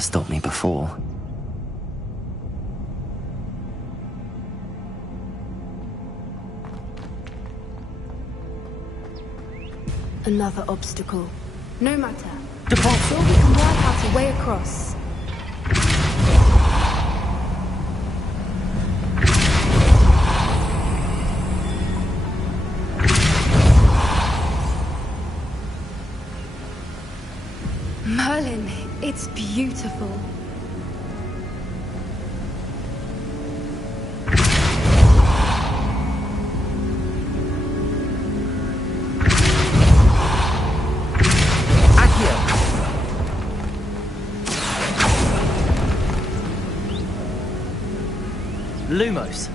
never stopped me before. Another obstacle. No matter. Default. Sure we can work out a way across. Merlin, it's beautiful. Lumos.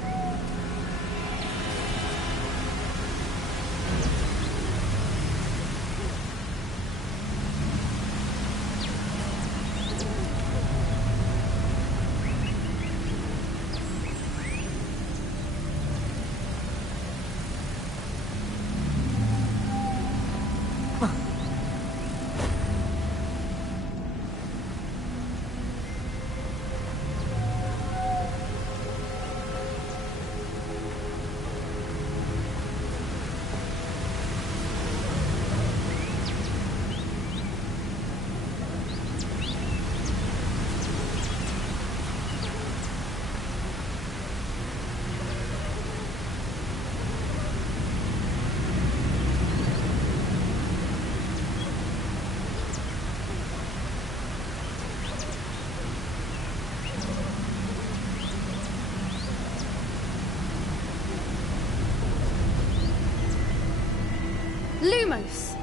Lumos!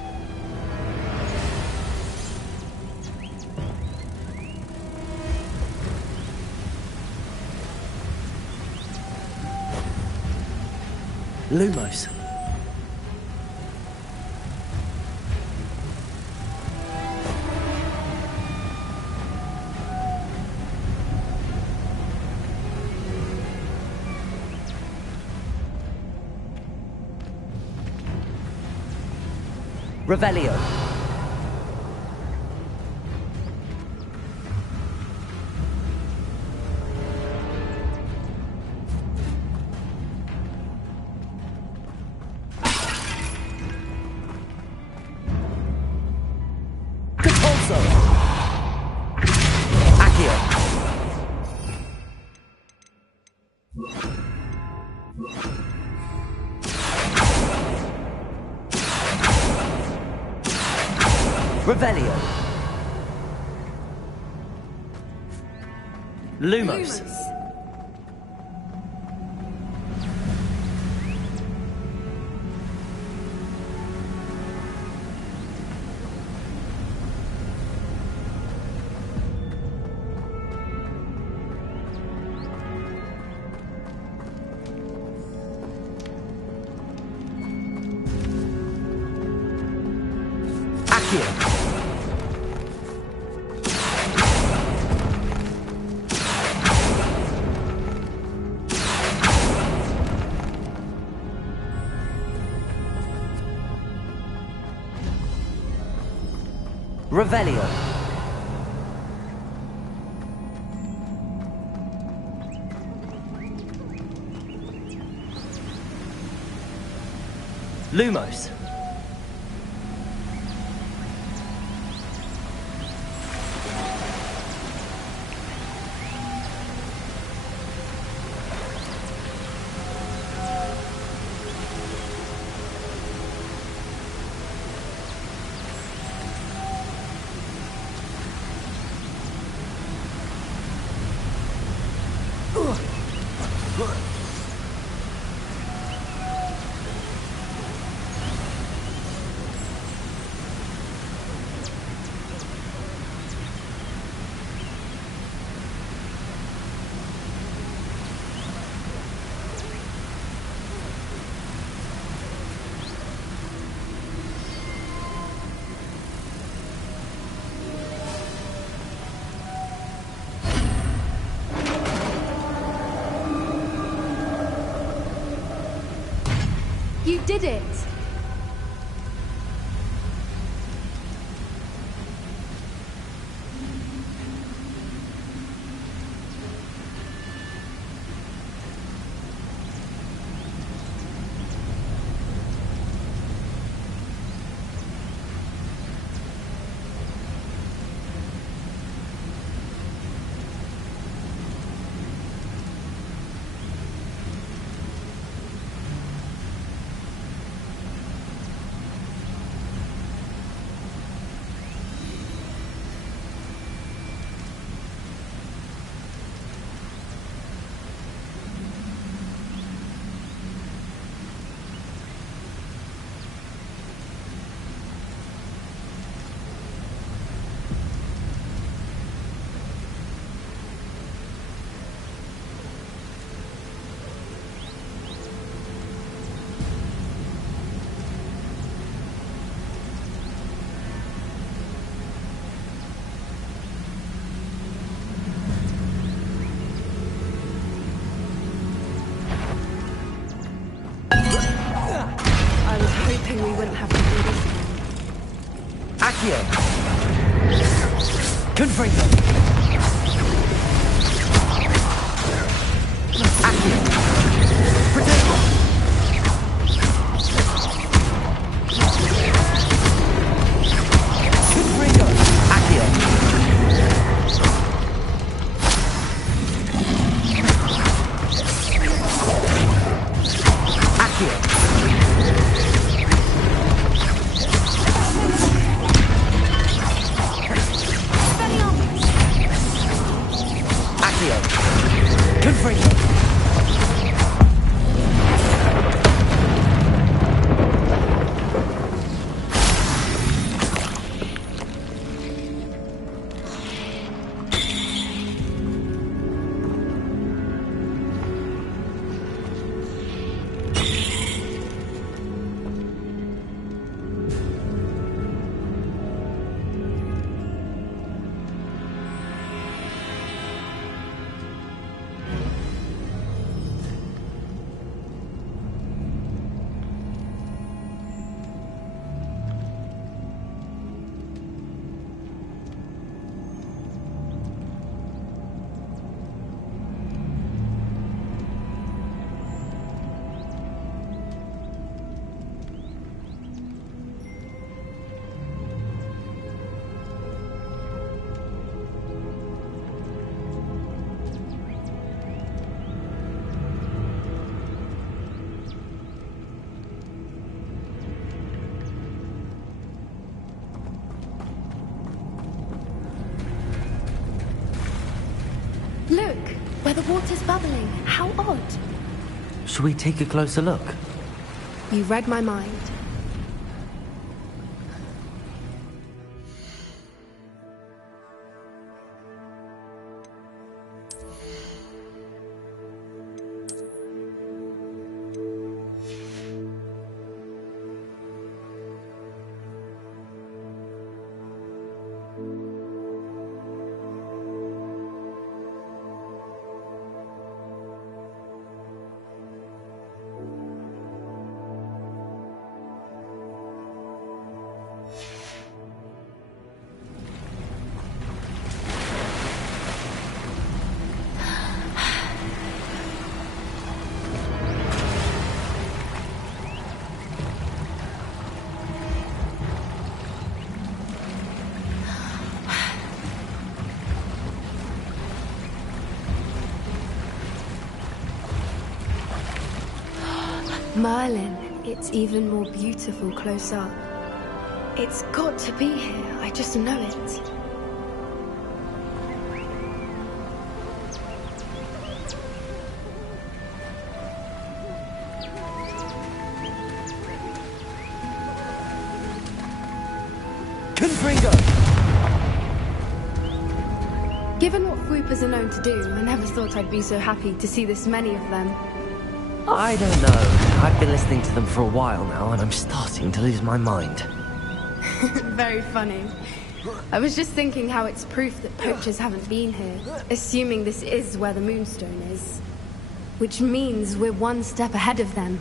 Lumos. Revelio. Capolso. Accio. Revelio. Lumos. Accio. Revelio. Lumos. You did it! hoping we wouldn't have to do this again. Accio! Confringo! Accio! Protego! Confringo! Accio! Accio! Accio! Confringo! Look, where the water's bubbling. How odd. Should we take a closer look? You read my mind. Merlin, it's even more beautiful close up. It's got to be here, I just know it. Confringo! Given what Fwoopers are known to do, I never thought I'd be so happy to see this many of them. I don't know. I've been listening to them for a while now, and I'm starting to lose my mind. Very funny. I was just thinking how it's proof that poachers haven't been here, assuming this is where the Moonstone is. Which means we're one step ahead of them.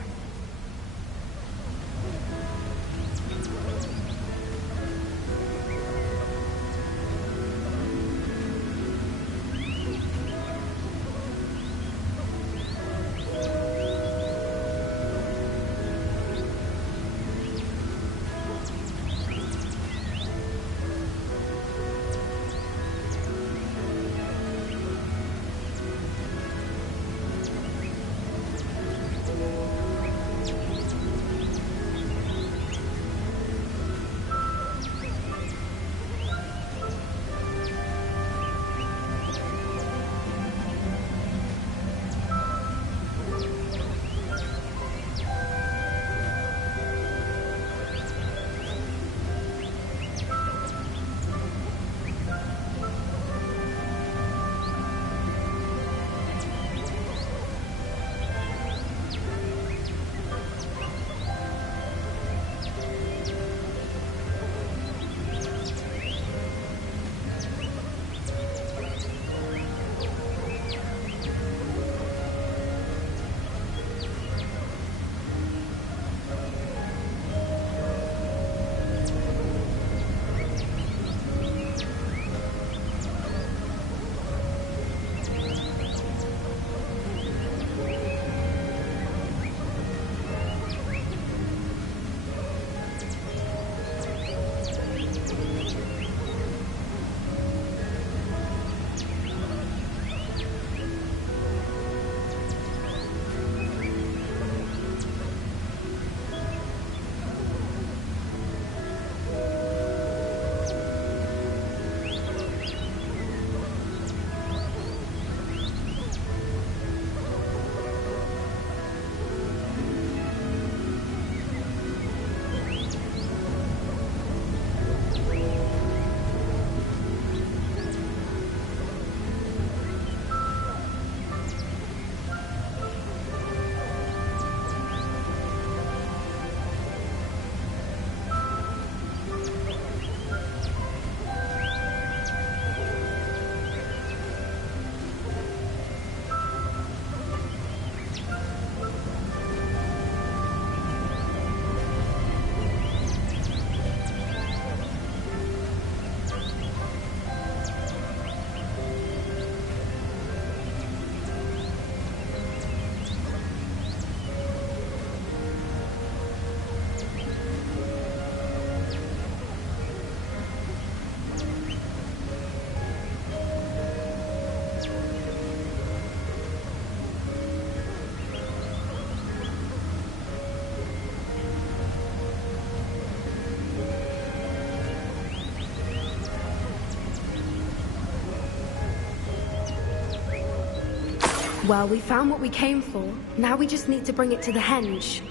Well, we found what we came for. Now we just need to bring it to the henge.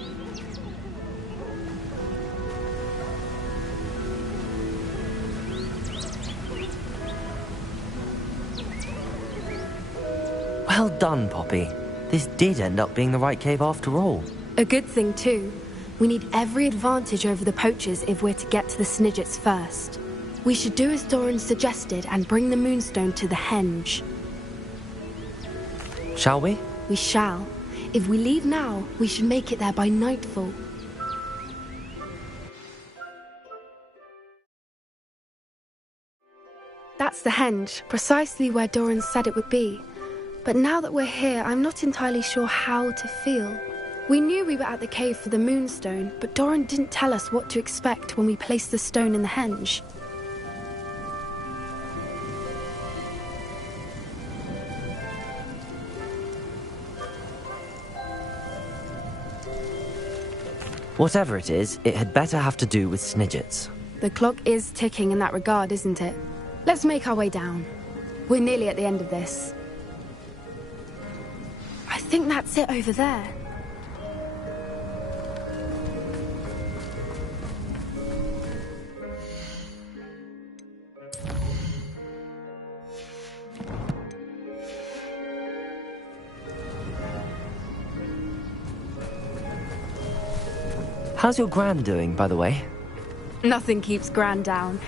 Well done, Poppy. This did end up being the right cave after all. A good thing, too. We need every advantage over the poachers if we're to get to the Snidgets first. We should do as Doran suggested and bring the Moonstone to the henge. Shall we? We shall. If we leave now, we should make it there by nightfall. That's the henge, precisely where Doran said it would be. But now that we're here, I'm not entirely sure how to feel. We knew we were at the cave for the Moonstone, but Doran didn't tell us what to expect when we placed the stone in the henge. Whatever it is, it had better have to do with Snidgets. The clock is ticking in that regard, isn't it? Let's make our way down. We're nearly at the end of this. I think that's it over there. How's your gran doing, by the way? Nothing keeps Gran down.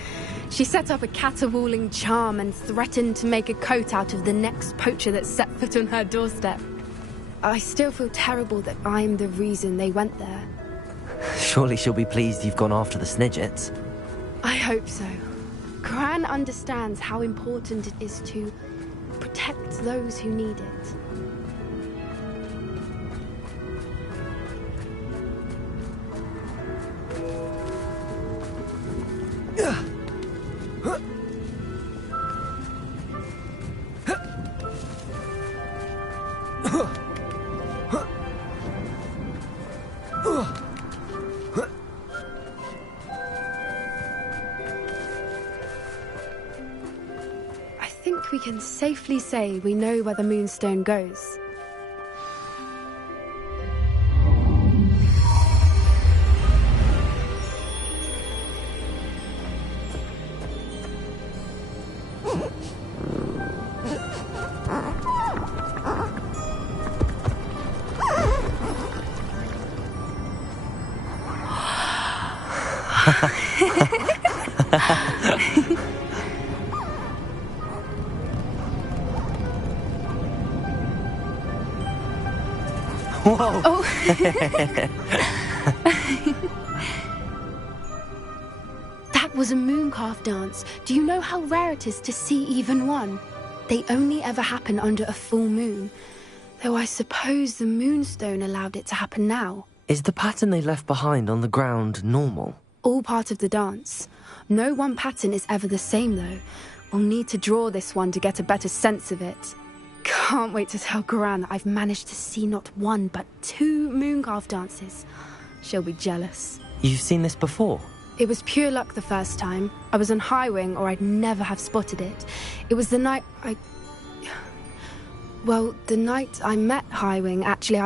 She set up a caterwauling charm and threatened to make a coat out of the next poacher that set foot on her doorstep. I still feel terrible that I'm the reason they went there. Surely she'll be pleased you've gone after the Snidgets. I hope so. Gran understands how important it is to protect those who need it. I think we can safely say we know where the Moonstone goes. Whoa! Oh. That was a mooncalf dance. Do you know how rare it is to see even one? They only ever happen under a full moon. Though I suppose the Moonstone allowed it to happen now. Is the pattern they left behind on the ground normal? All part of the dance. No one pattern is ever the same, though. We'll need to draw this one to get a better sense of it. Can't wait to tell Gran that I've managed to see not one, but 2 mooncalf dances. She'll be jealous. You've seen this before? It was pure luck the first time. I was on High Wing, or I'd never have spotted it. It was the night Well, the night I met High Wing, actually,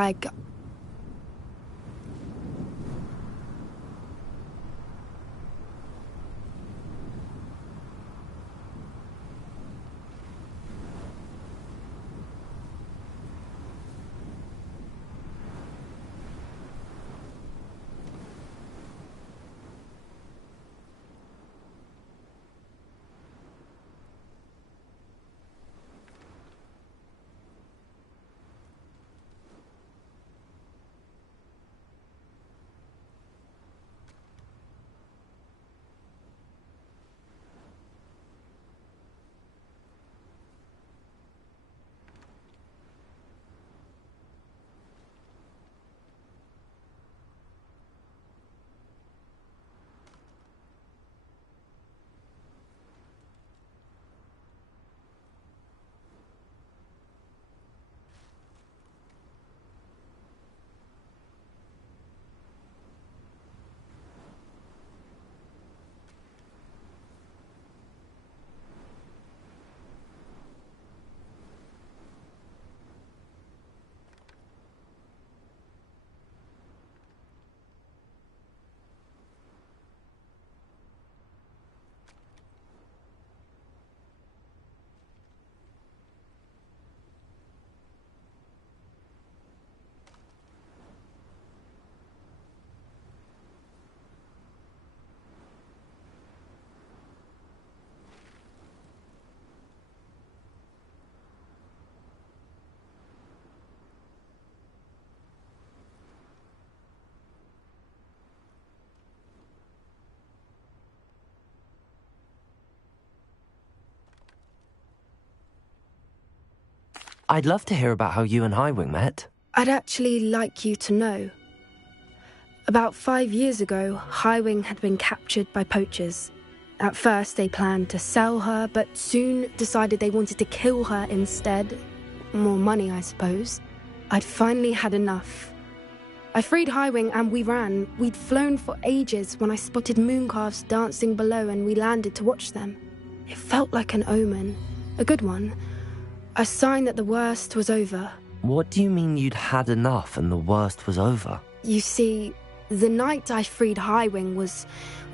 I'd love to hear about how you and Highwing met. I'd actually like you to know. About 5 years ago, Highwing had been captured by poachers. At first, they planned to sell her, but soon decided they wanted to kill her instead. More money, I suppose. I'd finally had enough. I freed Highwing and we ran. We'd flown for ages when I spotted mooncalves dancing below and we landed to watch them. It felt like an omen. A good one. A sign that the worst was over. What do you mean you'd had enough and the worst was over? You see, the night I freed Highwing was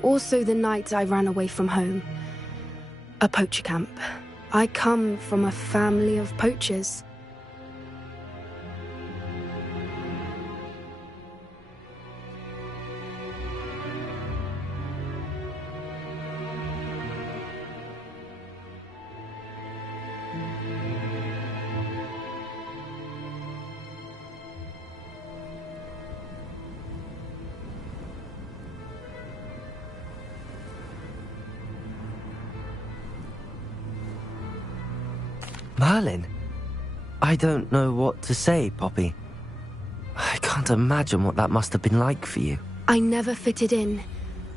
also the night I ran away from home. A poacher camp. I come from a family of poachers. Merlin? I don't know what to say, Poppy. I can't imagine what that must have been like for you. I never fitted in,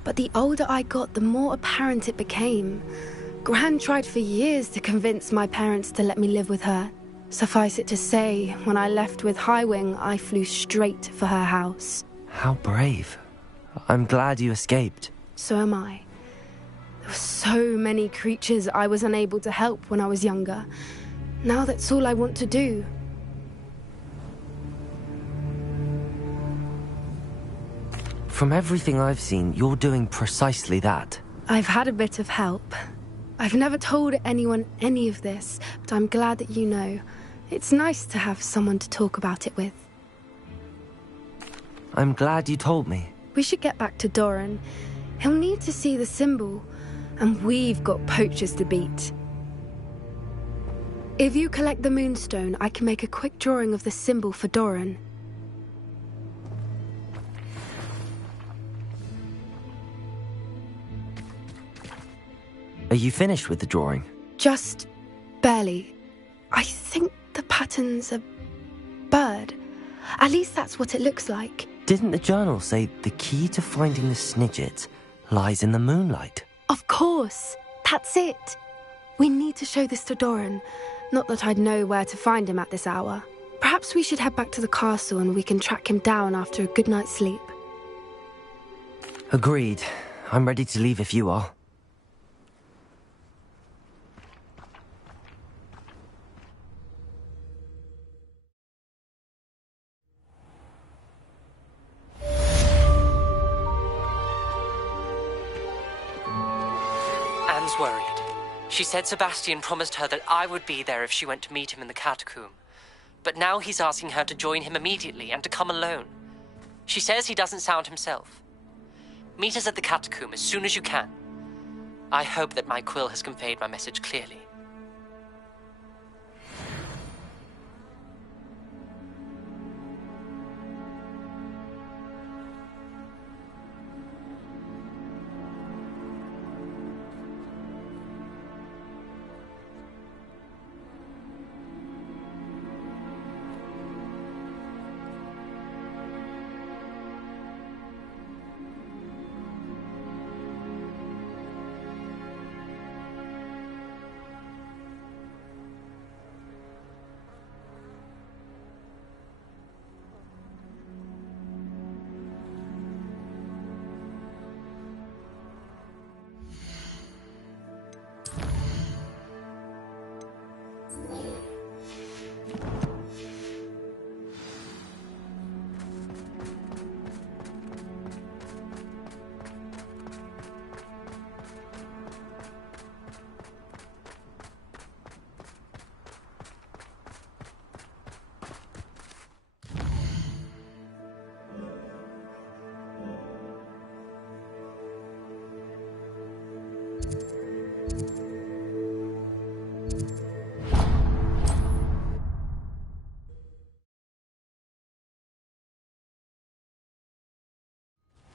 but the older I got, the more apparent it became. Gran tried for years to convince my parents to let me live with her. Suffice it to say, when I left with Highwing, I flew straight for her house. How brave. I'm glad you escaped. So am I. There were so many creatures I was unable to help when I was younger. Now that's all I want to do. From everything I've seen, you're doing precisely that. I've had a bit of help. I've never told anyone any of this, but I'm glad that you know. It's nice to have someone to talk about it with. I'm glad you told me. We should get back to Doran. He'll need to see the symbol, and we've got poachers to beat. If you collect the moonstone, I can make a quick drawing of the symbol for Doran. Are you finished with the drawing? Just barely. I think the pattern's a bird. At least that's what it looks like. Didn't the journal say the key to finding the Snidget lies in the moonlight? Of course. That's it. We need to show this to Doran. Not that I'd know where to find him at this hour. Perhaps we should head back to the castle and we can track him down after a good night's sleep. Agreed. I'm ready to leave if you are. Anne's worried. She said Sebastian promised her that I would be there if she went to meet him in the catacomb. But now he's asking her to join him immediately and to come alone. She says he doesn't sound himself. Meet us at the catacomb as soon as you can. I hope that my quill has conveyed my message clearly.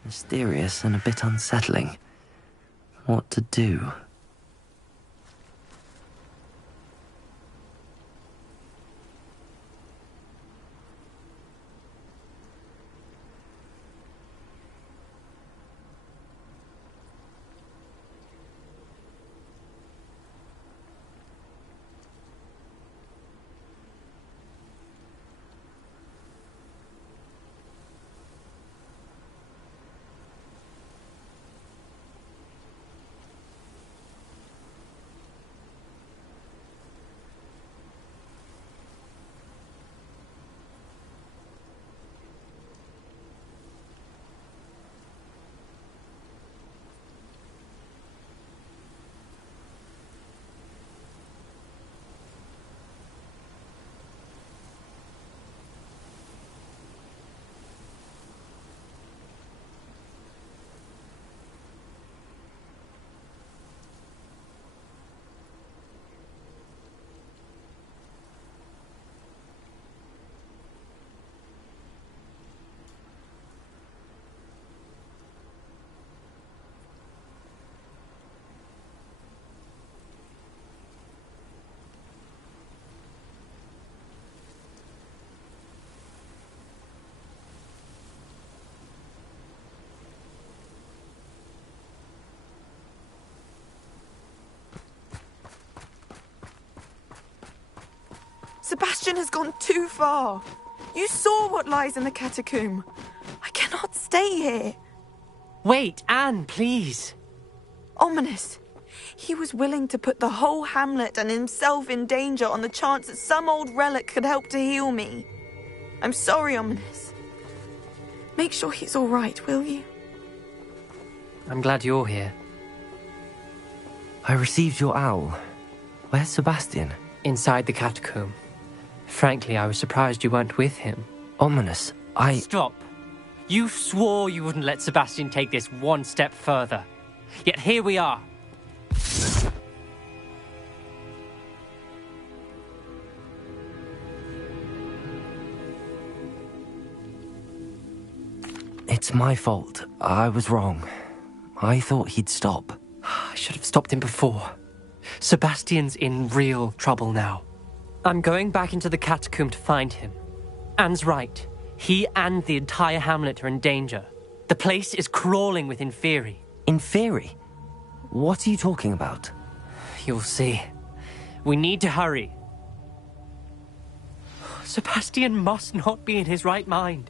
Mysterious and a bit unsettling. What to do? Sebastian has gone too far. You saw what lies in the catacomb. I cannot stay here. Wait, Anne, please. Ominous. He was willing to put the whole hamlet and himself in danger on the chance that some old relic could help to heal me. I'm sorry, Ominous. Make sure he's all right, will you? I'm glad you're here. I received your owl. Where's Sebastian? Inside the catacomb. Frankly, I was surprised you weren't with him. Ominous, Stop. You swore you wouldn't let Sebastian take this one step further. Yet here we are. It's my fault. I was wrong. I thought he'd stop. I should have stopped him before. Sebastian's in real trouble now. I'm going back into the catacomb to find him. Anne's right. He and the entire hamlet are in danger. The place is crawling with Inferi. Inferi? What are you talking about? You'll see. We need to hurry. Sebastian must not be in his right mind.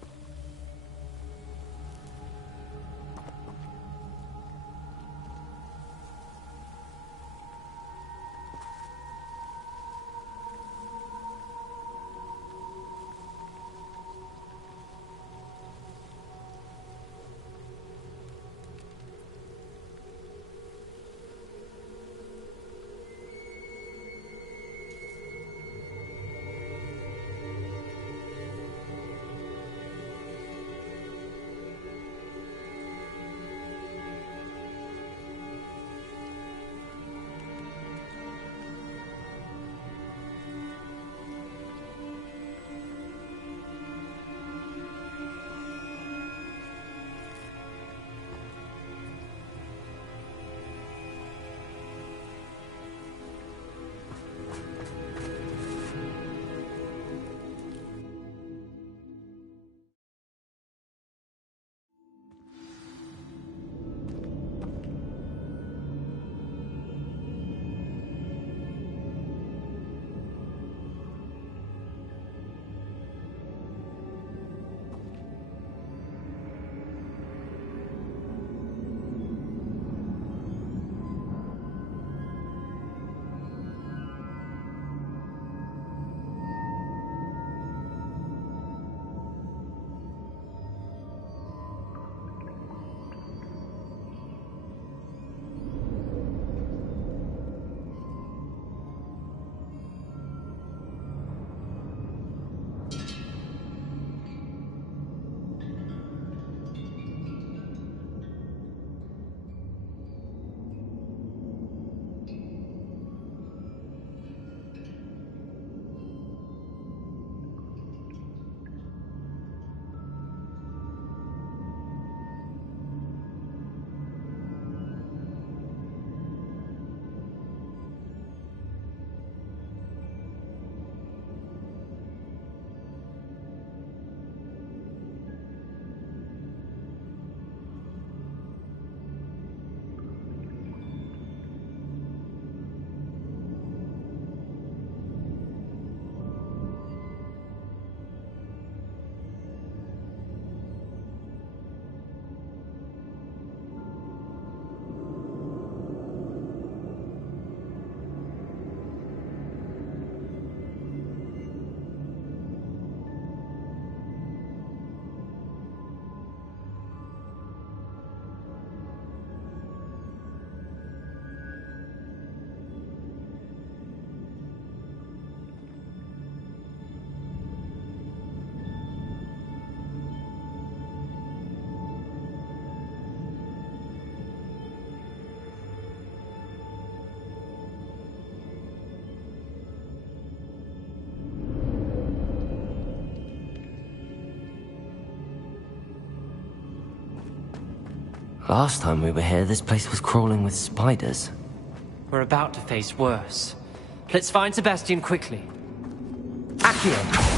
Last time we were here, this place was crawling with spiders. We're about to face worse. Let's find Sebastian quickly. Accio!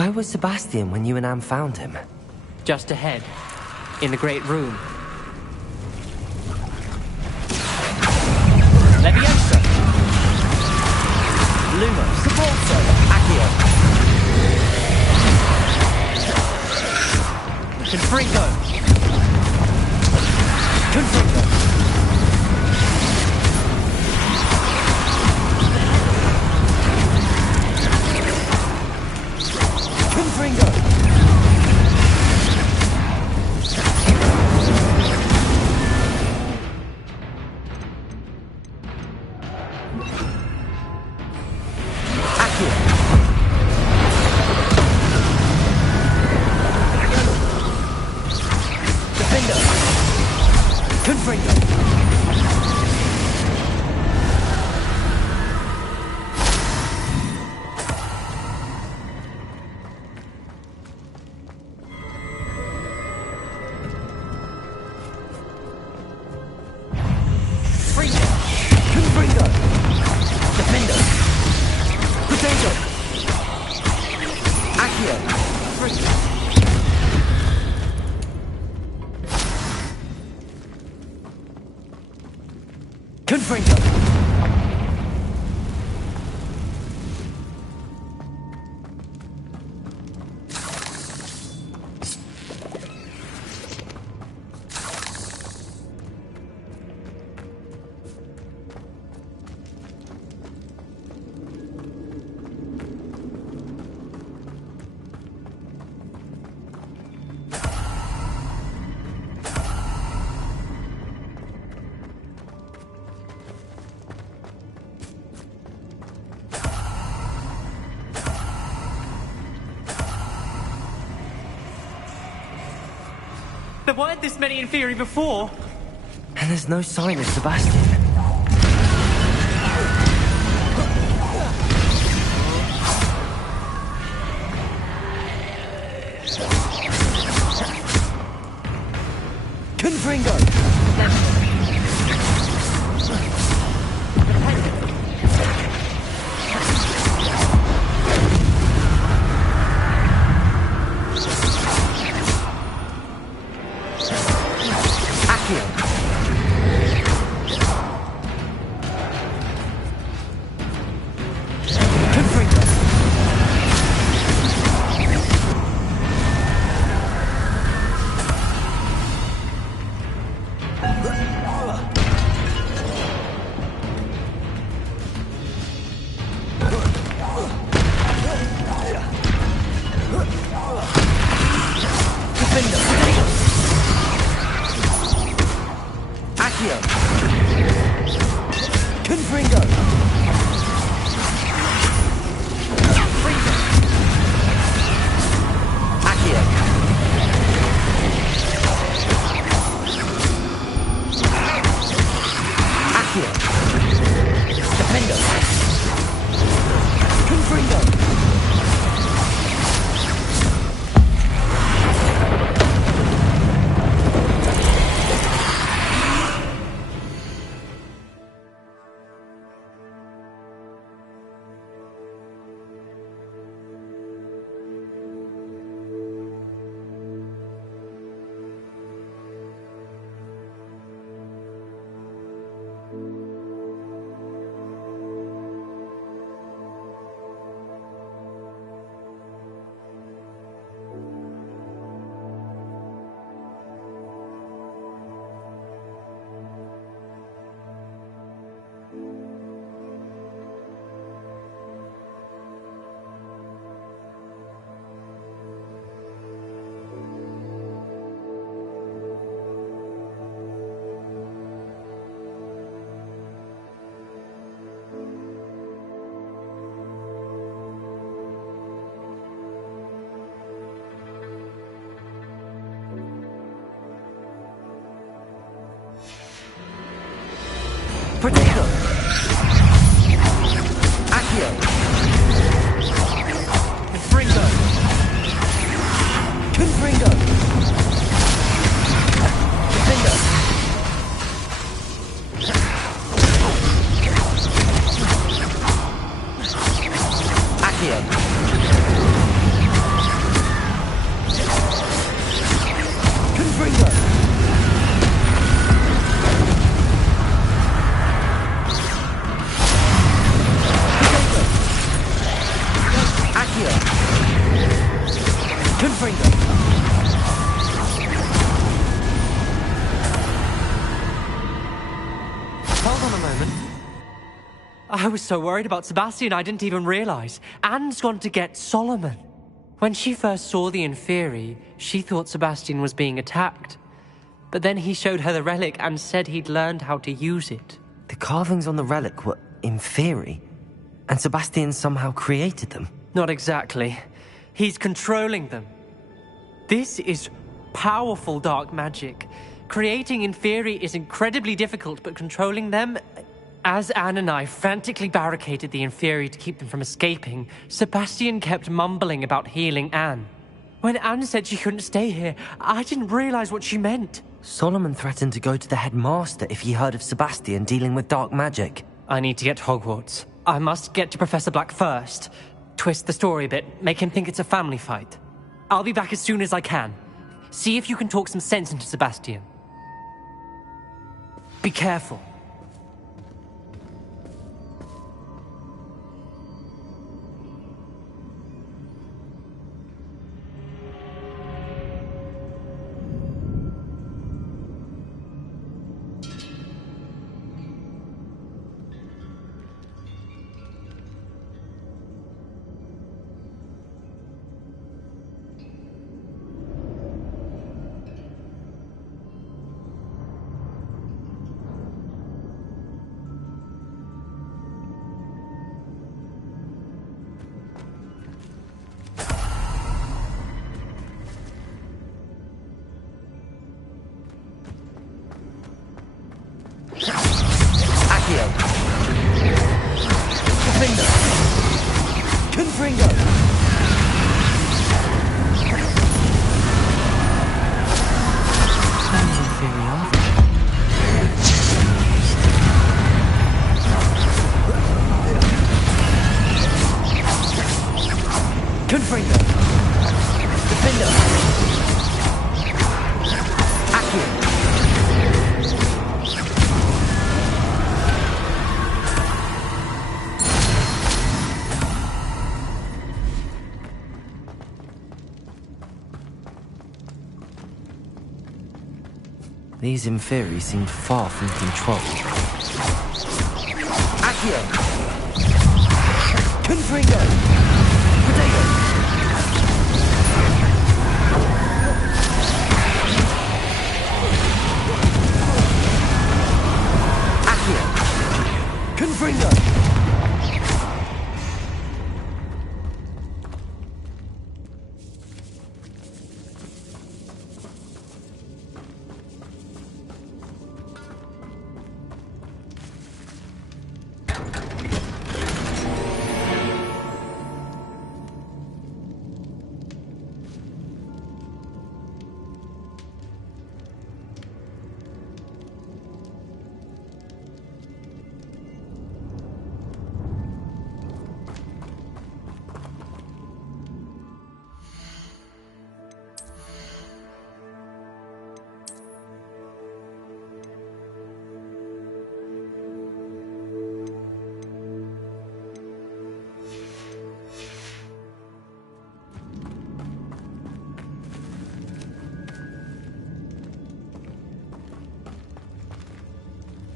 Where was Sebastian when you and Anne found him? Just ahead, in the great room. Leviosa! Lumos! Sepulso! Accio! Confringo! Confringo! Confringo! There weren't this many in theory before. And there's no sign of Sebastian. Confringo! I was so worried about Sebastian I didn't even realize. Anne's gone to get Solomon. When she first saw the Inferi, she thought Sebastian was being attacked. But then he showed her the relic and said he'd learned how to use it. The carvings on the relic were Inferi, and Sebastian somehow created them. Not exactly. He's controlling them. This is powerful dark magic. Creating Inferi is incredibly difficult, but controlling them... As Anne and I frantically barricaded the Inferi to keep them from escaping, Sebastian kept mumbling about healing Anne. When Anne said she couldn't stay here, I didn't realize what she meant. Solomon threatened to go to the headmaster if he heard of Sebastian dealing with dark magic. I need to get to Hogwarts. I must get to Professor Black first. Twist the story a bit, make him think it's a family fight. I'll be back as soon as I can. See if you can talk some sense into Sebastian. Be careful. These Inferi seemed far from control. Accio! Confringo! Potato! Accio! Confringo!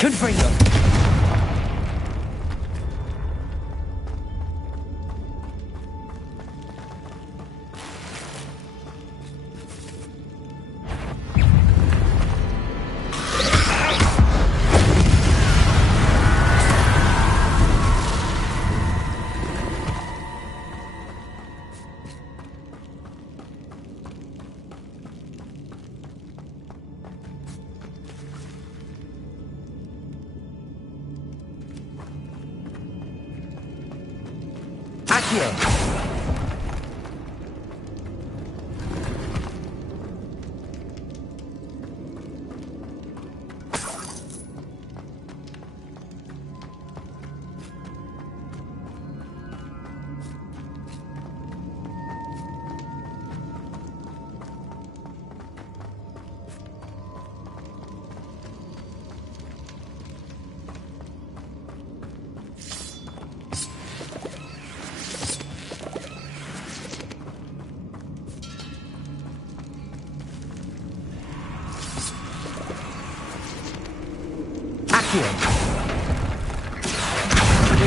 Confringo!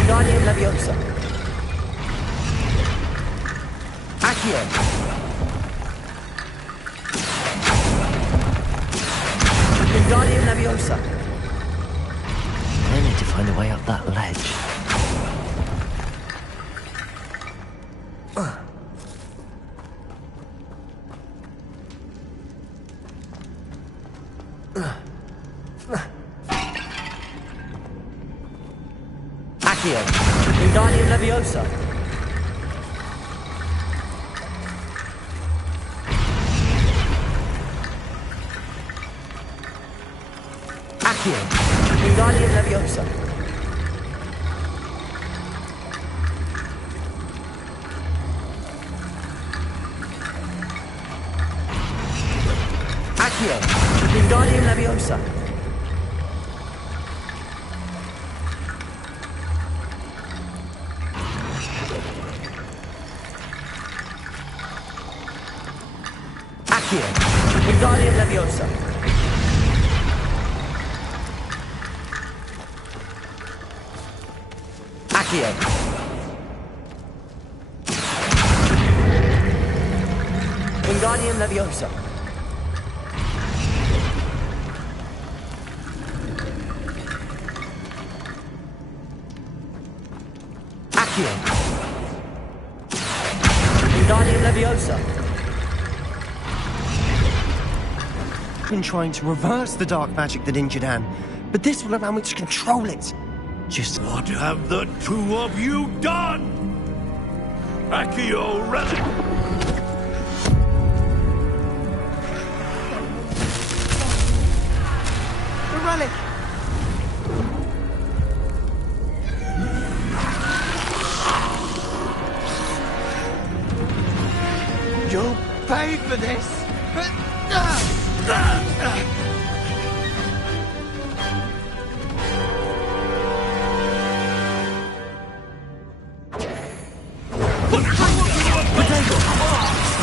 Wingardium Leviosa. Accio. Wingardium Leviosa. I need to find a way up that ledge. Accio. Wingardium Leviosa. Accio. Wingardium Leviosa. Accio. Wingardium Leviosa. Accio. Wingardium Leviosa. Accio. Wingardium Leviosa. Accio. Wingardium Leviosa. Been trying to reverse the dark magic that injured Anne, but this will allow me to control it. Just What have the two of you done? Accio Relic! the relic. You'll pay for this.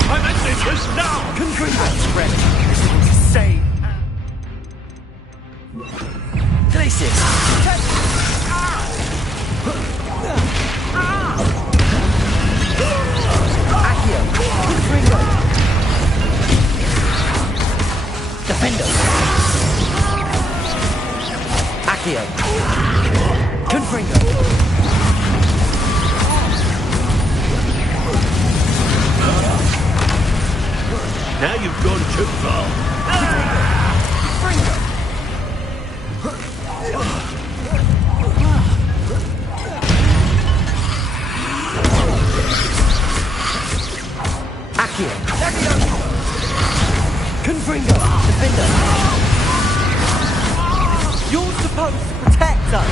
I'm at this now! Congrats, Relic. This one's to save. Glacius. Accio. Confringo. Defendo. Accio. Confringo. Now you've gone too far. Accio. Confringo. Defender. You're supposed to protect us.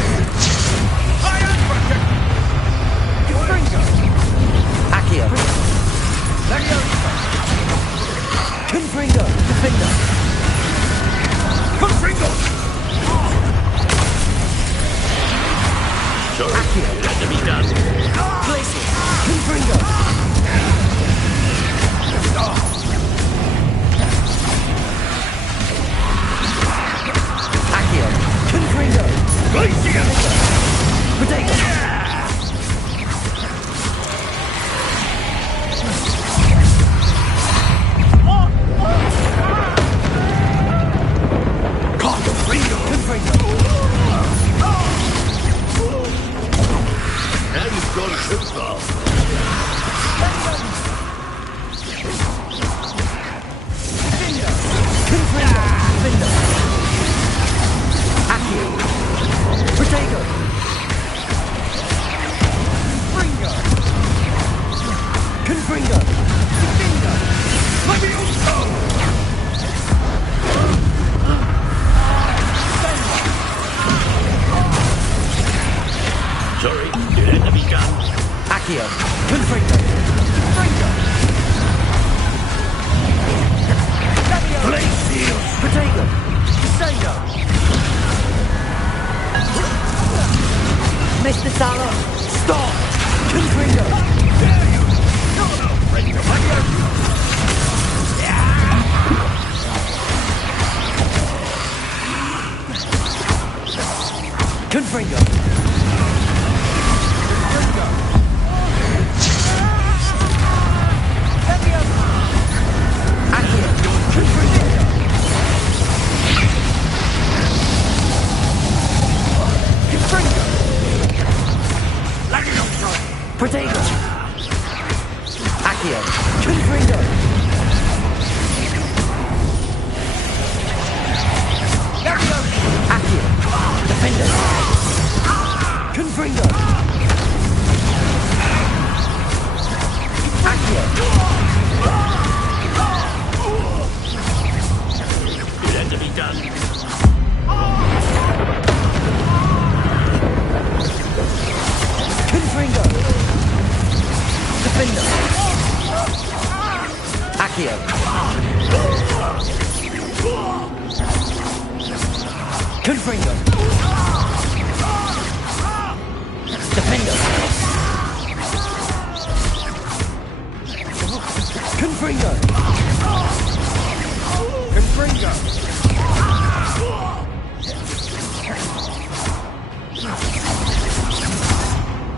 I am protected! Confringo. Accio. Confringo. Defender. Confringo! Sorry, Accio. it had to be done. Glacius. Confringo. Accio. Confringo. Glacier! Potato. Now you've gone too far. Sorry, it had to be done. Accio. Confringo. Confringo. Blade Seal! Potato. Potato. Mr. Salo. Stop. Confringo. Dare you! You're not ready to fight you! Confringo. Protego! Accio! Confringo! Accio! Defender! Confringo! Accio! It had to be done. Confringo! Defender! Accio! Confringo! Defender! Confringo! Confringo!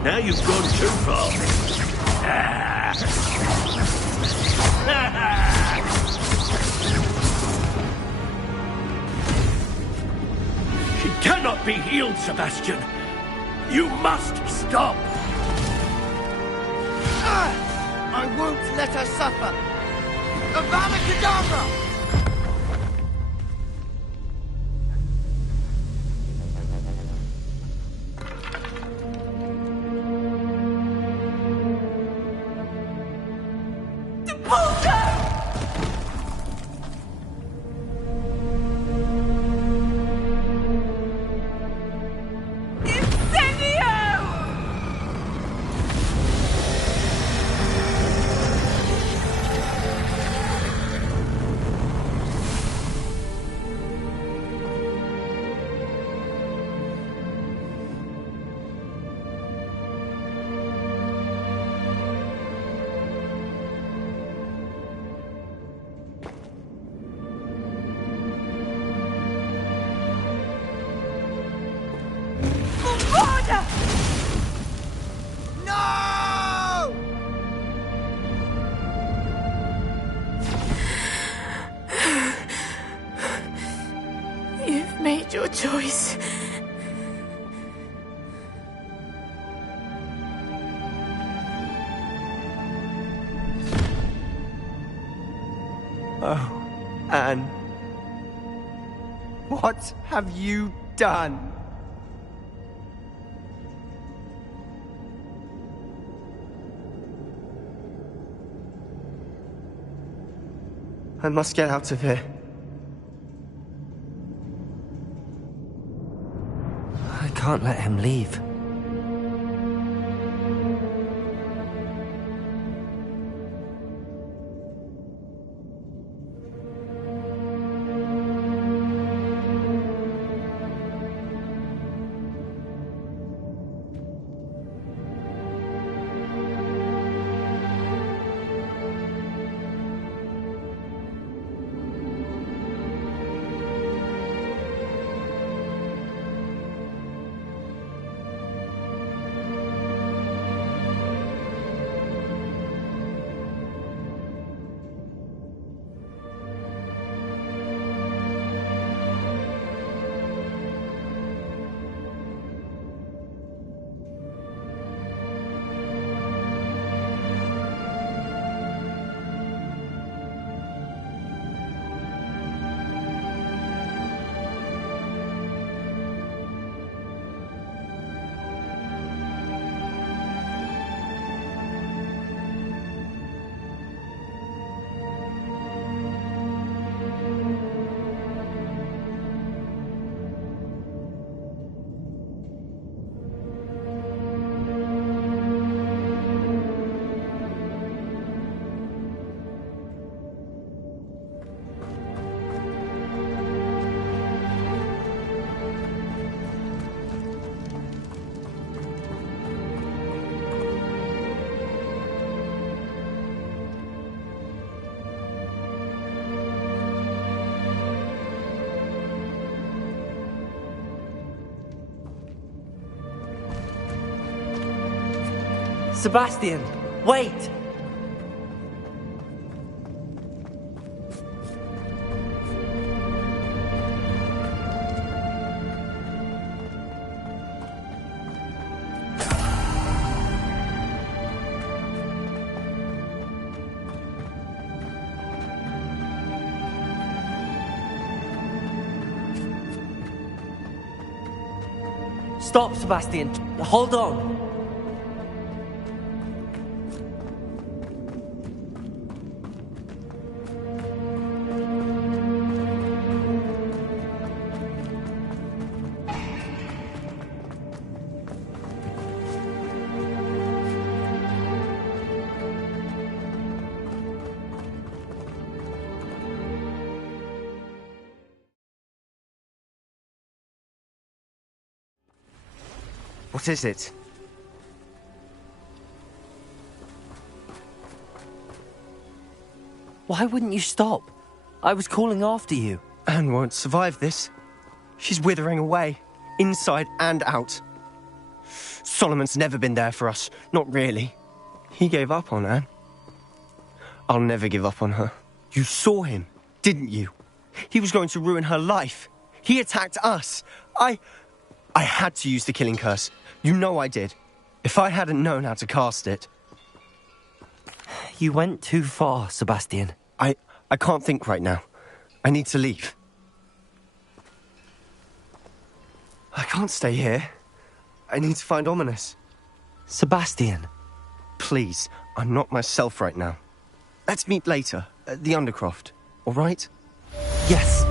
Now you've gone too far. She cannot be healed, Sebastian. You must stop. I won't let her suffer! Avada Kedavra! You've made your choice. Oh, Anne. What have you done? I must get out of here. I can't let him leave. Sebastian, wait! Stop, Sebastian. Hold on. What is it? Why wouldn't you stop? I was calling after you. Anne won't survive this. She's withering away, inside and out. Solomon's never been there for us, not really. He gave up on Anne. I'll never give up on her. You saw him, didn't you? He was going to ruin her life. He attacked us. I had to use the killing curse. You know I did. If I hadn't known how to cast it... You went too far, Sebastian. I can't think right now. I need to leave. I can't stay here. I need to find Ominous. Sebastian. Please, I'm not myself right now. Let's meet later, at the Undercroft, all right? Yes.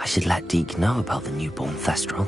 I should let Deke know about the newborn Thestral.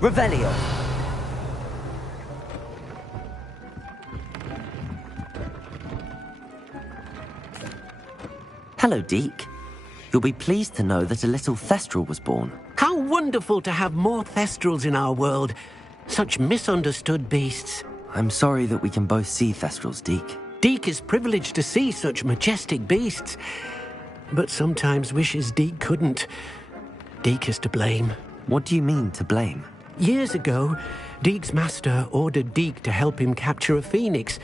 Revelio. Hello, Deke. You'll be pleased to know that a little Thestral was born. How wonderful to have more Thestrals in our world. Such misunderstood beasts. I'm sorry that we can both see Thestrals, Deke. Deke is privileged to see such majestic beasts, but sometimes wishes Deke couldn't. Deke is to blame. What do you mean, to blame? Years ago, Deke's master ordered Deke to help him capture a phoenix,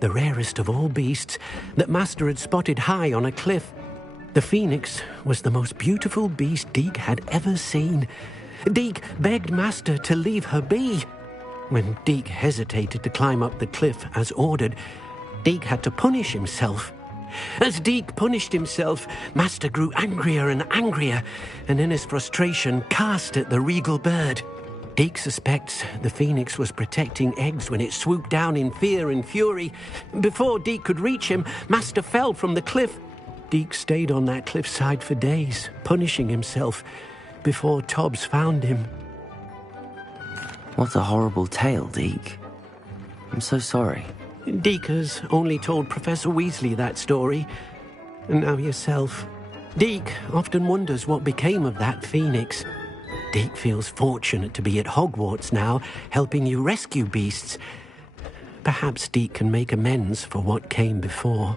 the rarest of all beasts, that master had spotted high on a cliff. The phoenix was the most beautiful beast Deke had ever seen. Deke begged master to leave her be. When Deke hesitated to climb up the cliff as ordered, Deke had to punish himself. As Deke punished himself, master grew angrier and angrier, and in his frustration cast at the regal bird. Deke suspects the phoenix was protecting eggs when it swooped down in fear and fury. Before Deke could reach him, master fell from the cliff. Deke stayed on that cliffside for days, punishing himself, before Tobbs found him. What a horrible tale, Deke. I'm so sorry. Deke has only told Professor Weasley that story, and now yourself. Deke often wonders what became of that phoenix. Deke feels fortunate to be at Hogwarts now, helping you rescue beasts. Perhaps Deke can make amends for what came before.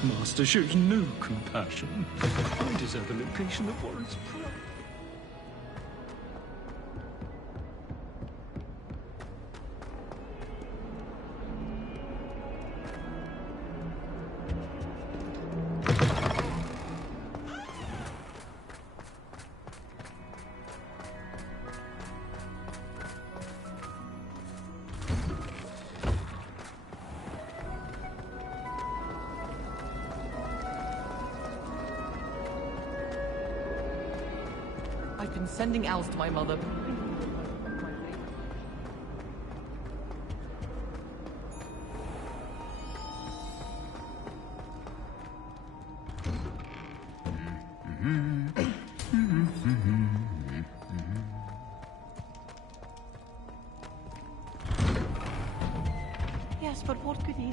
headmaster shows no compassion. I deserve a location that warrants pride. I've been sending owls to my mother. Yes, but what could he...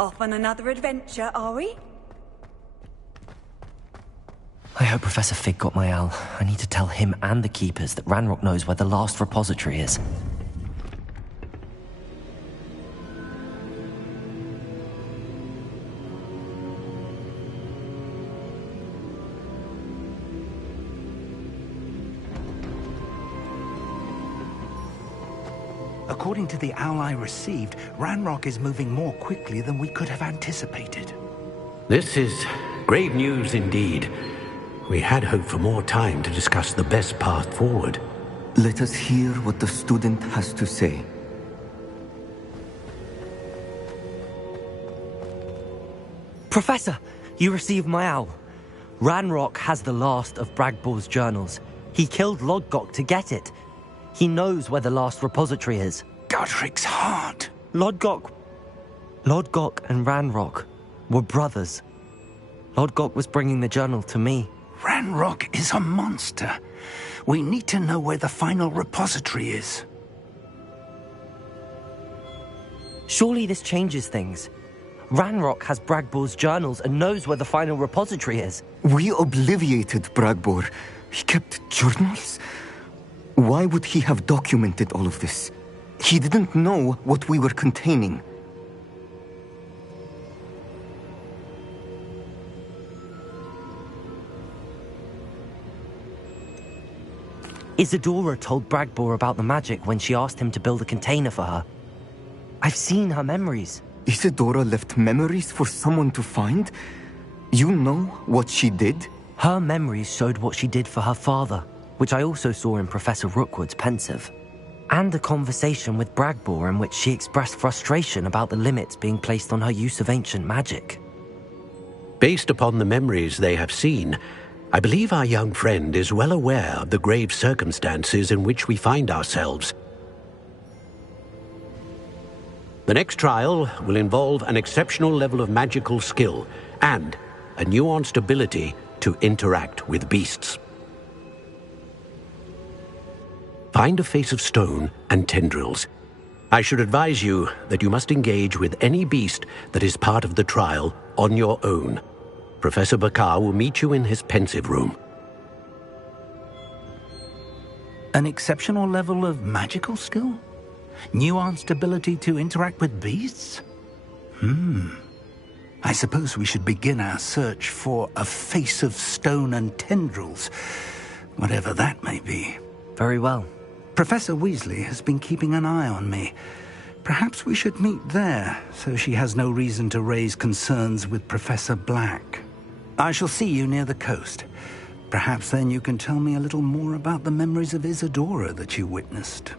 Off on another adventure, are we? I hope Professor Fig got my owl. I need to tell him and the Keepers that Ranrock knows where the last repository is. According to the owl I received, Ranrock is moving more quickly than we could have anticipated. This is grave news indeed. We had hoped for more time to discuss the best path forward. Let us hear what the student has to say. Professor, you received my owl. Ranrock has the last of Bragbor's journals. He killed Lodgok to get it. He knows where the last repository is. Godric's heart. Lodgok and Ranrock were brothers. Lodgok was bringing the journal to me. Ranrock is a monster. We need to know where the final repository is. Surely this changes things. Ranrock has Bragbor's journals and knows where the final repository is. We obliviated Bragbor. He kept journals? Why would he have documented all of this? He didn't know what we were containing. Isadora told Bragbor about the magic when she asked him to build a container for her. I've seen her memories. Isadora left memories for someone to find? You know what she did? Her memories showed what she did for her father, which I also saw in Professor Rookwood's pensive. And a conversation with Bragbor in which she expressed frustration about the limits being placed on her use of ancient magic. Based upon the memories they have seen, I believe our young friend is well aware of the grave circumstances in which we find ourselves. The next trial will involve an exceptional level of magical skill and a nuanced ability to interact with beasts. Find a face of stone and tendrils. I should advise you that you must engage with any beast that is part of the trial on your own. Professor Bakar will meet you in his pensive room. An exceptional level of magical skill? Nuanced ability to interact with beasts? I suppose we should begin our search for a face of stone and tendrils, whatever that may be. Very well. Professor Weasley has been keeping an eye on me. Perhaps we should meet there, so she has no reason to raise concerns with Professor Black. I shall see you near the coast. Perhaps then you can tell me a little more about the memories of Isadora that you witnessed.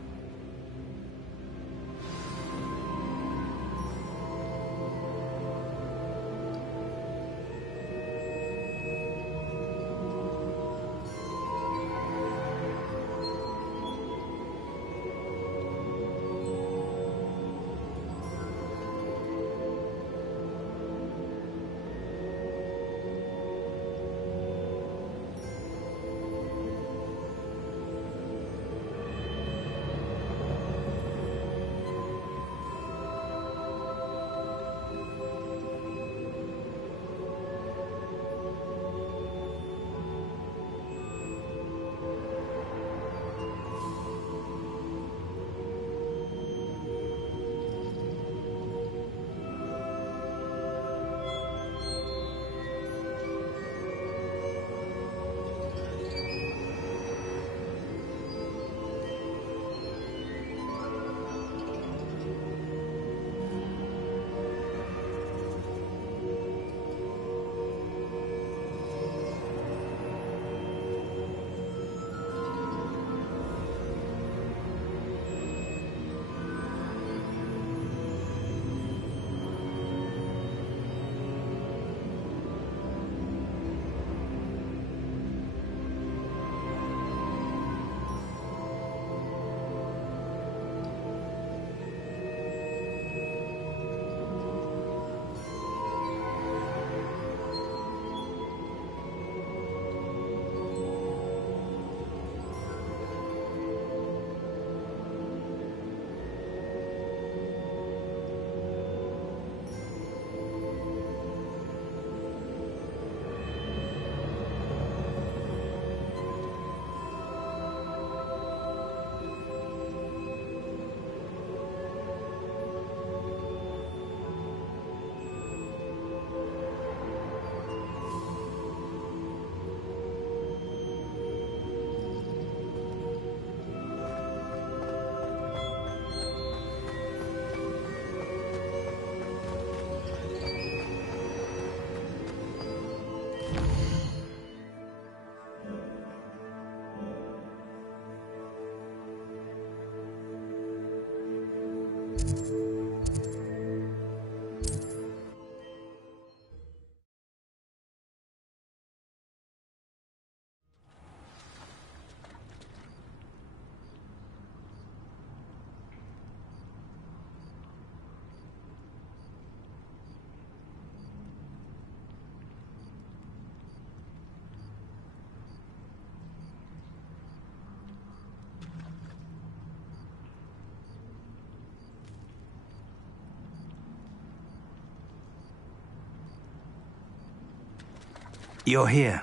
You're here.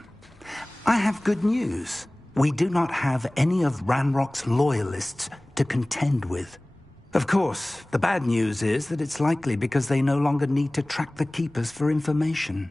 I have good news. We do not have any of Ranrock's loyalists to contend with. Of course, the bad news is that it's likely because they no longer need to track the Keepers for information.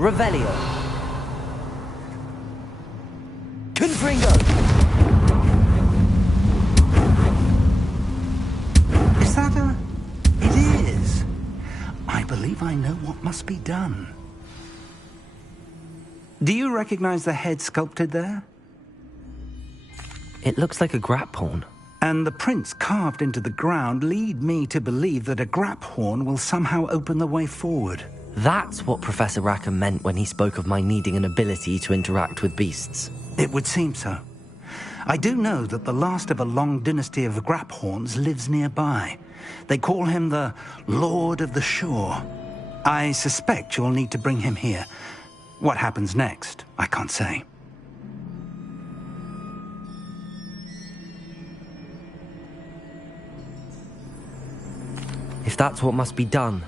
Revelio. Confringo. Is that a... It is. I believe I know what must be done. Do you recognize the head sculpted there? It looks like a grap horn. And the prints carved into the ground lead me to believe that a grap horn will somehow open the way forward. That's what Professor Rackham meant when he spoke of my needing an ability to interact with beasts. It would seem so. I do know that the last of a long dynasty of grap horns lives nearby. They call him the Lord of the Shore. I suspect you'll need to bring him here. What happens next, I can't say. If that's what must be done,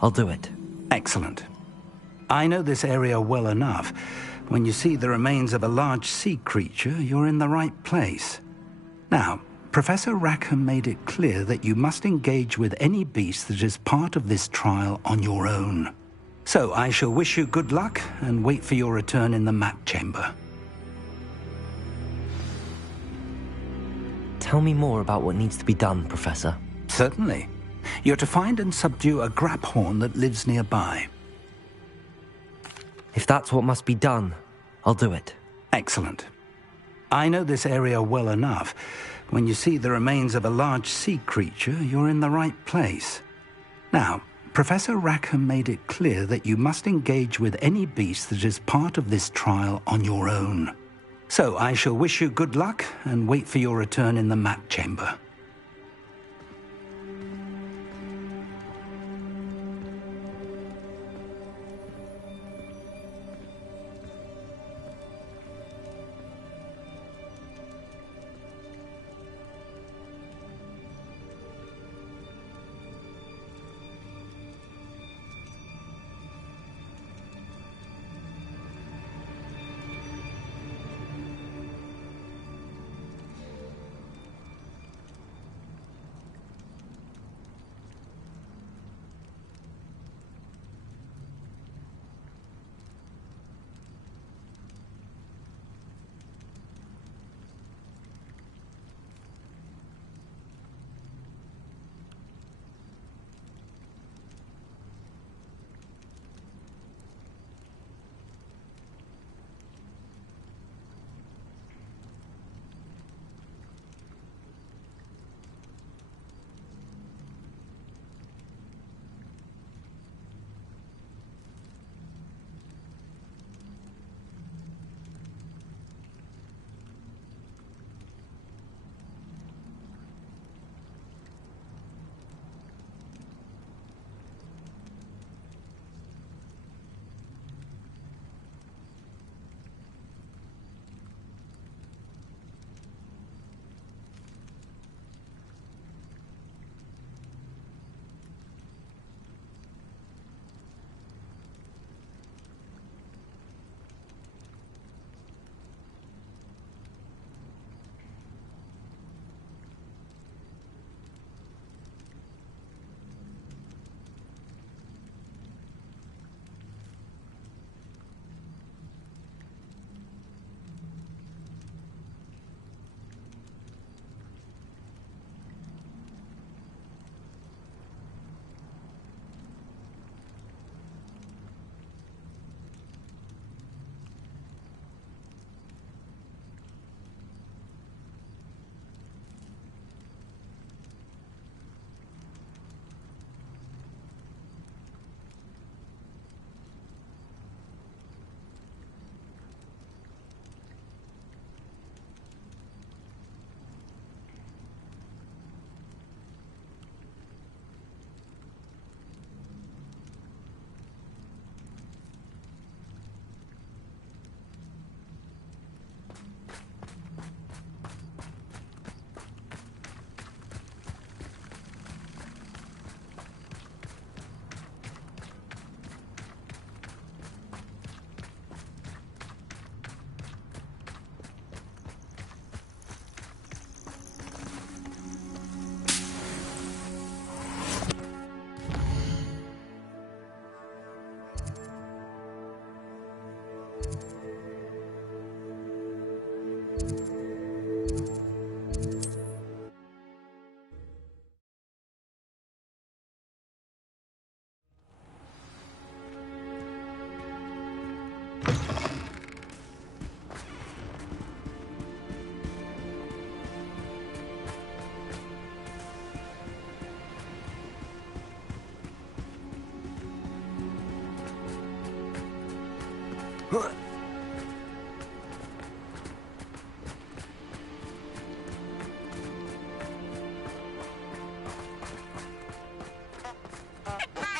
I'll do it. Excellent. I know this area well enough. When you see the remains of a large sea creature, you're in the right place. Now, Professor Rackham made it clear that you must engage with any beast that is part of this trial on your own. So I shall wish you good luck and wait for your return in the map chamber. Tell me more about what needs to be done, Professor. Certainly. You're to find and subdue a grap horn that lives nearby. If that's what must be done, I'll do it. Excellent. I know this area well enough. When you see the remains of a large sea creature, you're in the right place. Now, Professor Rackham made it clear that you must engage with any beast that is part of this trial on your own. So I shall wish you good luck and wait for your return in the map chamber.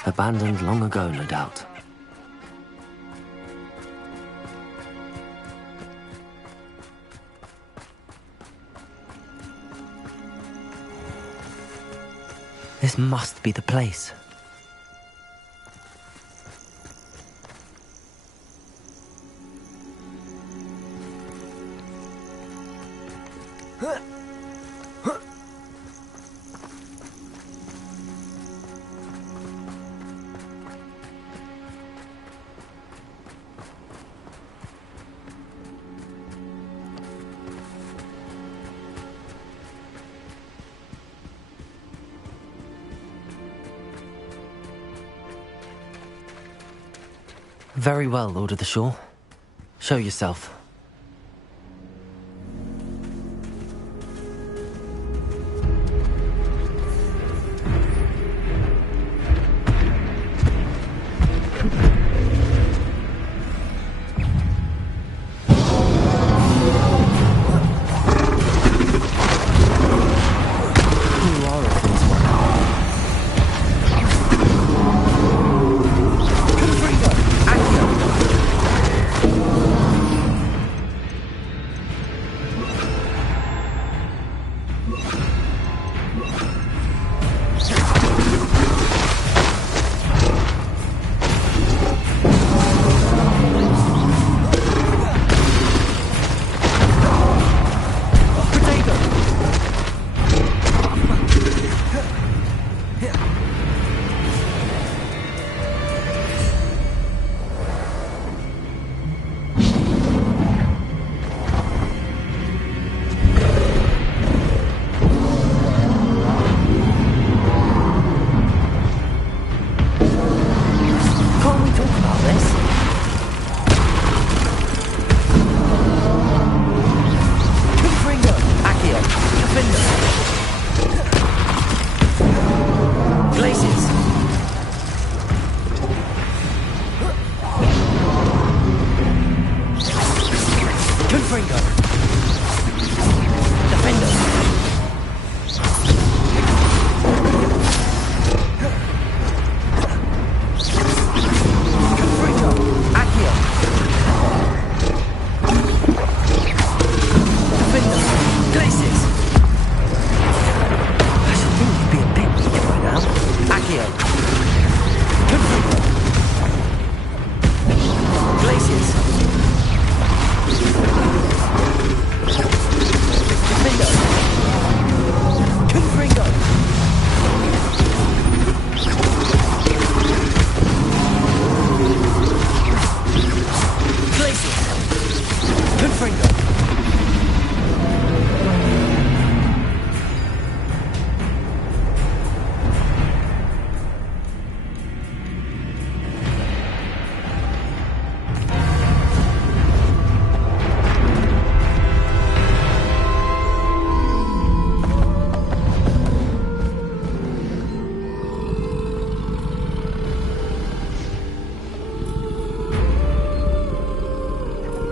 Abandoned long ago, no doubt. This must be the place. Very well, Lord of the Shore. Show yourself.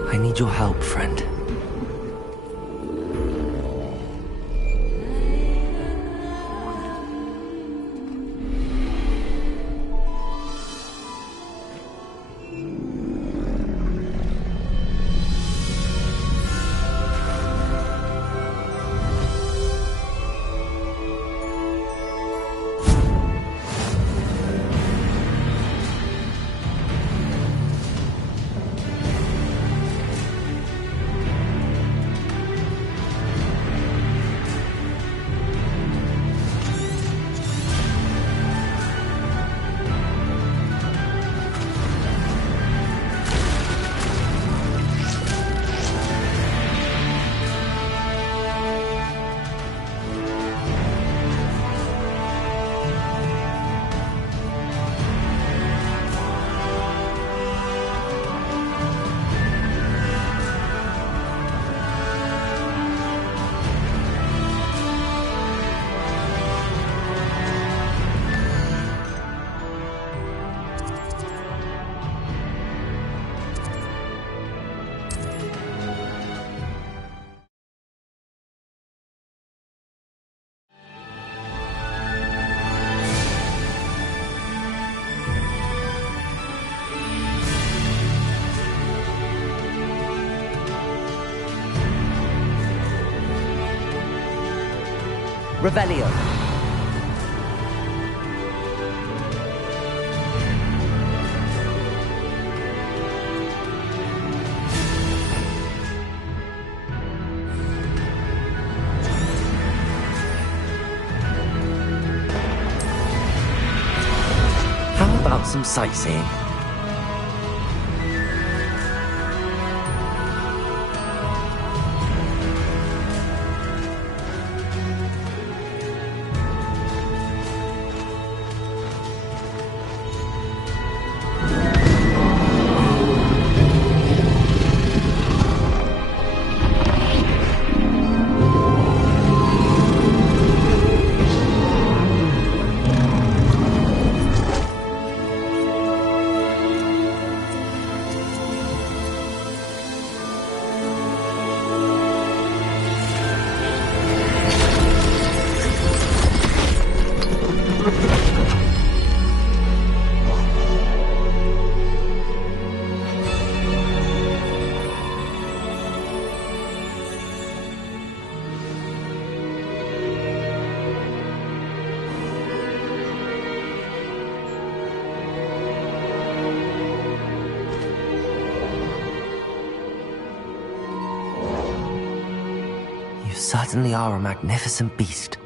I need your help, friend. Revelio. How about some sightseeing? You certainly are a magnificent beast.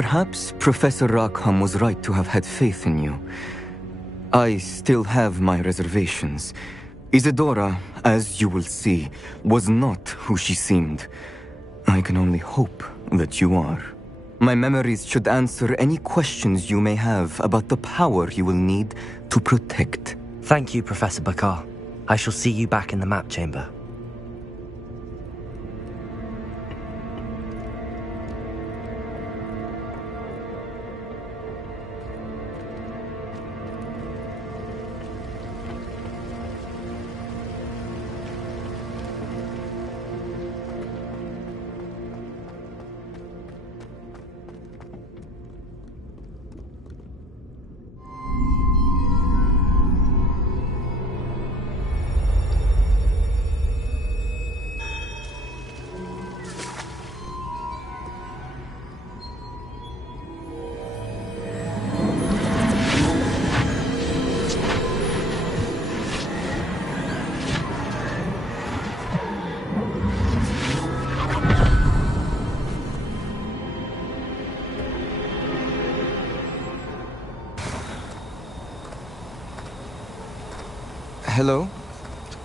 Perhaps Professor Rackham was right to have had faith in you. I still have my reservations. Isadora, as you will see, was not who she seemed. I can only hope that you are. My memories should answer any questions you may have about the power you will need to protect. Thank you, Professor Bakar. I shall see you back in the map chamber. Hello?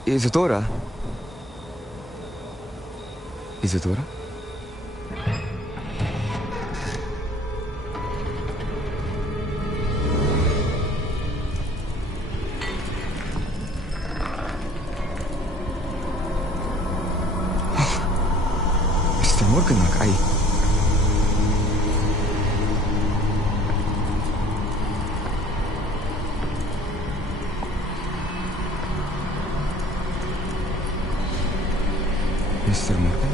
Isadora? Isadora? Mr. Morganach, Mr. Morgan?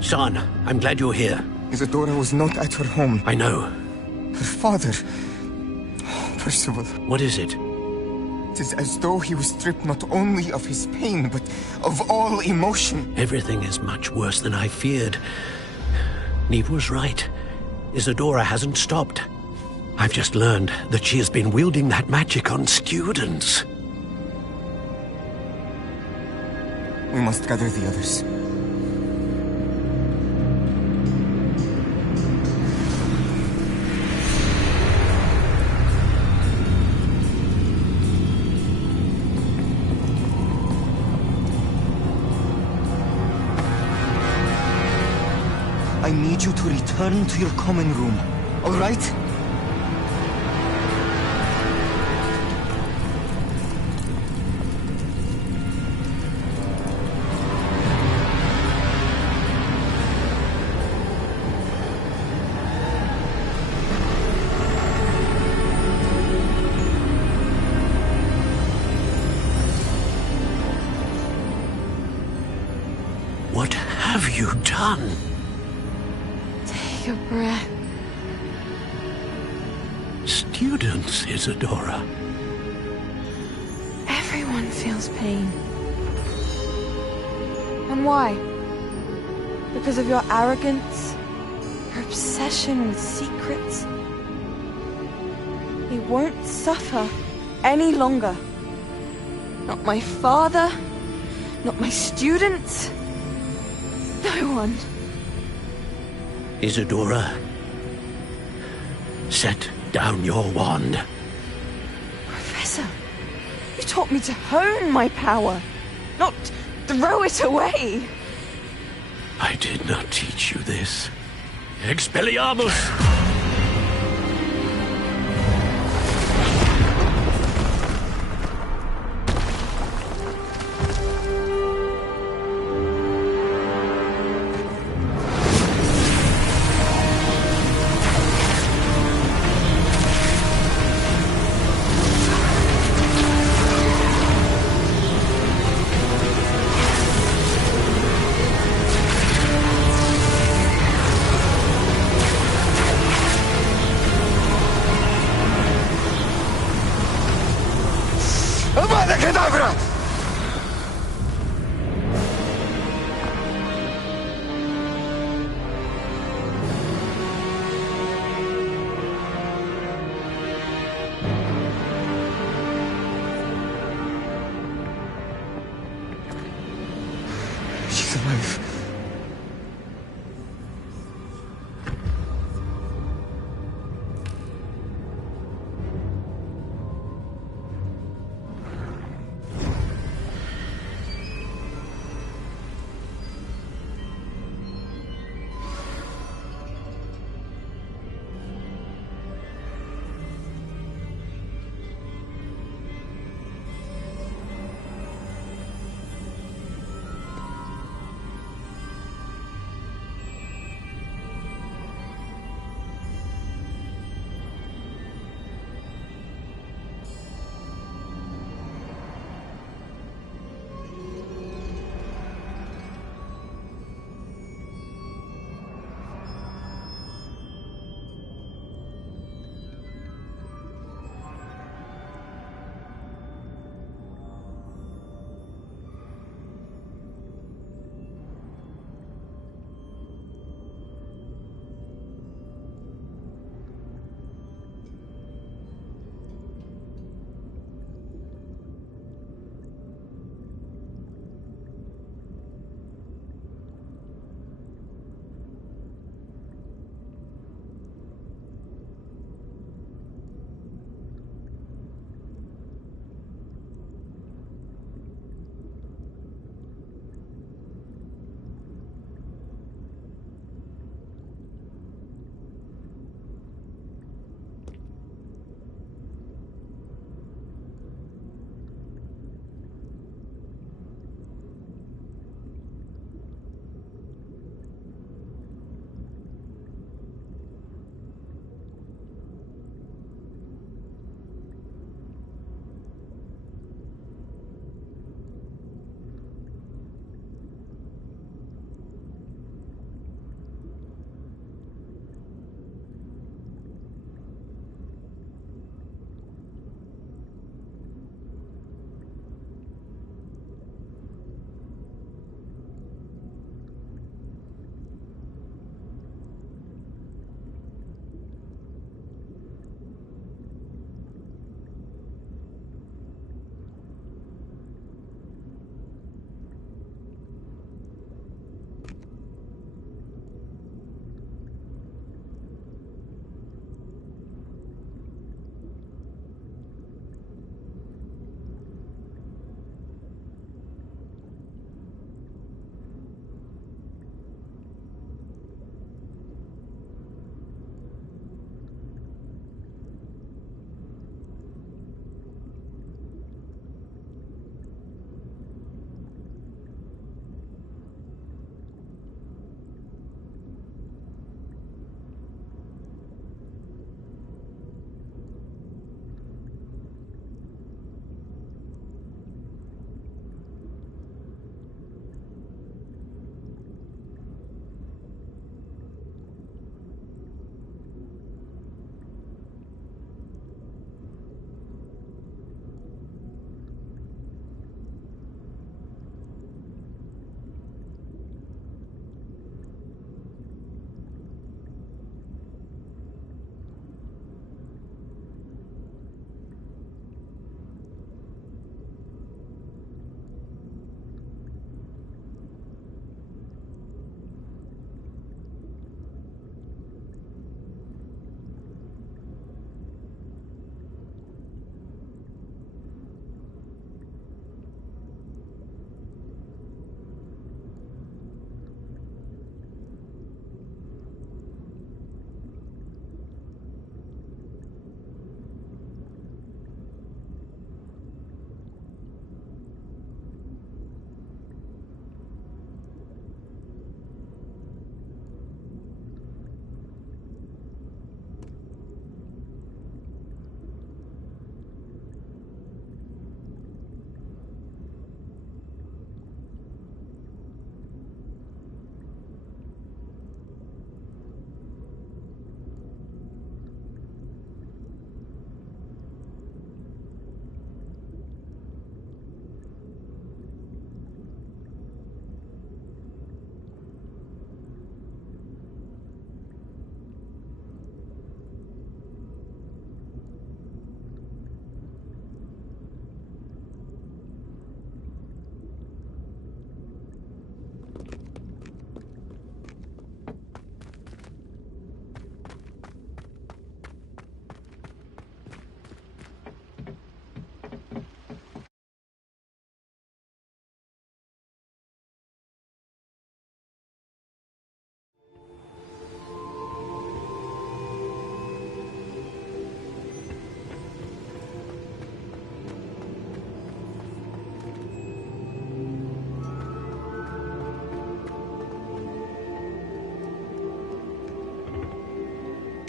Son, I'm glad you're here. Isadora was not at her home. I know. Her father... Percival. What is it? It is as though he was stripped not only of his pain, but of all emotion. Everything is much worse than I feared. Neve was right. Isadora hasn't stopped. I've just learned that she has been wielding that magic on students. We must gather the others. I need you to return to your common room, all right? What have you done? Take a breath. Students, Isadora. Everyone feels pain. And why? Because of your arrogance? Your obsession with secrets? He won't suffer any longer. Not my father, not my students, no one. Isadora, set down your wand. Professor, you taught me to hone my power, not throw it away. I did not teach you this. Expelliarmus! alive.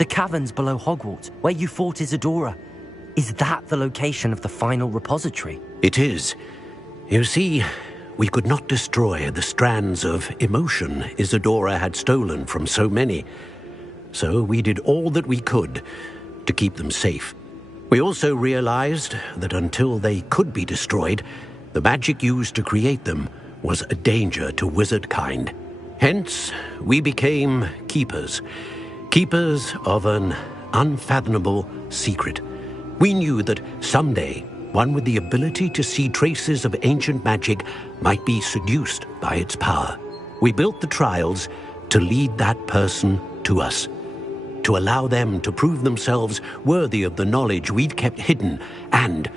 The caverns below Hogwarts, where you fought Isadora. Is that the location of the final repository? It is. You see, we could not destroy the strands of emotion Isadora had stolen from so many. So we did all that we could to keep them safe. We also realized that until they could be destroyed, the magic used to create them was a danger to wizard kind. Hence, we became keepers. Keepers of an unfathomable secret. We knew that someday, one with the ability to see traces of ancient magic might be seduced by its power. We built the trials to lead that person to us, to allow them to prove themselves worthy of the knowledge we'd kept hidden and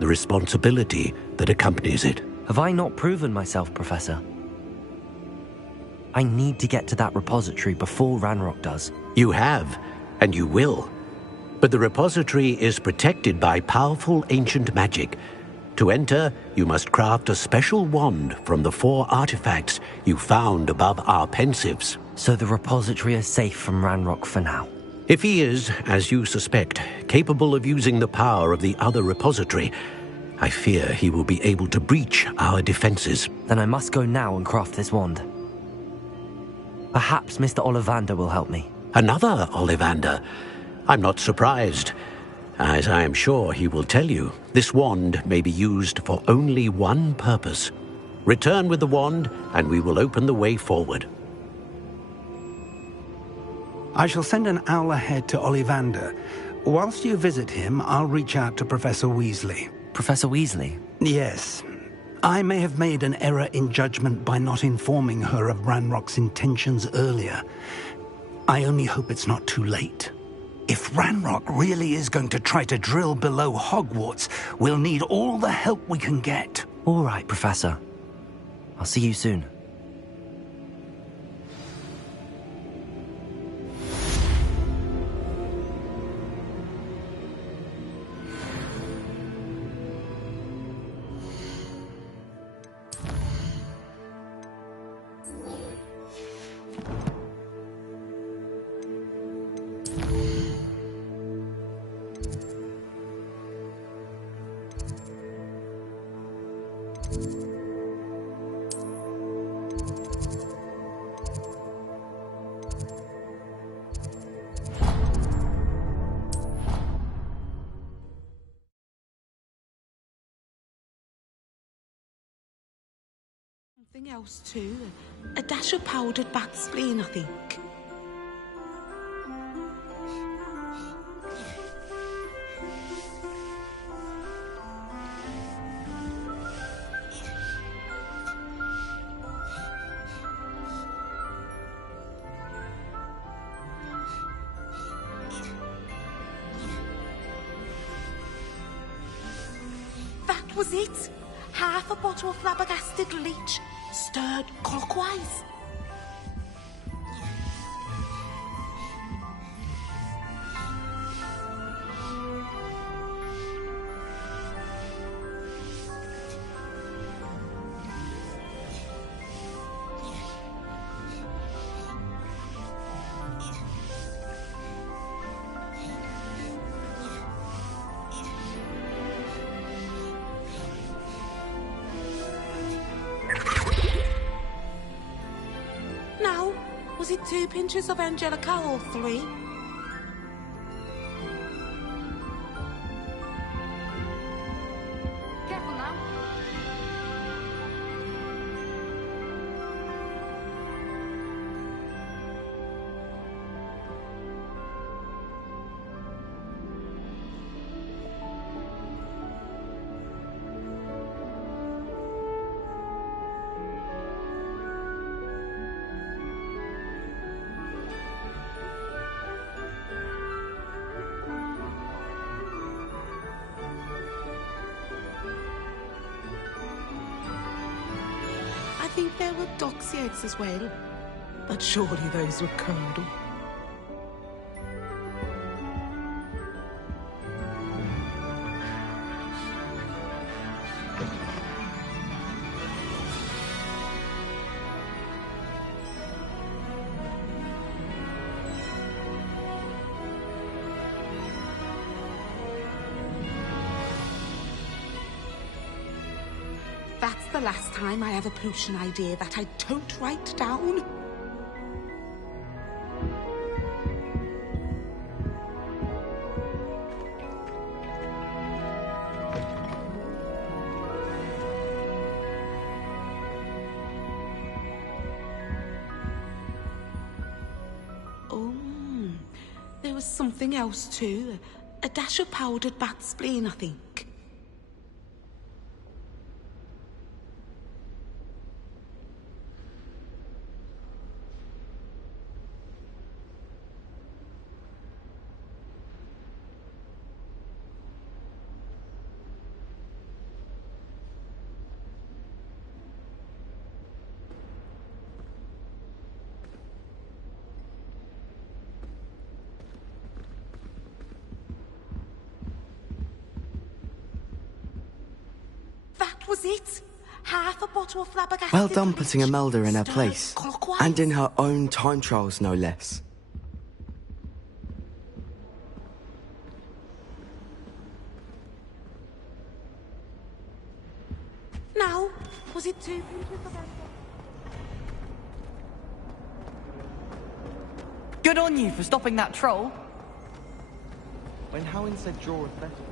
the responsibility that accompanies it. Have I not proven myself, Professor? I need to get to that repository before Ranrock does. You have, and you will. But the repository is protected by powerful ancient magic. To enter, you must craft a special wand from the 4 artifacts you found above our pensives. So the repository is safe from Ranrock for now? If he is, as you suspect, capable of using the power of the other repository, I fear he will be able to breach our defenses. Then I must go now and craft this wand. Perhaps Mr. Ollivander will help me. Another Ollivander? I'm not surprised. As I am sure he will tell you, this wand may be used for only one purpose. Return with the wand, and we will open the way forward. I shall send an owl ahead to Ollivander. Whilst you visit him, I'll reach out to Professor Weasley. Professor Weasley? Yes. I may have made an error in judgment by not informing her of Ranrock's intentions earlier. I only hope it's not too late. If Ranrock really is going to try to drill below Hogwarts, we'll need all the help we can get. All right, Professor. I'll see you soon. Something else too. A dash of powdered bat spleen, I think. That was it. Half a bottle of flabbergasted leech, stirred clockwise. Was it 2 pinches of Angelica or 3? Careful now. I think there were doxy eggs as well, but surely those were curdle. the last time I have a potion idea that I don't write down? Oh, there was something else too. A dash of powdered bat spleen, I think. That was it. Half a bottle of flabbergasted. Well done putting bleach, Imelda in her stirred place. clockwise. And in her own time trials, no less. Now, was it too... Good on you for stopping that troll. When Howin said draw a festival...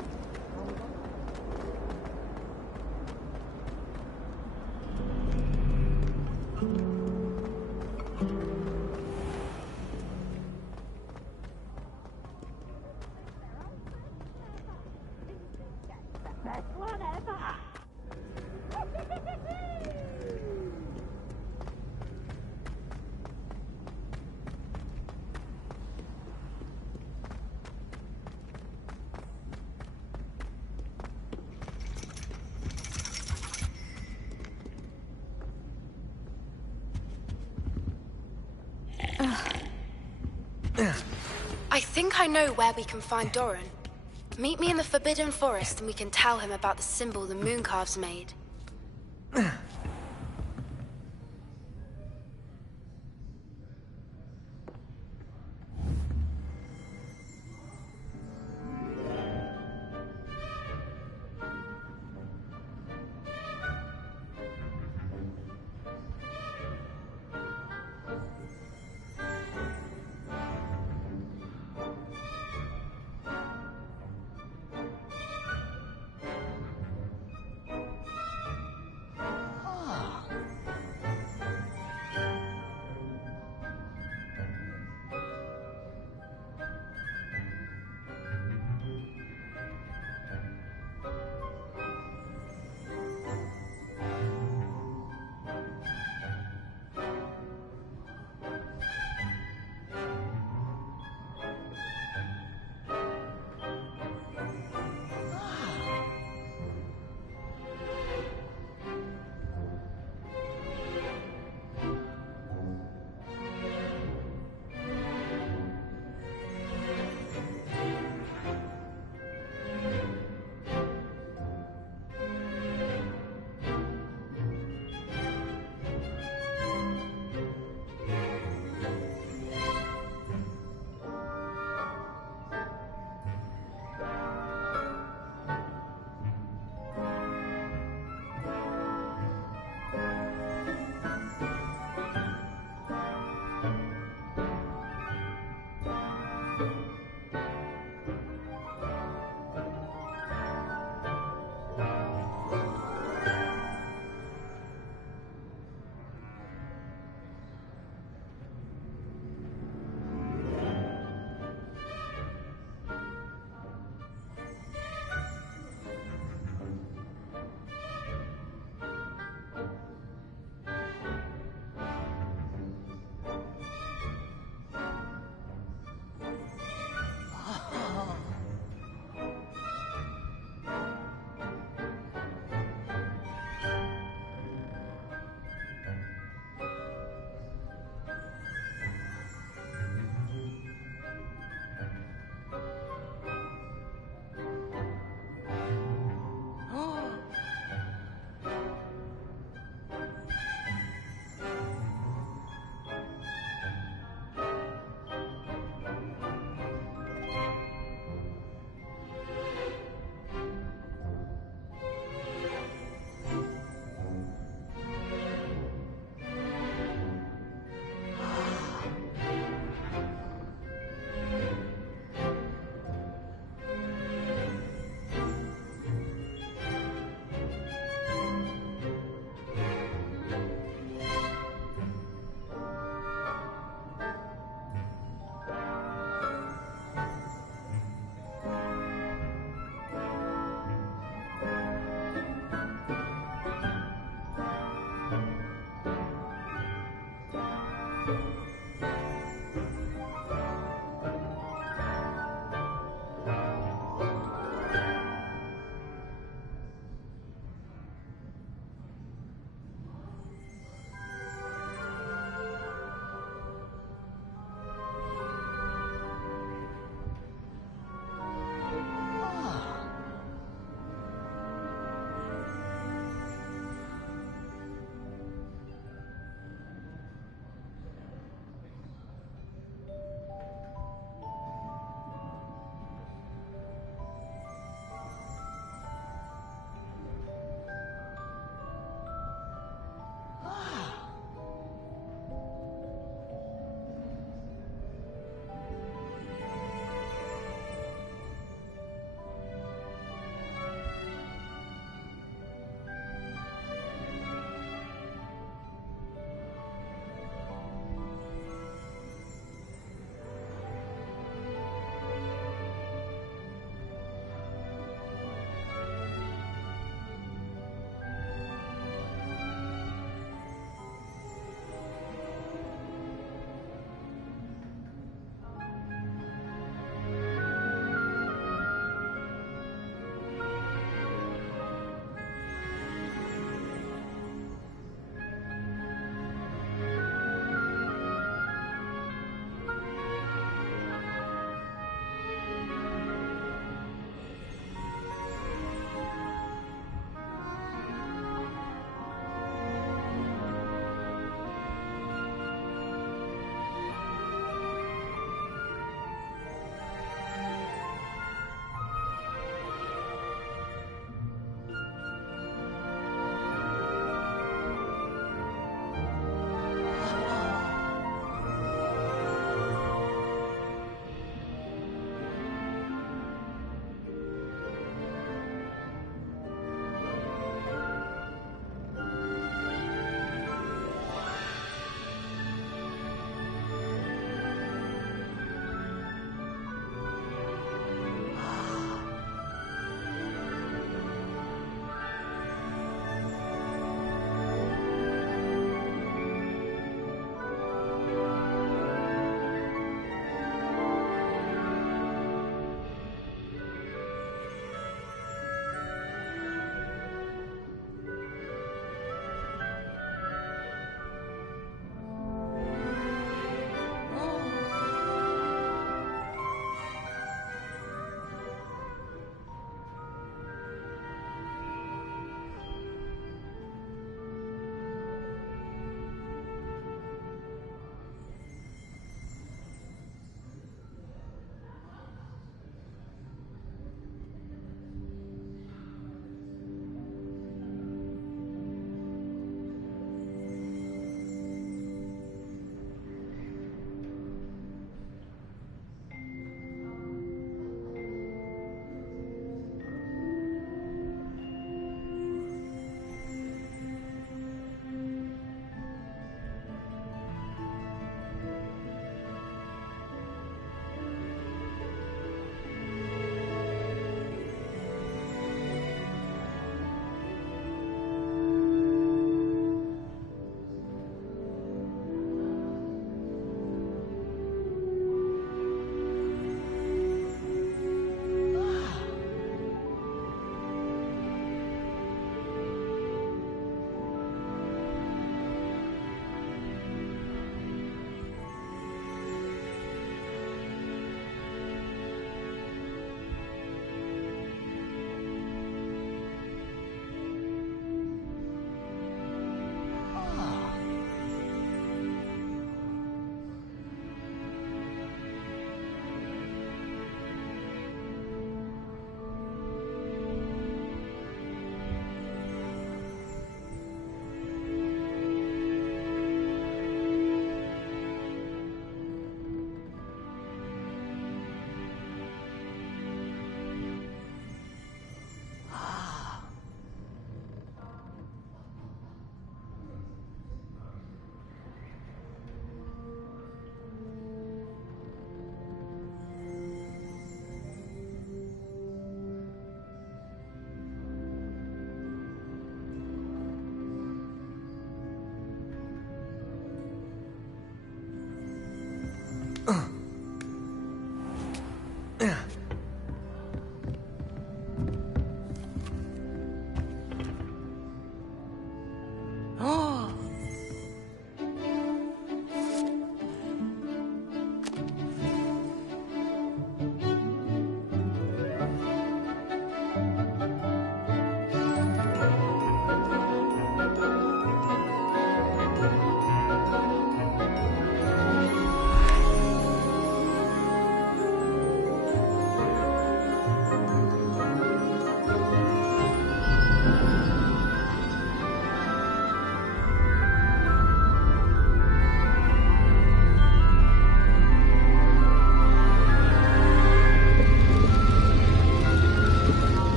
I think I know where we can find Doran. Meet me in the Forbidden Forest and we can tell him about the symbol the Mooncalves made.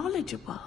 knowledgeable.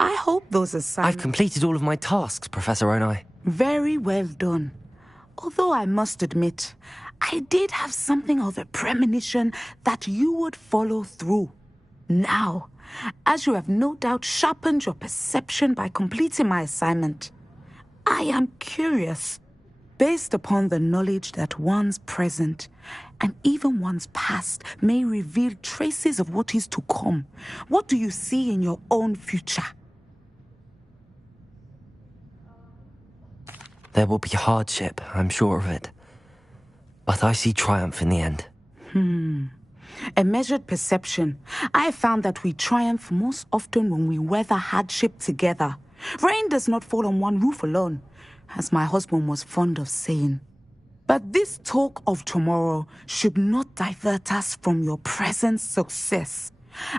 I hope those assignments... I've completed all of my tasks, Professor Onai. Very well done. Although I must admit, I did have something of a premonition that you would follow through. Now, as you have no doubt sharpened your perception by completing my assignment, I am curious, based upon the knowledge that one's present and even one's past may reveal traces of what is to come. What do you see in your own future? There will be hardship, I'm sure of it. But I see triumph in the end. A measured perception. I have found that we triumph most often when we weather hardship together. Rain does not fall on one roof alone, as my husband was fond of saying. But this talk of tomorrow should not divert us from your present success.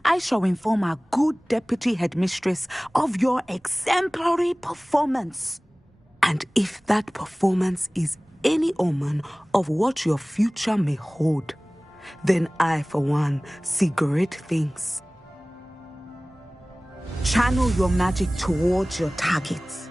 I shall inform our good deputy headmistress of your exemplary performance. And if that performance is any omen of what your future may hold, then I, for one, see great things. Channel your magic towards your targets.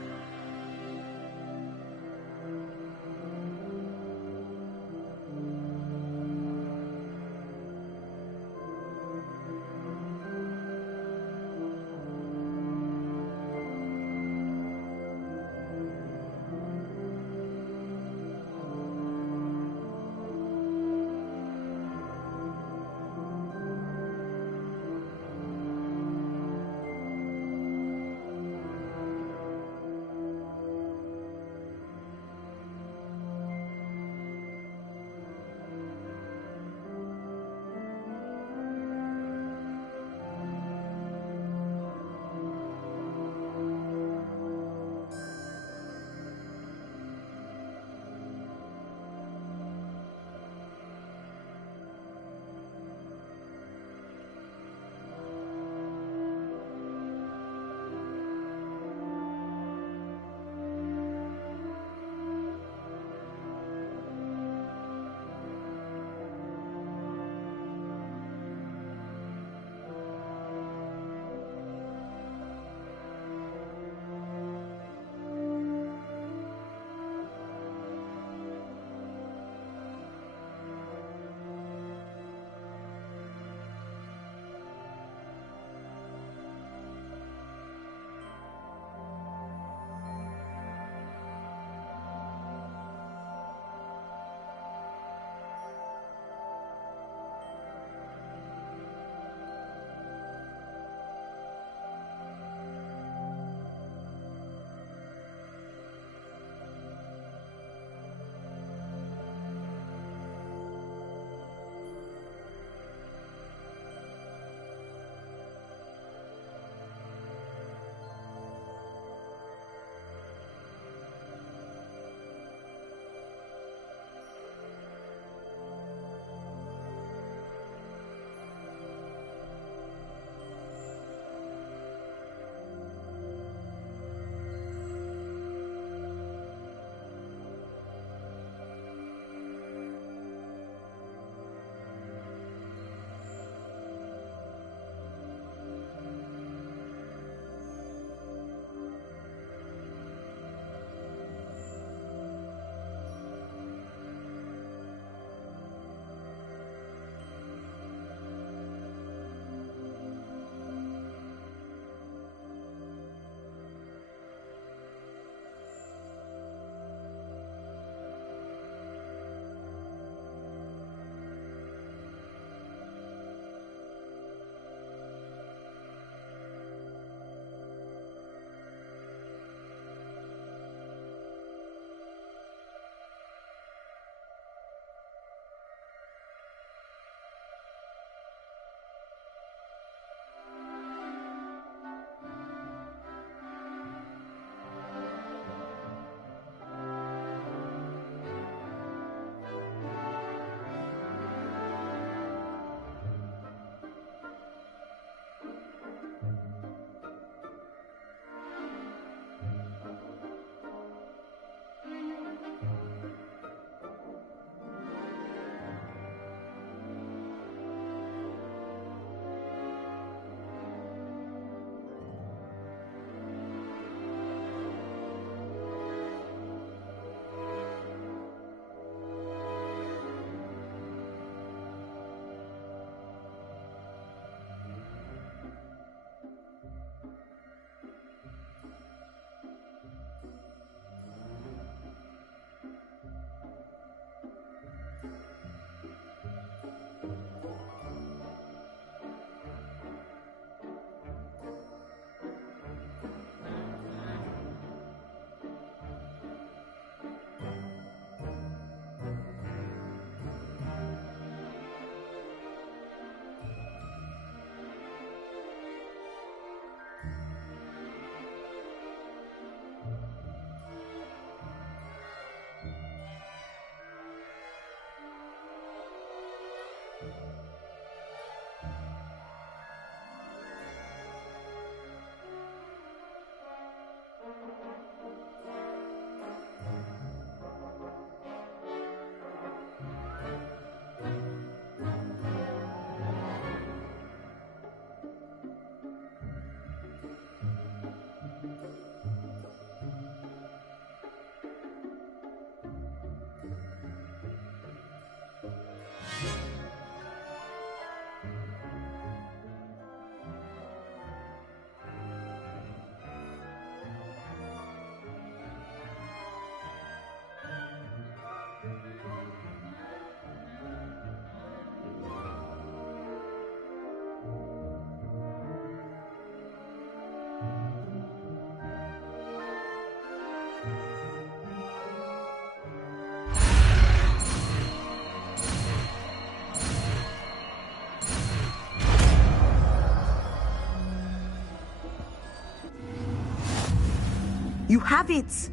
You have it!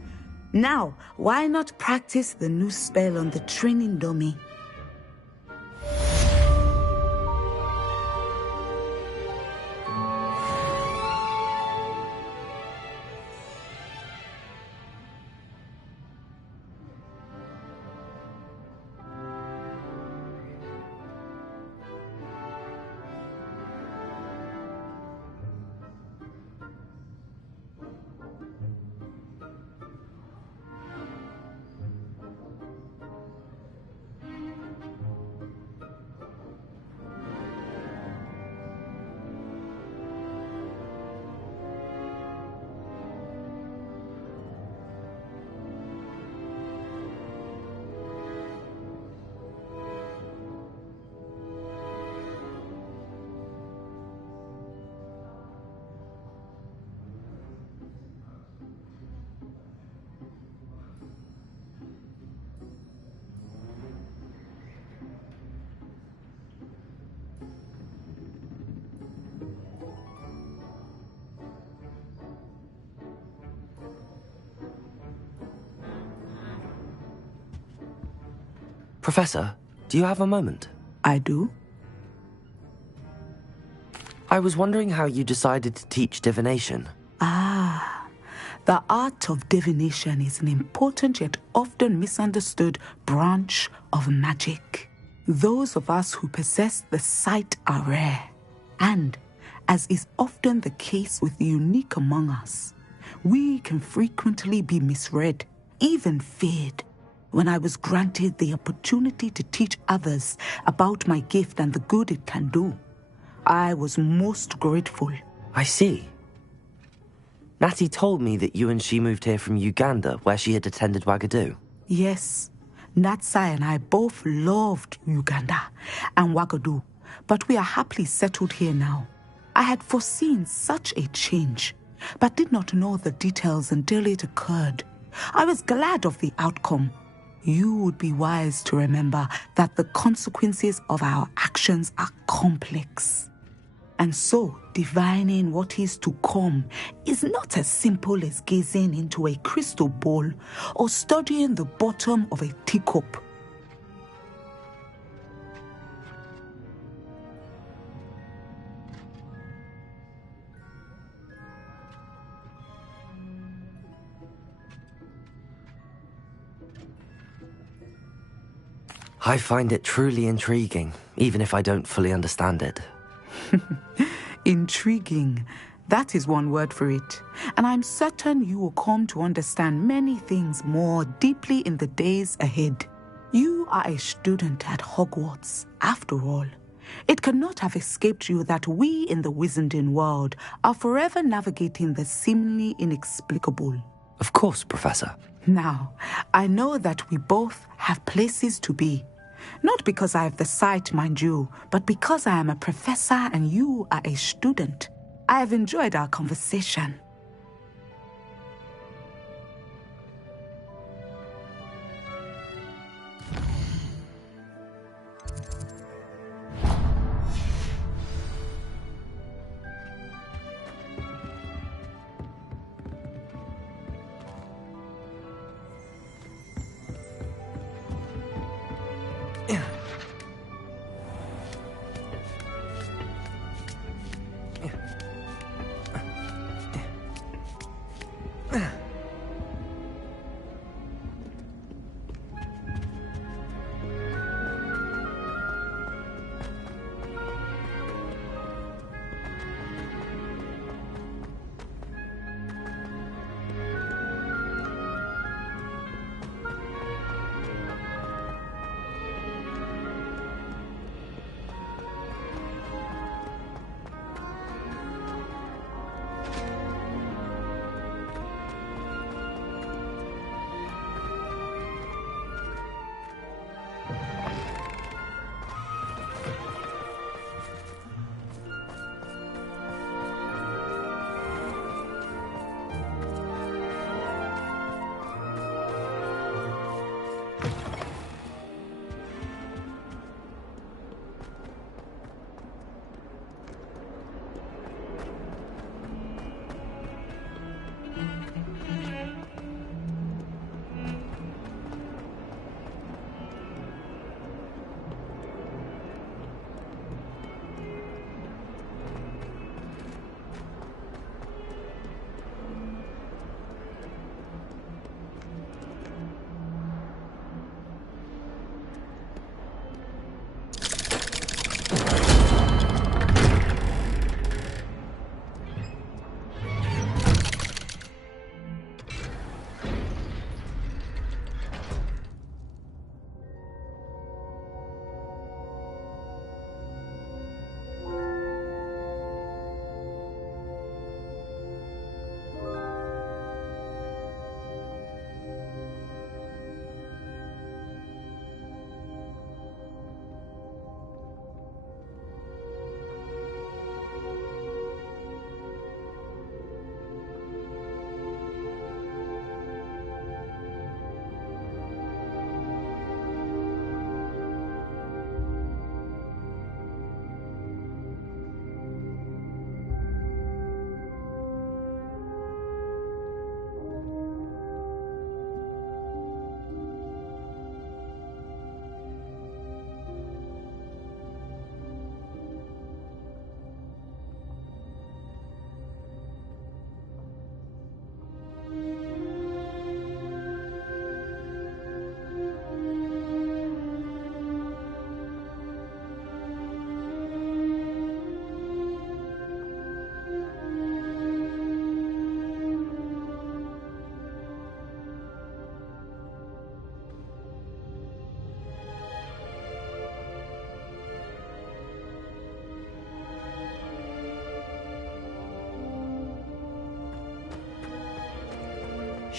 Now, why not practice the new spell on the training dummy? Professor, do you have a moment? I do. I was wondering how you decided to teach divination. The art of divination is an important yet often misunderstood branch of magic. Those of us who possess the sight are rare, and, as is often the case with the unique among us, we can frequently be misread, even feared. When I was granted the opportunity to teach others about my gift and the good it can do, I was most grateful. I see. Natty told me that you and she moved here from Uganda, where she had attended Wagadu. Yes, Natsai and I both loved Uganda and Wagadu, but we are happily settled here now. I had foreseen such a change, but did not know the details until it occurred. I was glad of the outcome. You would be wise to remember that the consequences of our actions are complex. And so, divining what is to come is not as simple as gazing into a crystal ball or studying the bottom of a teacup. I find it truly intriguing, even if I don't fully understand it. Intriguing. That is one word for it. And I'm certain you will come to understand many things more deeply in the days ahead. You are a student at Hogwarts, after all. It cannot have escaped you that we in the Wizarding world are forever navigating the seemingly inexplicable. Of course, Professor. Now, I know that we both have places to be. Not because I have the sight, mind you, but because I am a professor and you are a student. I have enjoyed our conversation.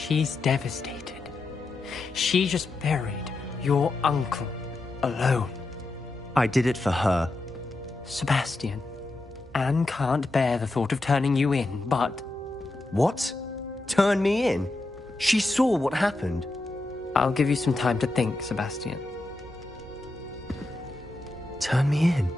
She's devastated. She just buried your uncle alone. I did it for her. Sebastian, Anne can't bear the thought of turning you in, but... What? Turn me in? She saw what happened. I'll give you some time to think, Sebastian. Turn me in?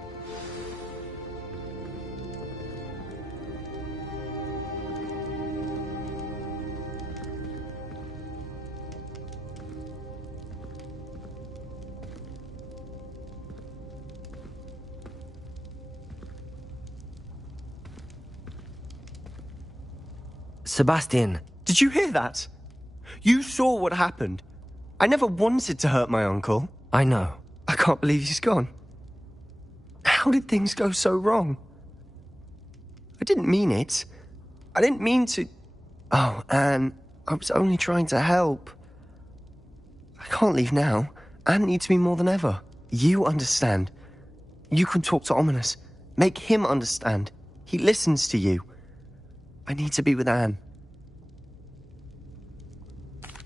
Sebastian. Did you hear that? You saw what happened. I never wanted to hurt my uncle. I know. I can't believe he's gone. How did things go so wrong? I didn't mean it. I didn't mean to... Oh, Anne, I was only trying to help. I can't leave now. Anne needs me more than ever. You understand. You can talk to Ominous. Make him understand. He listens to you. I need to be with Anne.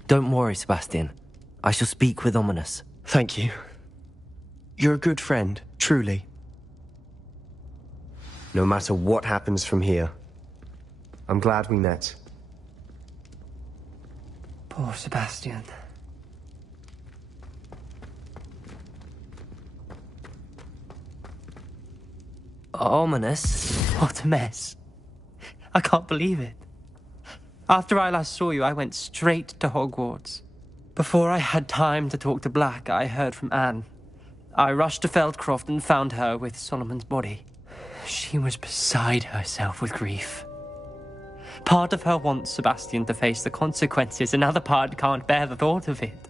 Don't worry, Sebastian. I shall speak with Ominous. Thank you. You're a good friend, truly. No matter what happens from here, I'm glad we met. Poor Sebastian. Ominous? What a mess. I can't believe it. After I last saw you, I went straight to Hogwarts. Before I had time to talk to Black, I heard from Anne. I rushed to Feldcroft and found her with Solomon's body. She was beside herself with grief. Part of her wants Sebastian to face the consequences, another part can't bear the thought of it.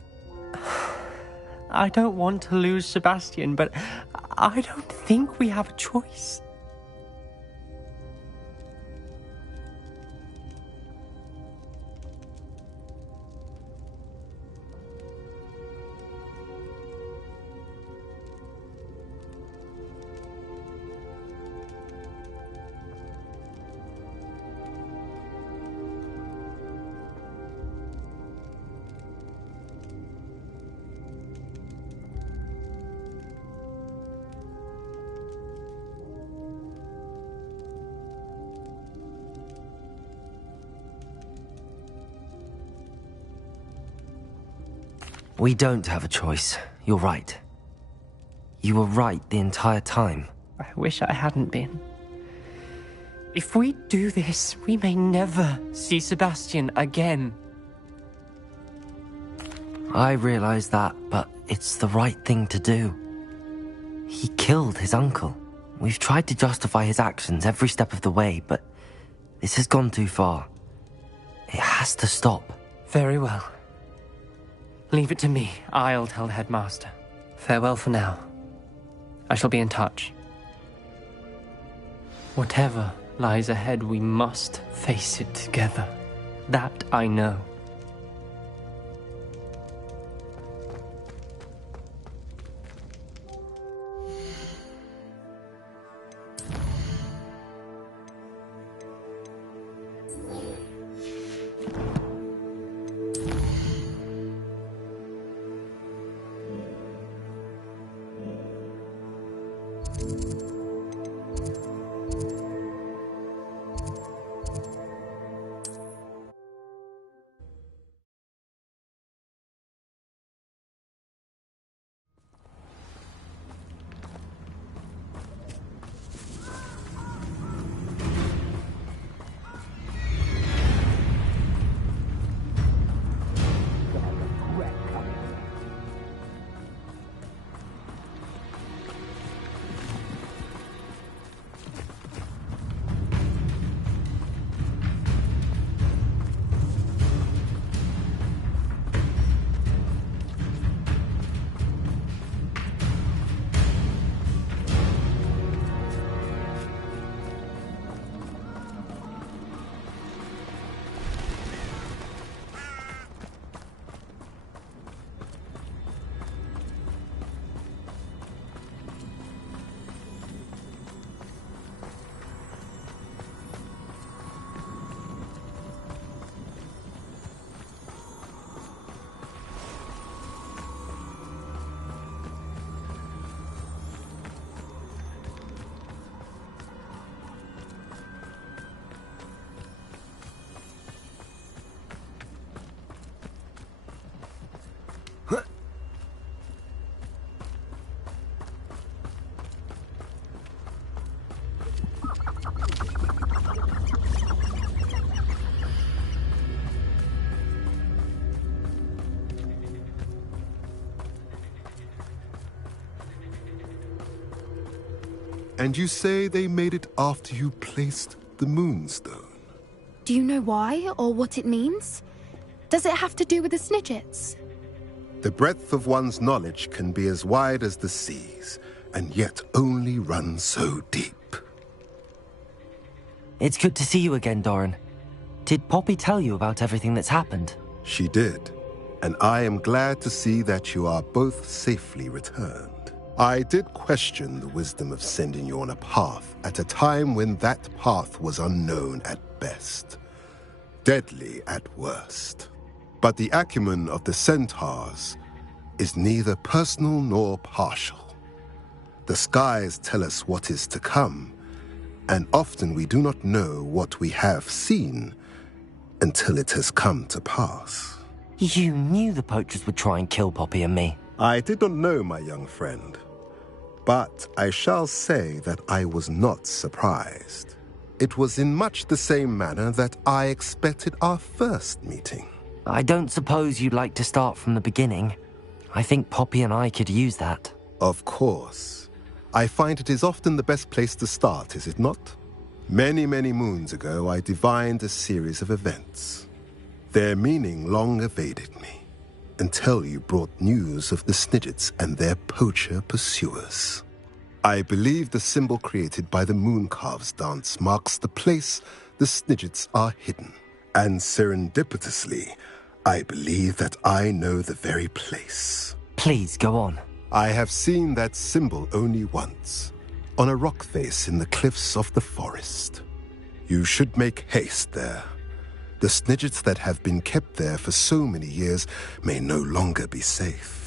I don't want to lose Sebastian, but I don't think we have a choice. We don't have a choice. You're right. You were right the entire time. I wish I hadn't been. If we do this, we may never see Sebastian again. I realize that, but it's the right thing to do. He killed his uncle. We've tried to justify his actions every step of the way, but this has gone too far. It has to stop. Very well. Leave it to me. I'll tell the headmaster. Farewell for now. I shall be in touch. Whatever lies ahead, we must face it together. That I know. And you say they made it after you placed the Moonstone? Do you know why, or what it means? Does it have to do with the Snidgets? The breadth of one's knowledge can be as wide as the seas, and yet only run so deep. It's good to see you again, Doran. Did Poppy tell you about everything that's happened? She did, and I am glad to see that you are both safely returned. I did question the wisdom of sending you on a path at a time when that path was unknown at best, deadly at worst. But the acumen of the centaurs is neither personal nor partial. The skies tell us what is to come, and often we do not know what we have seen until it has come to pass. You knew the poachers would try and kill Poppy and me. I did not know, my young friend, but I shall say that I was not surprised. It was in much the same manner that I expected our first meeting. I don't suppose you'd like to start from the beginning. I think Poppy and I could use that. Of course. I find it is often the best place to start, is it not? Many, many moons ago, I divined a series of events. Their meaning long evaded me, until you brought news of the Snidgets and their poacher pursuers. I believe the symbol created by the Mooncalves dance marks the place the Snidgets are hidden. And serendipitously, I believe that I know the very place. Please, go on. I have seen that symbol only once, on a rock face in the cliffs of the forest. You should make haste there. The Snidgets that have been kept there for so many years may no longer be safe.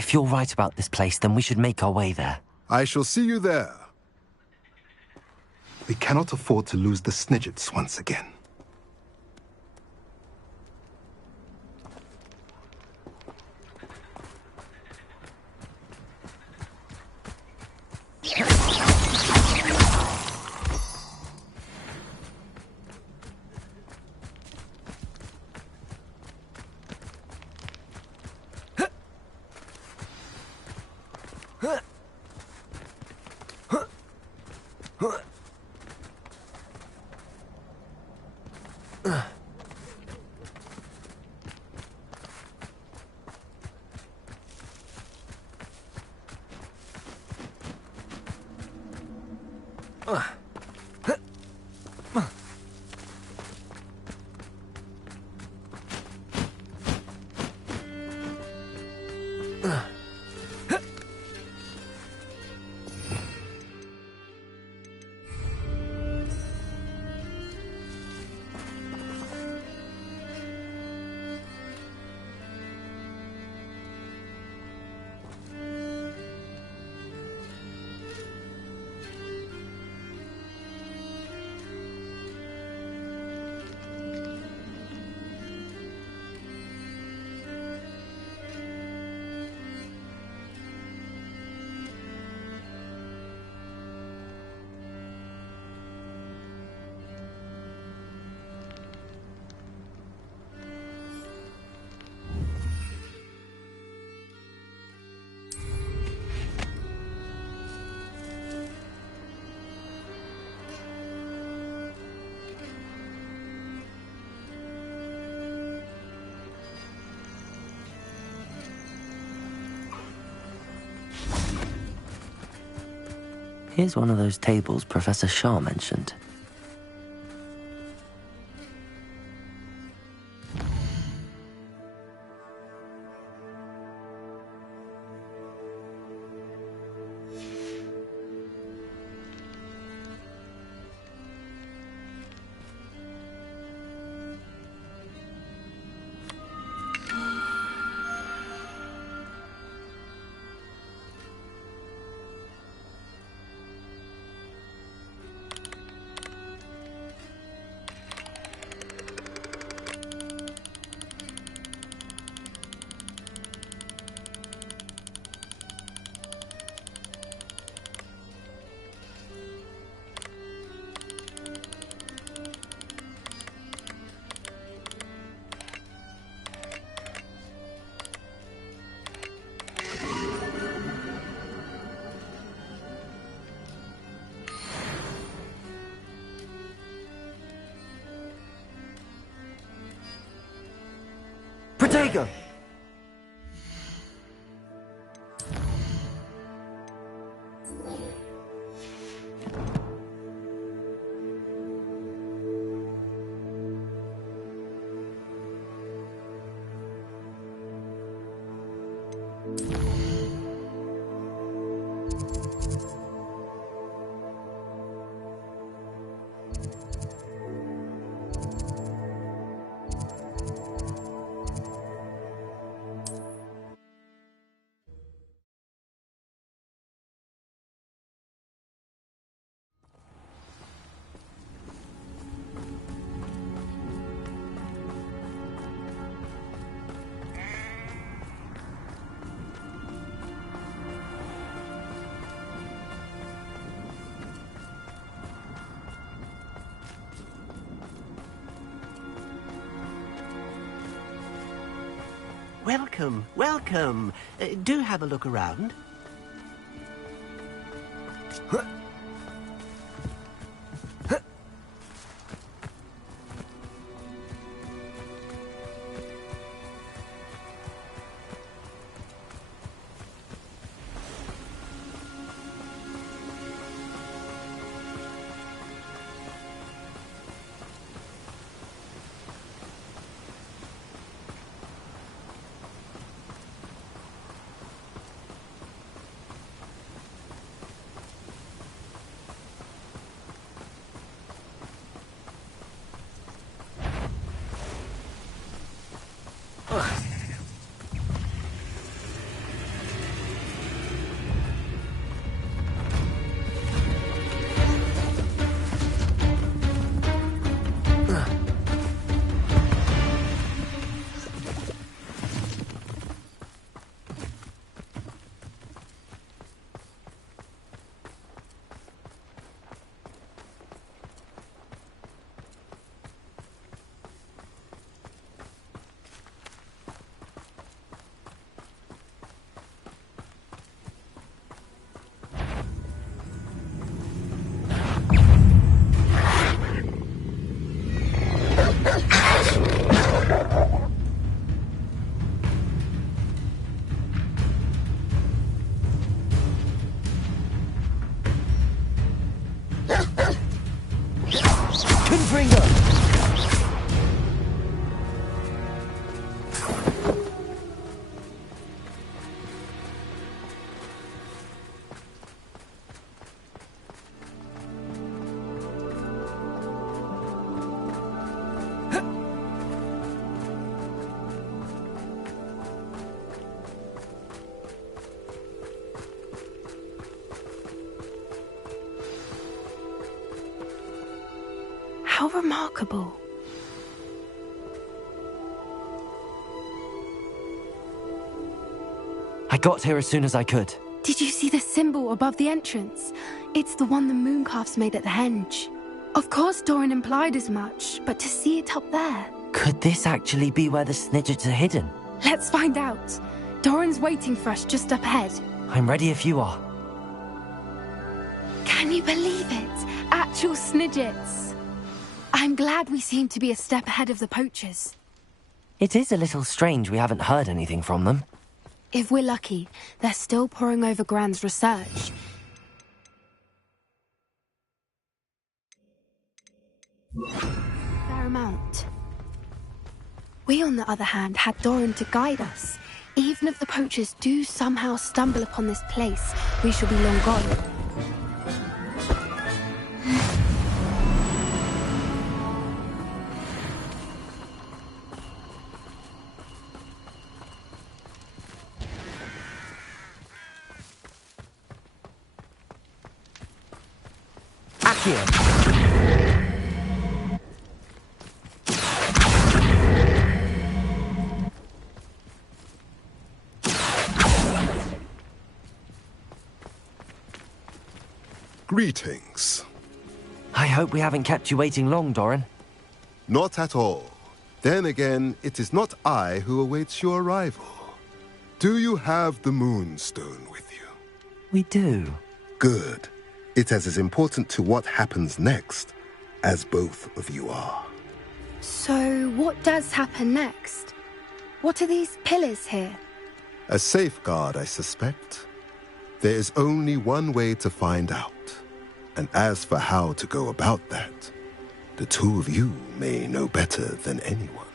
If you're right about this place, then we should make our way there. I shall see you there. We cannot afford to lose the Snidgets once again. Here's one of those tables Professor Shah mentioned. Protego! Welcome, welcome. Do have a look around. Deathbringer! How remarkable. I got here as soon as I could. Did you see the symbol above the entrance? It's the one the mooncalfs made at the henge. Of course Doran implied as much, but to see it up there... Could this actually be where the Snidgets are hidden? Let's find out. Doran's waiting for us just up ahead. I'm ready if you are. Can you believe it? Actual Snidgets. I'm glad we seem to be a step ahead of the poachers. It is a little strange we haven't heard anything from them. If we're lucky, they're still poring over Gran's research. Fair amount. We, on the other hand, had Doran to guide us. Even if the poachers do somehow stumble upon this place, we shall be long gone. Greetings. I hope we haven't kept you waiting long, Doran. Not at all. Then again, it is not I who awaits your arrival. Do you have the Moonstone with you? We do. Good. It is as important to what happens next as both of you are. So, what does happen next? What are these pillars here? A safeguard, I suspect. There is only one way to find out. And as for how to go about that, the two of you may know better than anyone.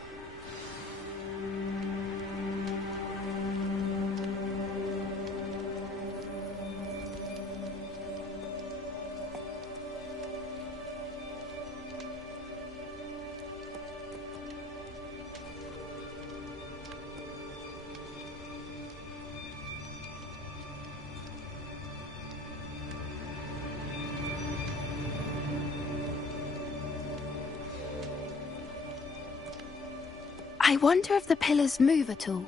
I wonder if the pillars move at all.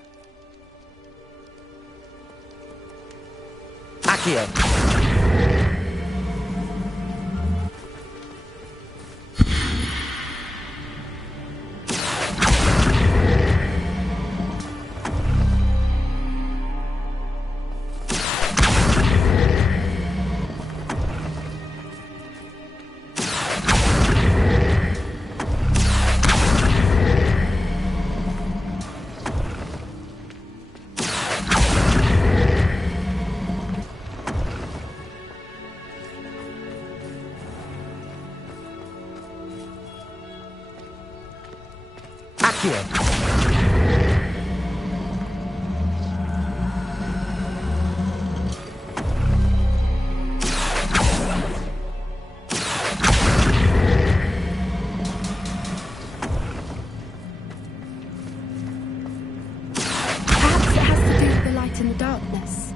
Accio! Perhaps it has to do with the light in the darkness.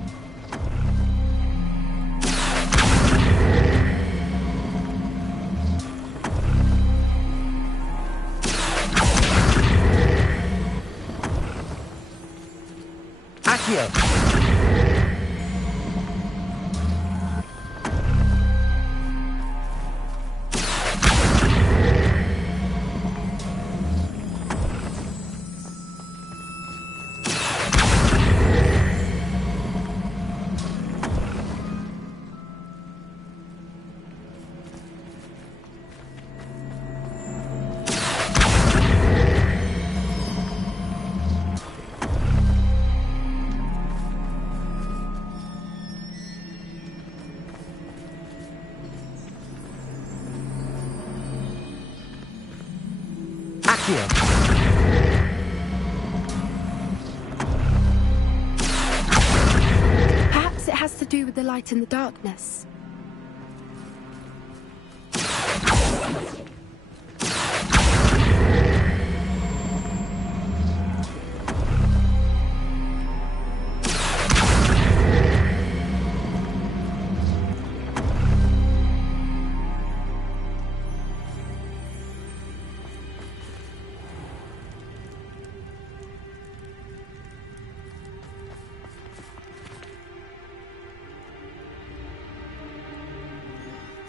Accio! Accio! Perhaps it has to do with the light in the darkness.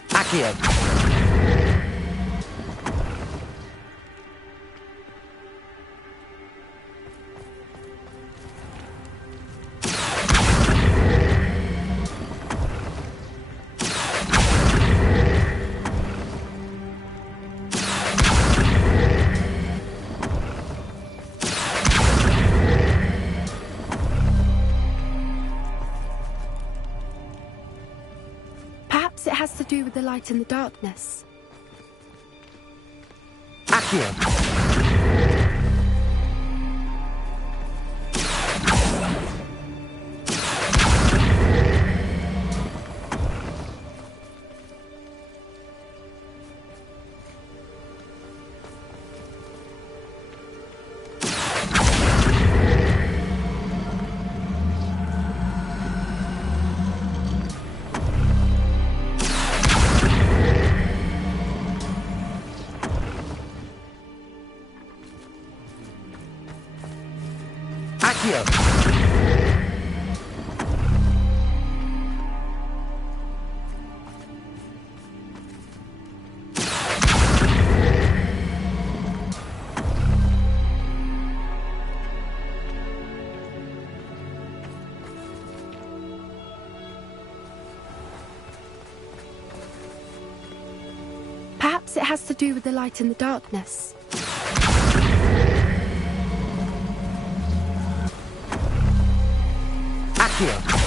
Accio! Perhaps it has to do with the light in the darkness. Accio! Accio! Perhaps it has to do with the light in the darkness. Accio!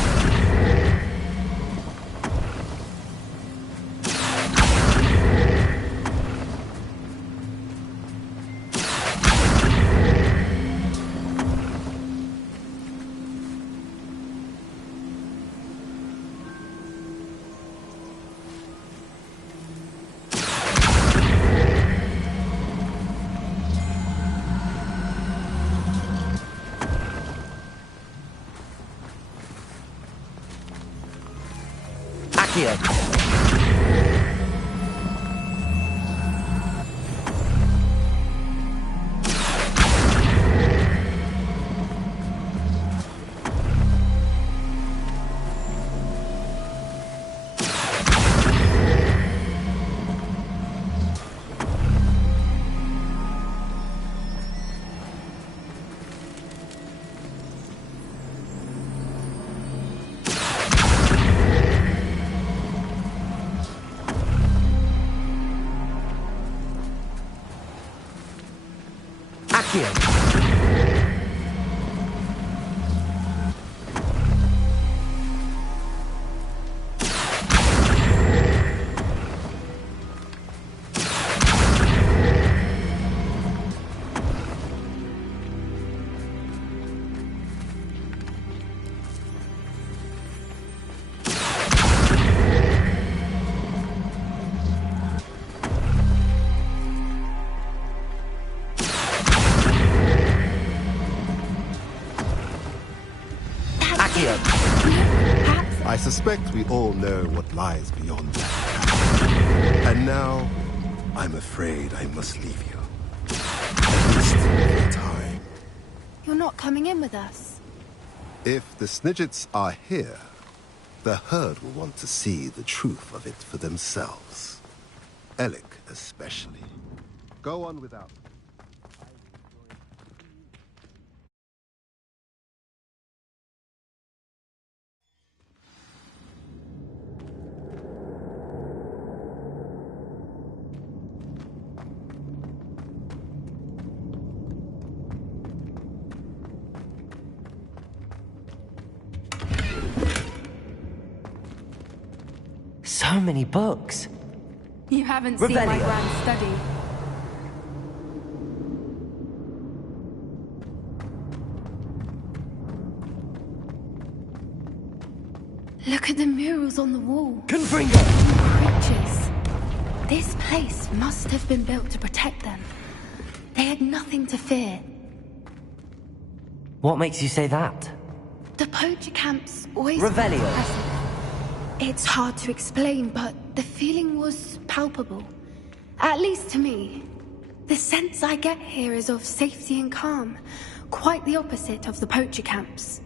Accio! I suspect we all know what lies beyond that. And now, I'm afraid I must leave you. At least for a time. You're not coming in with us. If the Snidgets are here, the herd will want to see the truth of it for themselves. Alec especially. Go on without me. So many books. You haven't seen my Revelio. grand study. Look at the murals on the wall. Confringo! Creatures. This place must have been built to protect them. They had nothing to fear. What makes you say that? The poacher camps always... Revelio. It's hard to explain, but the feeling was palpable. At least to me. The sense I get here is of safety and calm. Quite the opposite of the poacher camps.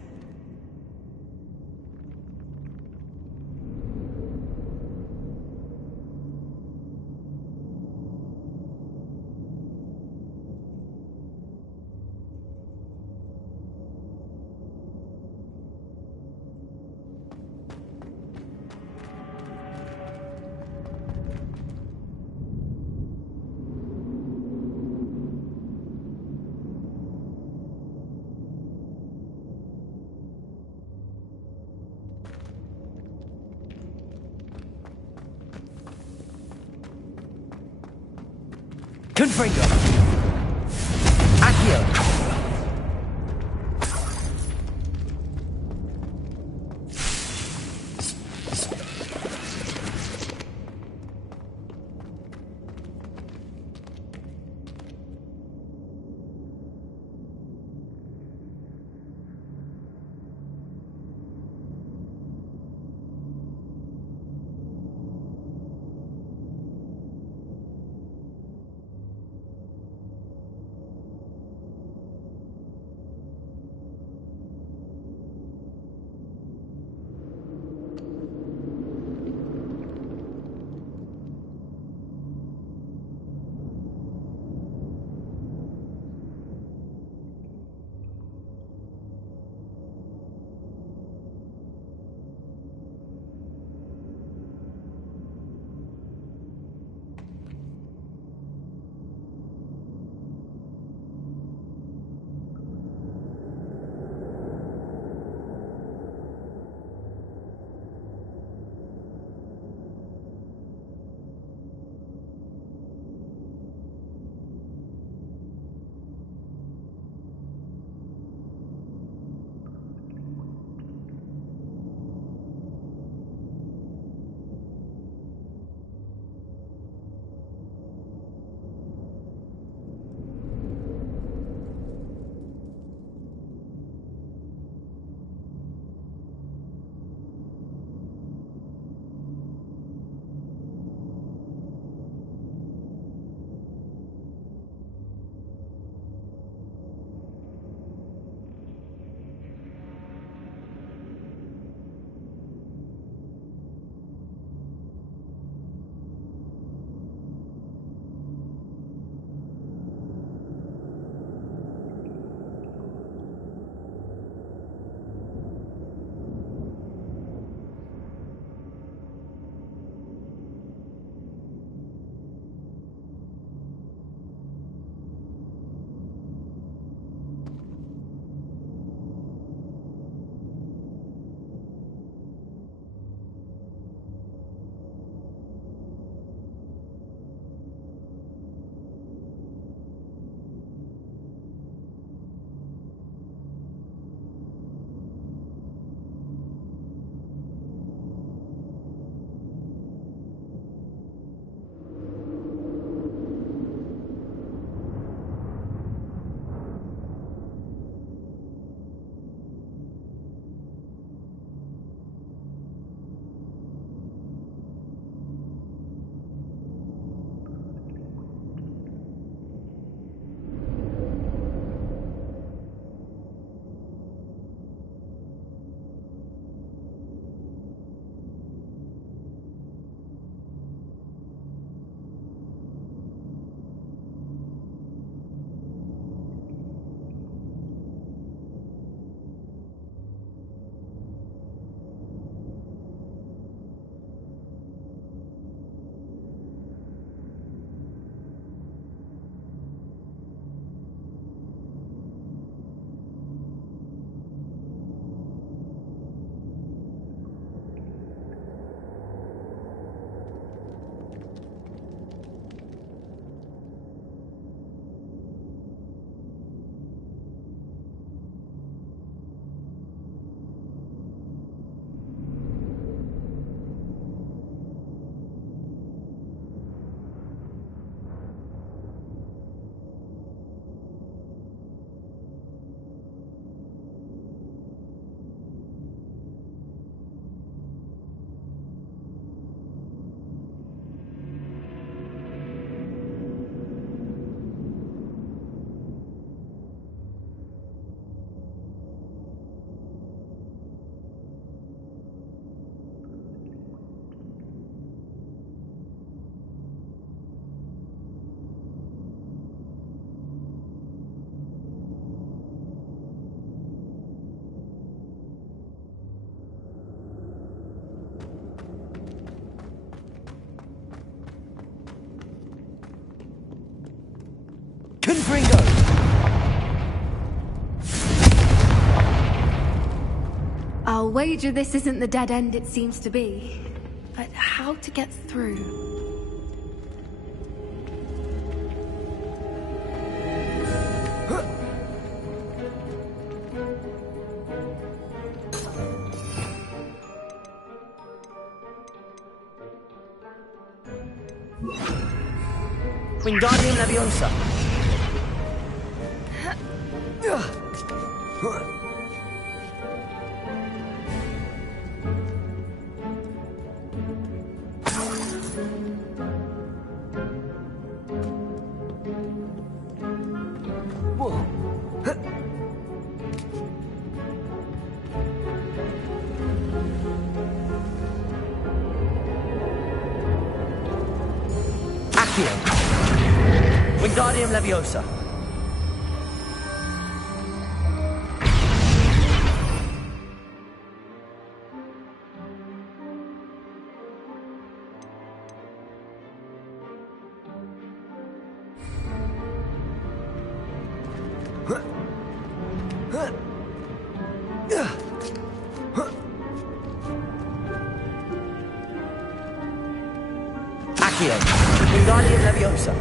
Confringo! Accio! I'll wager this isn't the dead end it seems to be. But how to get through? Wingardium Leviosa. Accio. Wingardium Leviosa. Accio. Wingardium Leviosa.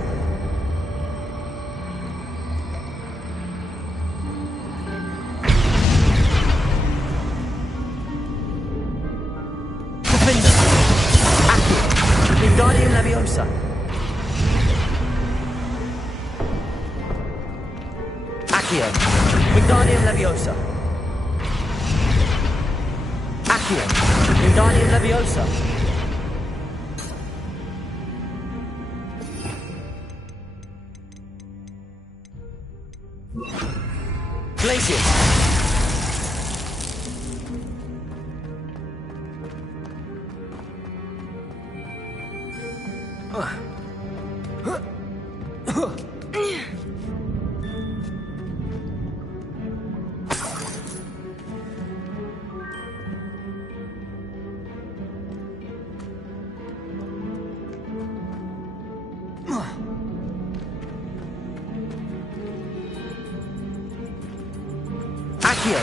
Defender. Accio. Wingardium Leviosa. Accio. Wingardium Leviosa. Accio. Wingardium Leviosa. Glacius. Accio.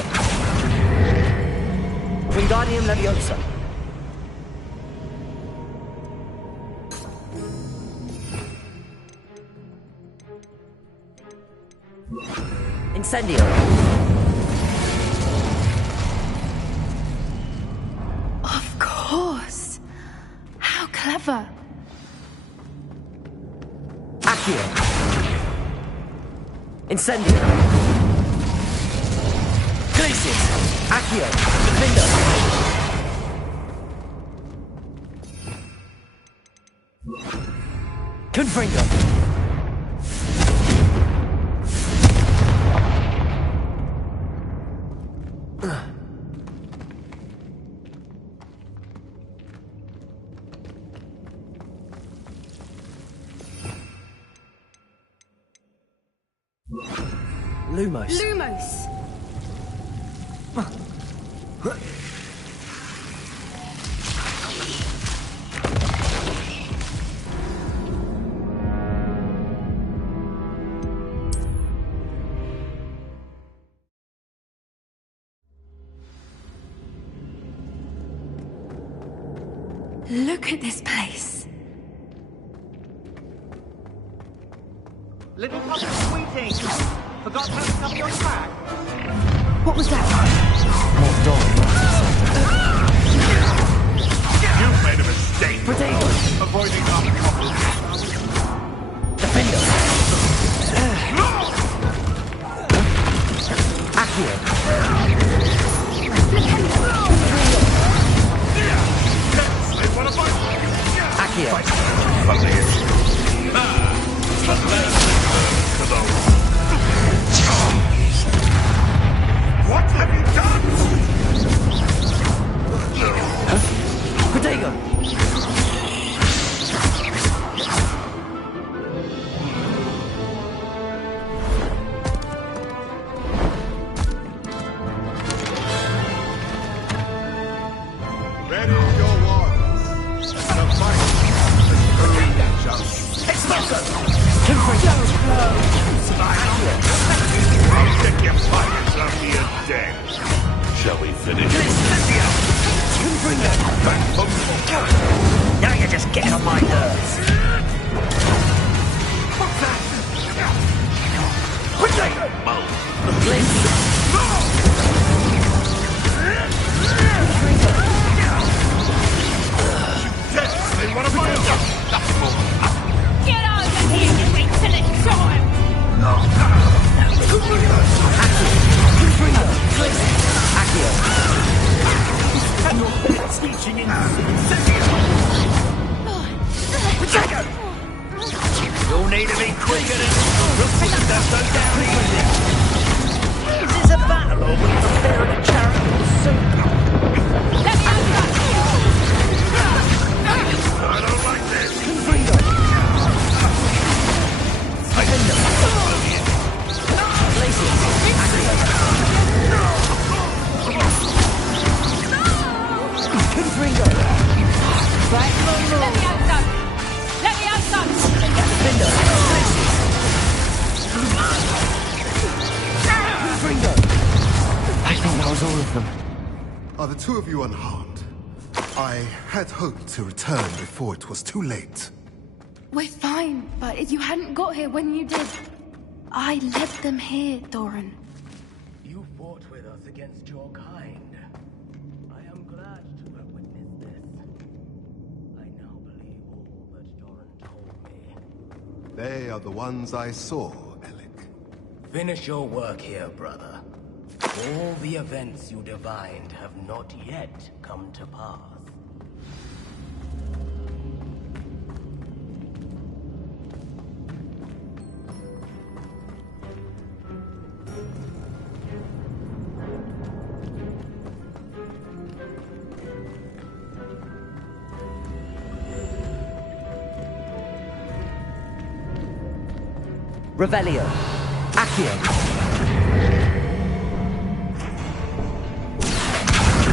Wingardium Leviosa. Incendio. Of course. How clever. Accio. Incendio. Glacius. Accio. Defender. Confringo. Lumos. Lumos. Look at this place. Little puppy sweeting! Forgot how to cover your track? What was that? What door? You've made a mistake. Potato. Avoiding uncommon. Defender. Accio. They want to fight. Accio. What have you done? Potato. Ready your wands. The fight is only just. Expulso. Confringo. I'll check your pockets after you're dead. Shall we finish? Now you're just getting on my nerves. What's that? They want to fight us. Get over here, you insolent child! Teaching in You'll need to be quicker than does go down easy. Is this a battle or we preparing a charitable soup? Let me out! I don't like this. Right, let me out, son! Let me out, son! I think that was all of them. Are the two of you unharmed? I had hoped to return before it was too late. We're fine, but if you hadn't got here when you did, I led them here, Doran. You fought with us against your kind. I am glad to have witnessed this. I now believe all that Doran told me. They are the ones I saw, Alec. Finish your work here, brother. All the events you divined have not yet come to pass. Revelio. Accio.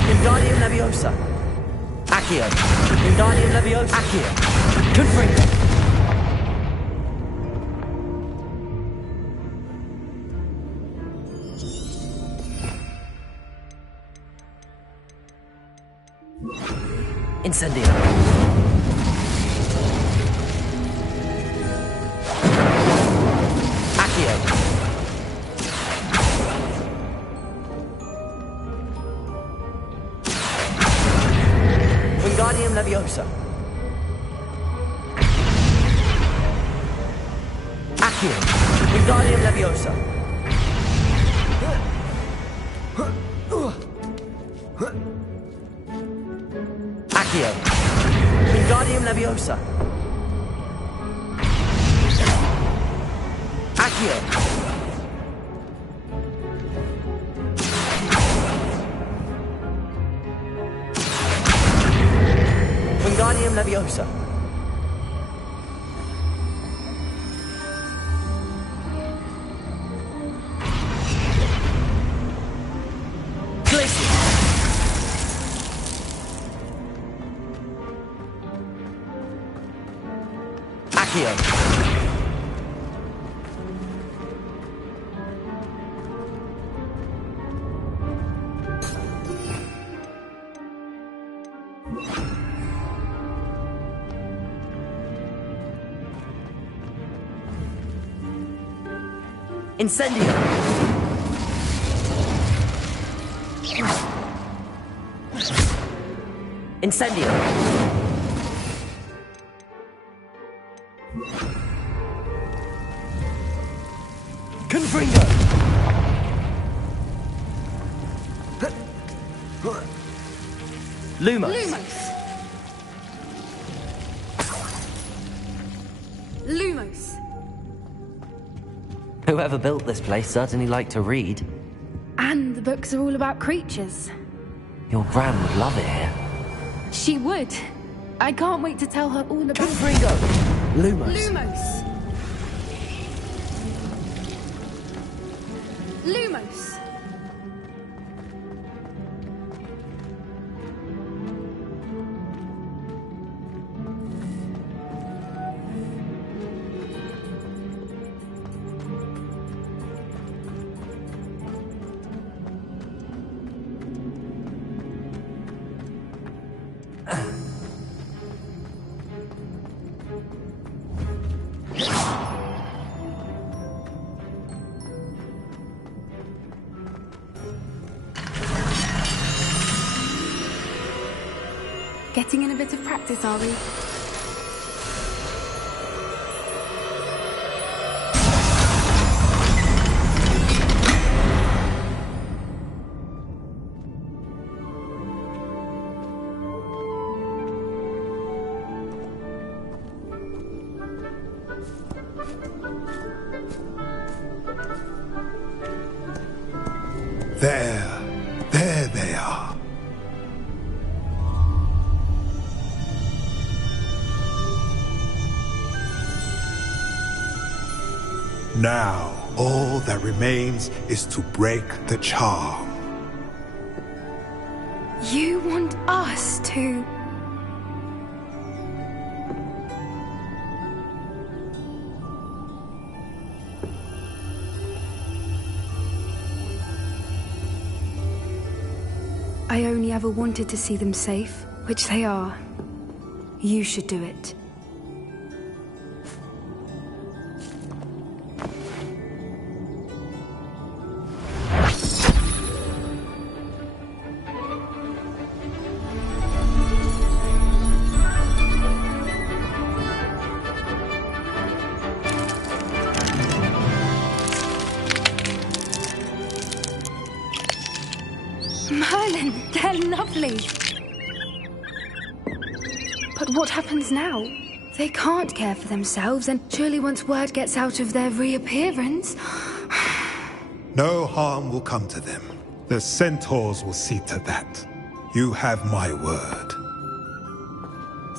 Wingardium Leviosa. Accio. Wingardium Leviosa. Accio. Confringo. Incendio. Accio. Wingardium Leviosa. Accio. Wingardium Leviosa. Accio. Wingardium Leviosa. Accio. Wingardium Leviosa. Glacier. Accio. Incendio. Incendio. Confringo. Lumos. Lumos. Whoever built this place certainly liked to read. And the books are all about creatures. Your gran would love it here. She would. I can't wait to tell her all about Confringo. Lumos. Lumos. Lumos. Getting in a bit of practice, are we? There they are. Now, all that remains is to break the charm. You want us to... I only ever wanted to see them safe, which they are. You should do it. Merlin, they're lovely. But what happens now? They can't care for themselves, and surely once word gets out of their reappearance... No harm will come to them. The centaurs will see to that. You have my word.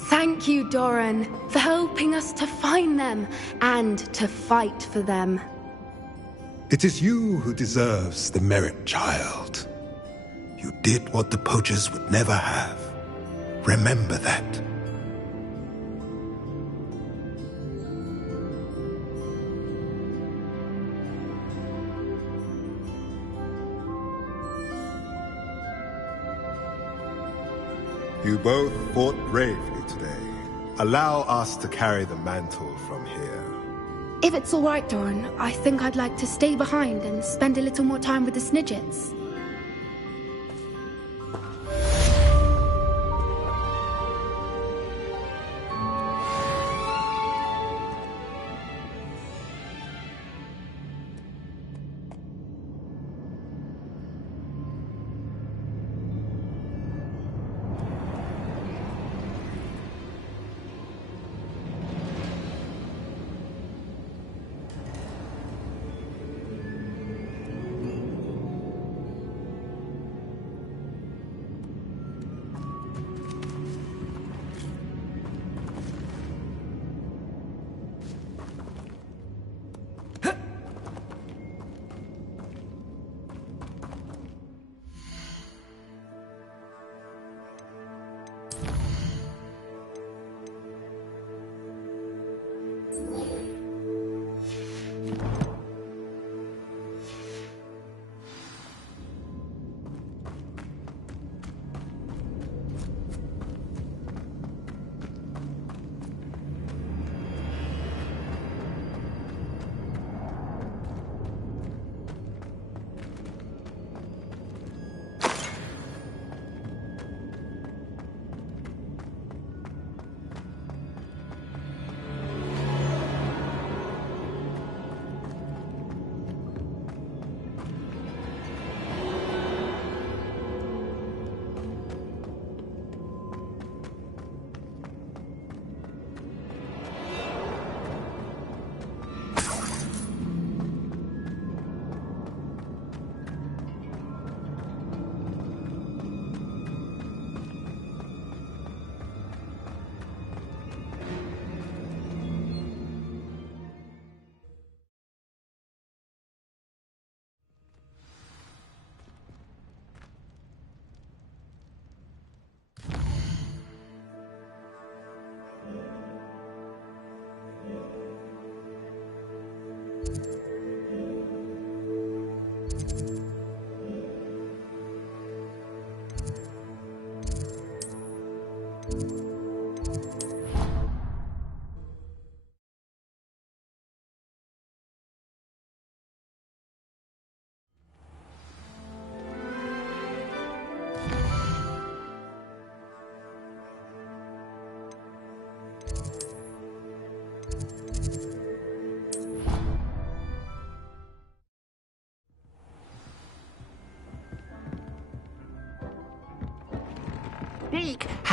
Thank you, Doran, for helping us to find them and to fight for them. It is you who deserves the merit, child. You did what the poachers would never have. Remember that. You both fought bravely today. Allow us to carry the mantle from here. If it's all right, Doran, I think I'd like to stay behind and spend a little more time with the Snidgets.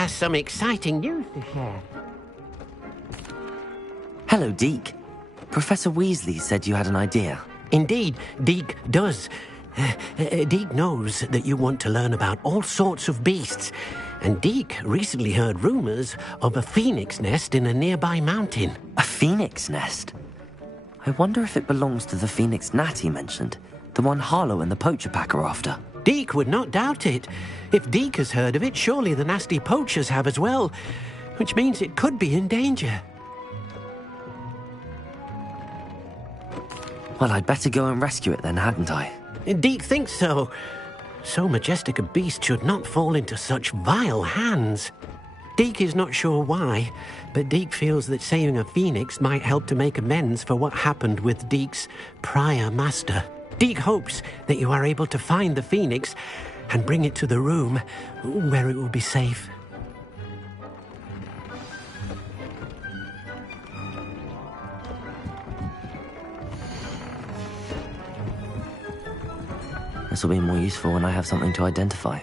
has some exciting news to share. Hello, Deke. Professor Weasley said you had an idea. Indeed, Deke does. Deke knows that you want to learn about all sorts of beasts, and Deke recently heard rumors of a phoenix nest in a nearby mountain. A phoenix nest? I wonder if it belongs to the phoenix gnat he mentioned, the one Harlow and the poacher pack are after. Deke would not doubt it. If Deke has heard of it, surely the nasty poachers have as well, which means it could be in danger. Well, I'd better go and rescue it then, hadn't I? Deke thinks so. So majestic a beast should not fall into such vile hands. Deke is not sure why, but Deke feels that saving a phoenix might help to make amends for what happened with Deke's prior master. Deke hopes that you are able to find the phoenix and bring it to the room where it will be safe. This will be more useful when I have something to identify.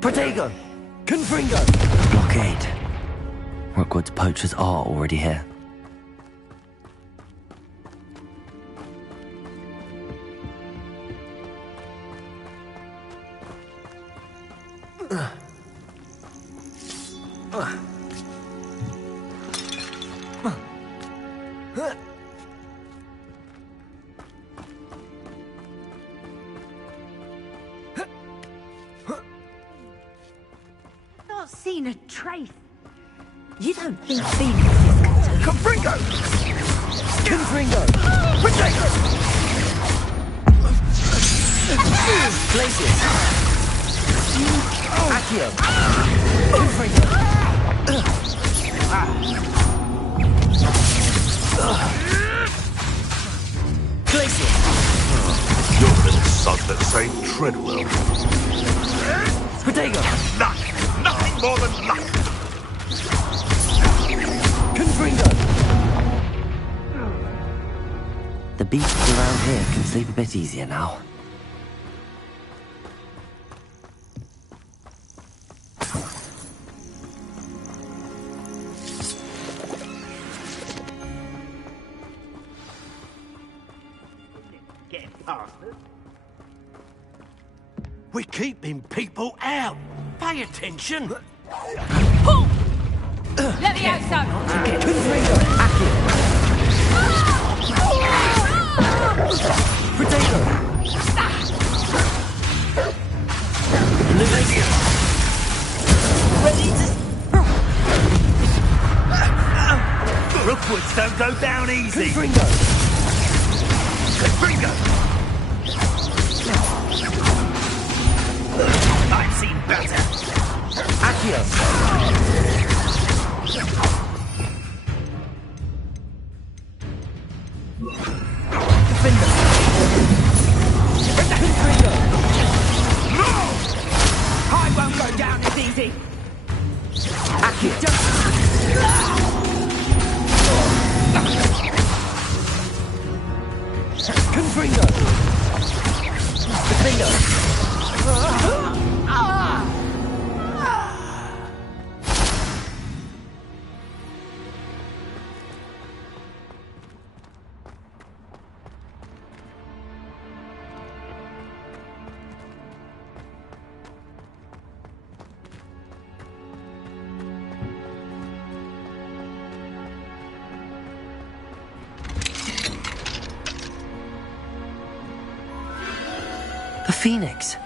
Protego! Confringo! Blockade. Rookwood's poachers are already here. Not seen a trace. You don't think Phoenix is going to... Confringo! Confringo! Protego! Glacius! Accio! Confringo! Glacius! Your little son that ain't Treadwell. Protego! Luck! Nothing more than luck! Confringo! The beasts around here can sleep a bit easier now. Get past us. We're keeping people out. Pay attention. Let me out, son! Confringo! Accio! Protego! Glacius! Ready to... Rookwoods don't go down easy! Confringo! Confringo! I've seen better! Accio! Defender! The Phoenix.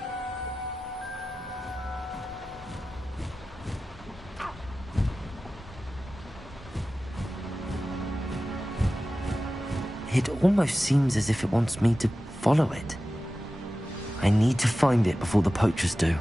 It almost seems as if it wants me to follow it. I need to find it before the poachers do.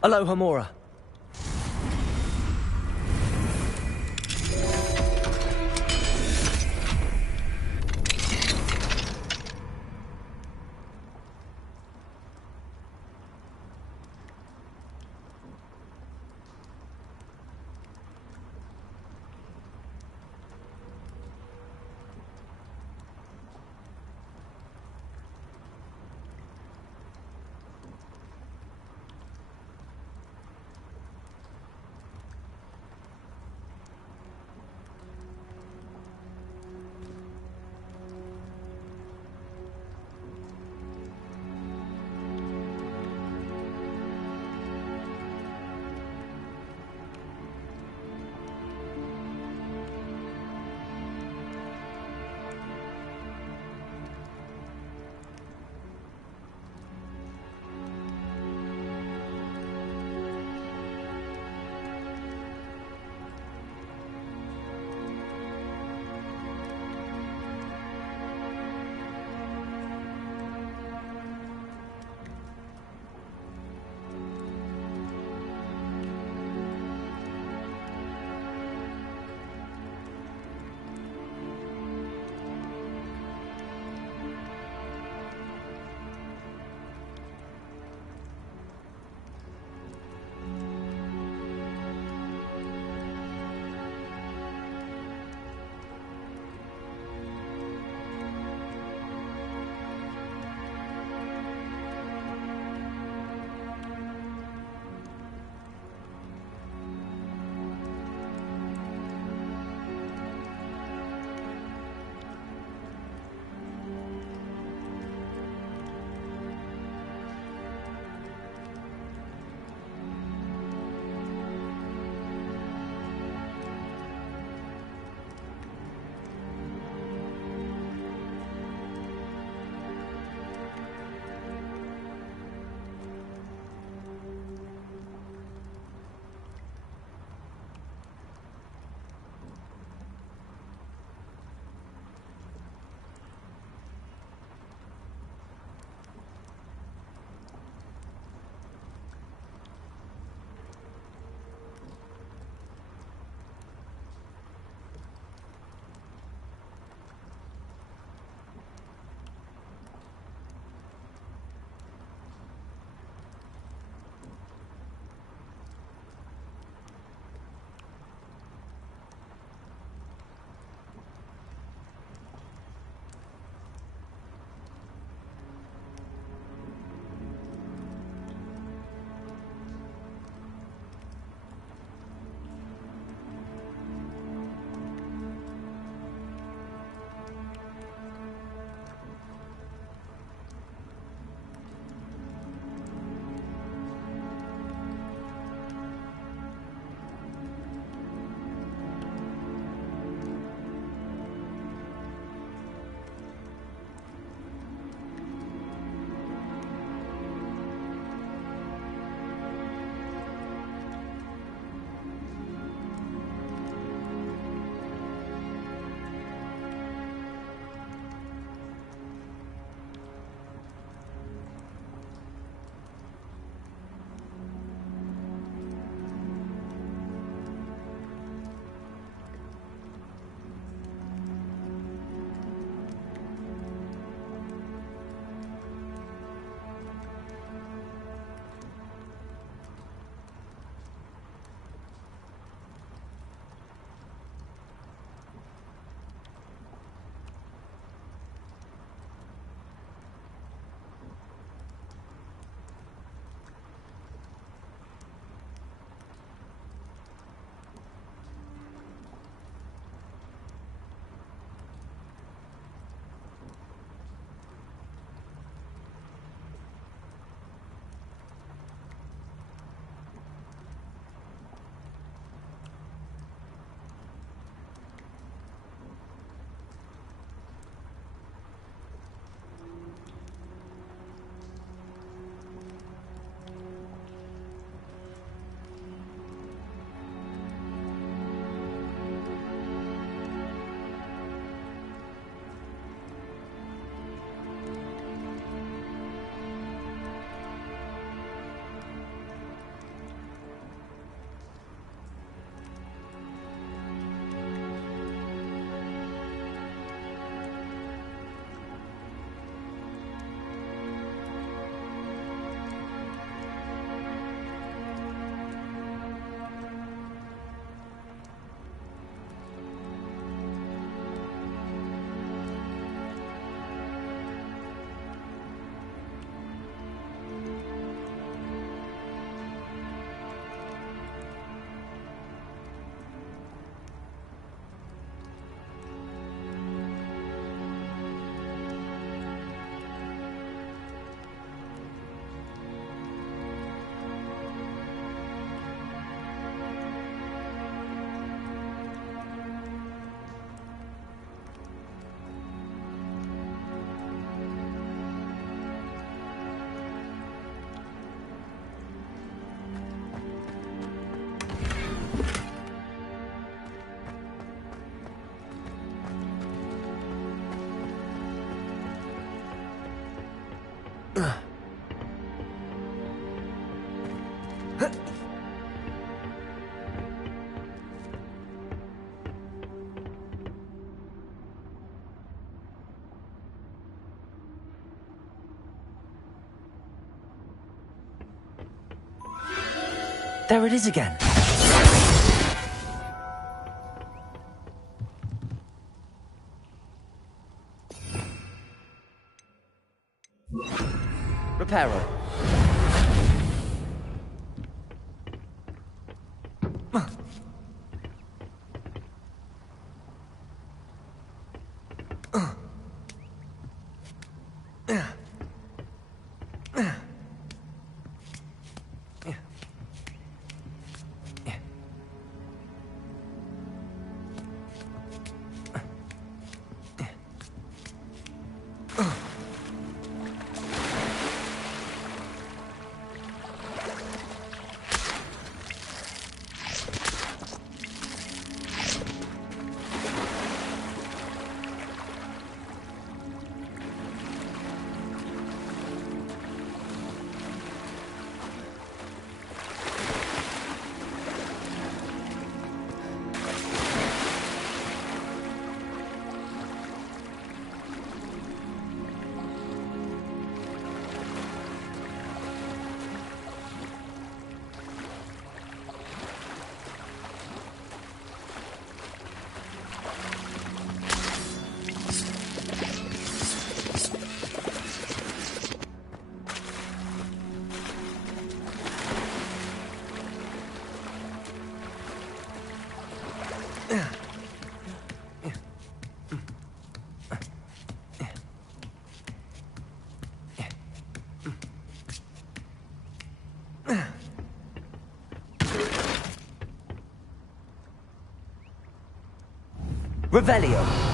Aloha, Mora. There it is again. Reparo. Revelio.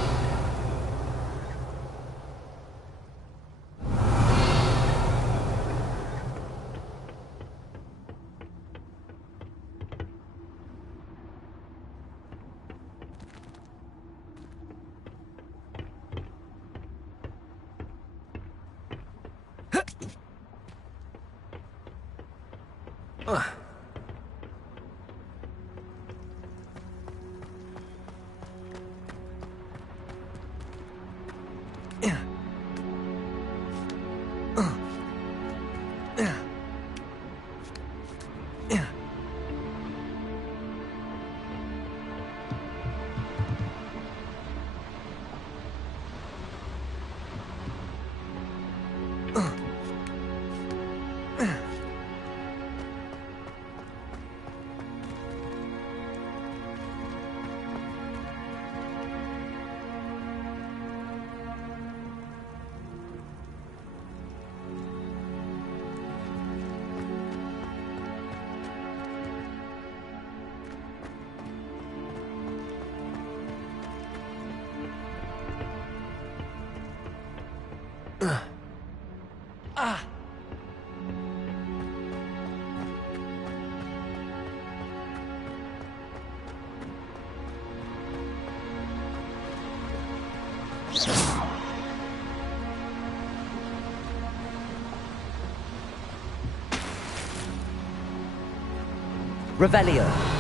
Revelio.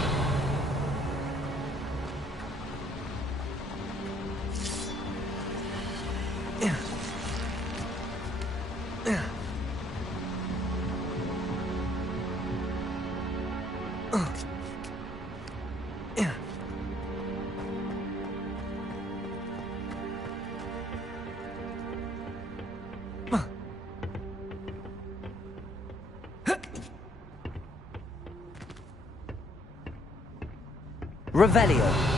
Revelio.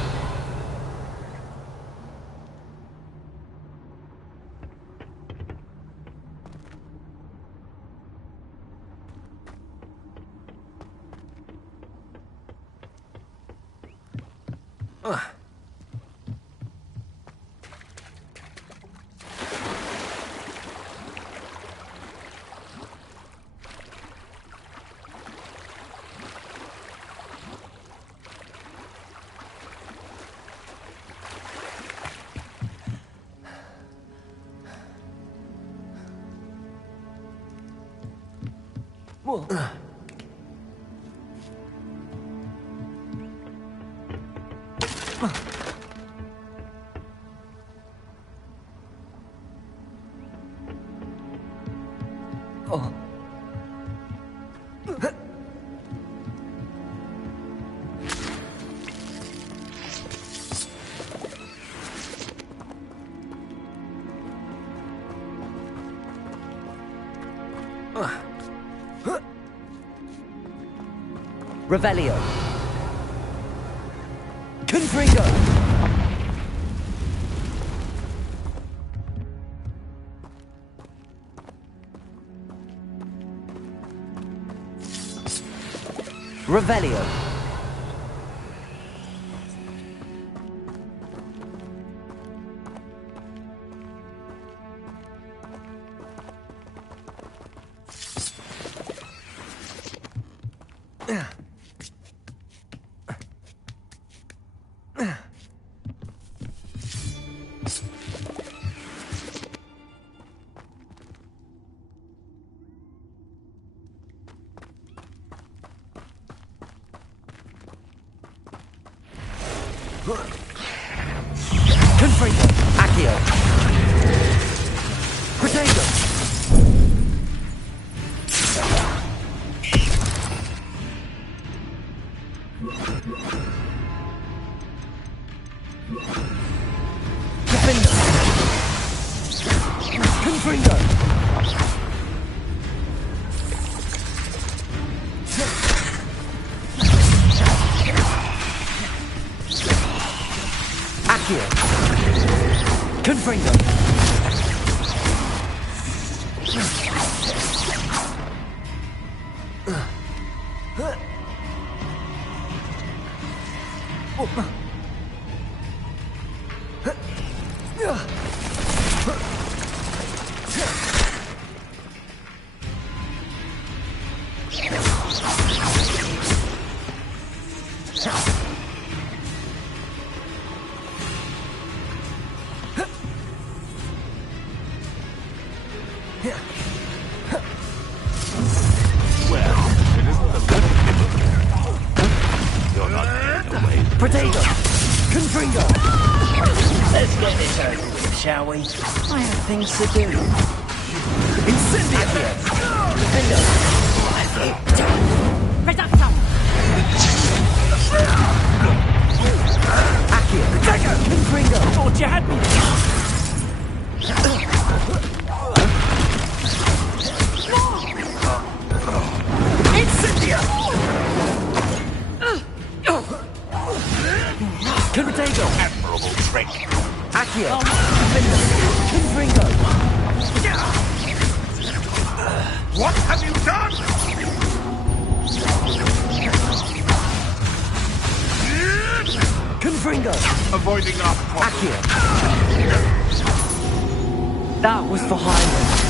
Revelio. Confringo. Revelio. Confringo. Accio. Protego. Defender. Confringo. Accio. Confringo. Protego. Confringo. Let's get this over with, shall we? I have things to do. Incendio. Defender. Reducto. Accio. Confringo. Thought you had me. Incendio. Confringo. Admirable trick. Accio. Defender. Confringo. What have you done? Confringo. Avoiding our problem. Accio. That was for Highland.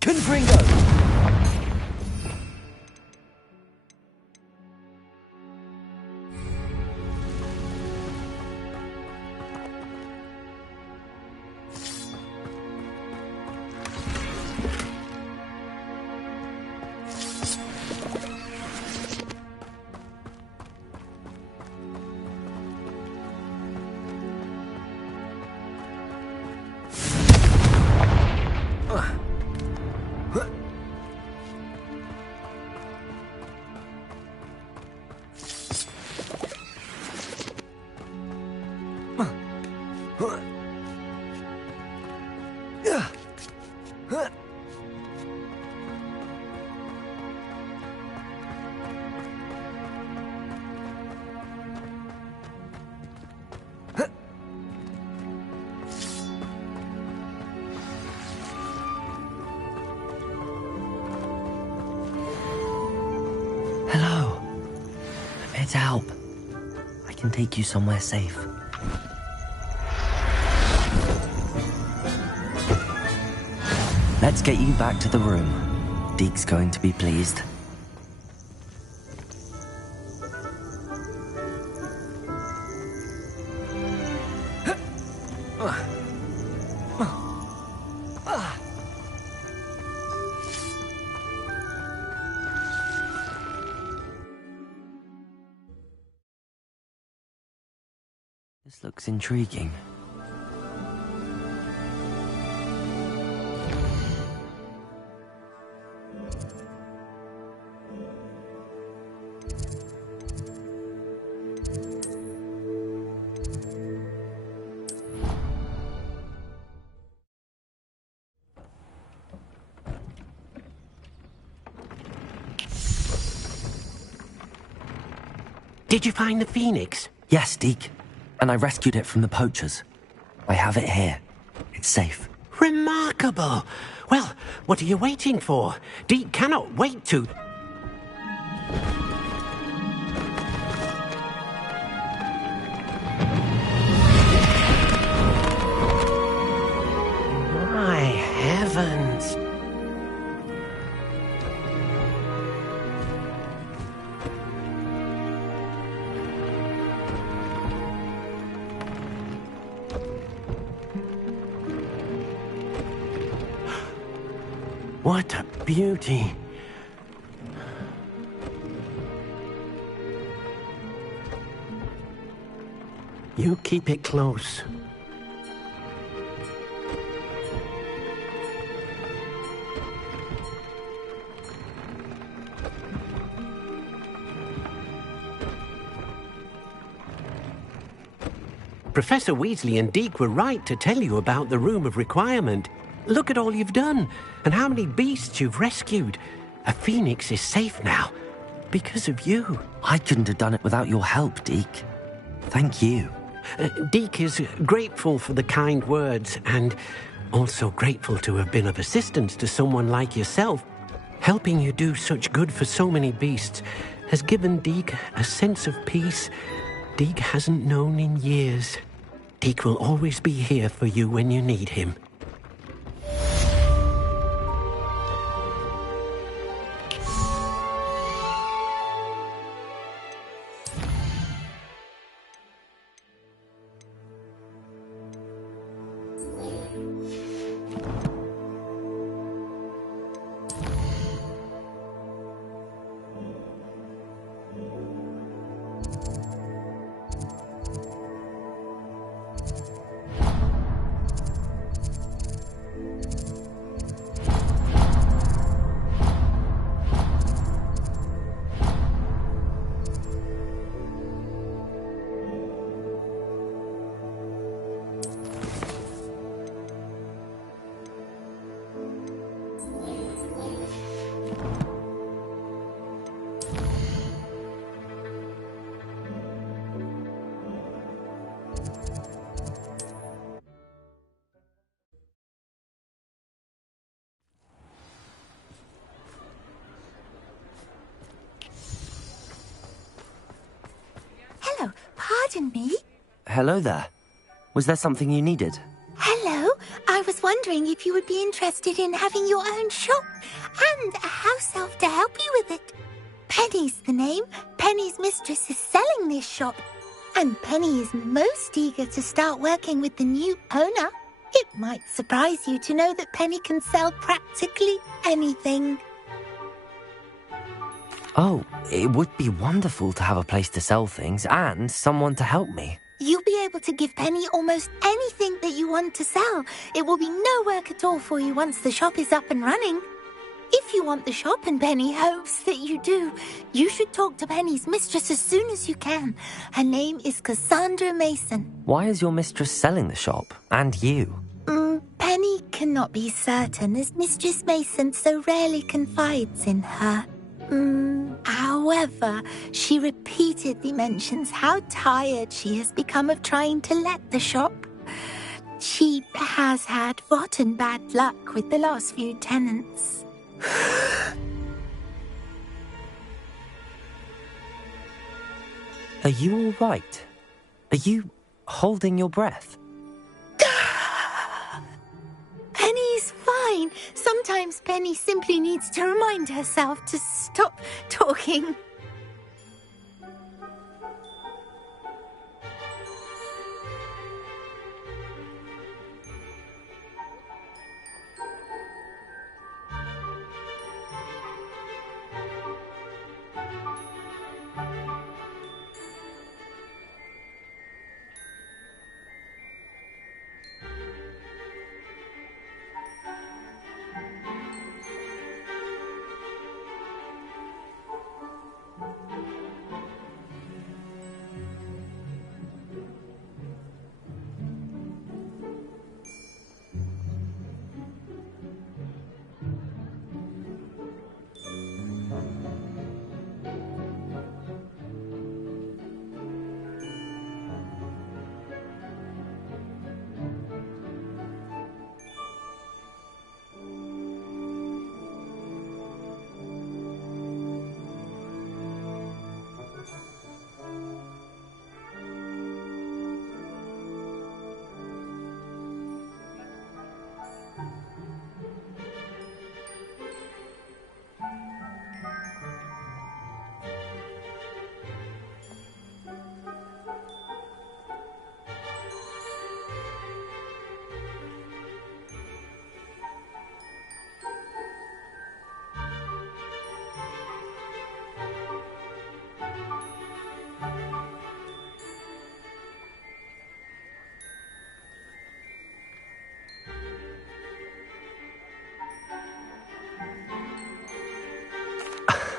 Confringo. Hello. It's Alp. I can take you somewhere safe. Let's get you back to the room. Deke's going to be pleased. This looks intriguing. Did you find the phoenix? Yes, Deke. And I rescued it from the poachers. I have it here. It's safe. Remarkable. Well, what are you waiting for? Deke cannot wait to... My heavens. What a beauty. You keep it close. Professor Weasley and Deke were right to tell you about the Room of Requirement. Look at all you've done, and how many beasts you've rescued. A phoenix is safe now, because of you. I couldn't have done it without your help, Deke. Thank you. Deke is grateful for the kind words, and also grateful to have been of assistance to someone like yourself. Helping you do such good for so many beasts has given Deke a sense of peace Deke hasn't known in years. Deke will always be here for you when you need him. Hello, pardon me? Hello there. Was there something you needed? Hello, I was wondering if you would be interested in having your own shop and a house elf to help you with it. Penny's the name. Penny's mistress is selling this shop, and Penny is most eager to start working with the new owner. It might surprise you to know that Penny can sell practically anything. Oh, it would be wonderful to have a place to sell things and someone to help me. You'll be able to give Penny almost anything that you want to sell. It will be no work at all for you once the shop is up and running. If you want the shop, and Penny hopes that you do, you should talk to Penny's mistress as soon as you can. Her name is Cassandra Mason. Why is your mistress selling the shop? And you? Penny cannot be certain, as Mistress Mason so rarely confides in her. However, she repeatedly mentions how tired she has become of trying to let the shop. She has had rotten bad luck with the last few tenants. Are you all right? Are you holding your breath? Penny's fine. Sometimes Penny simply needs to remind herself to stop talking.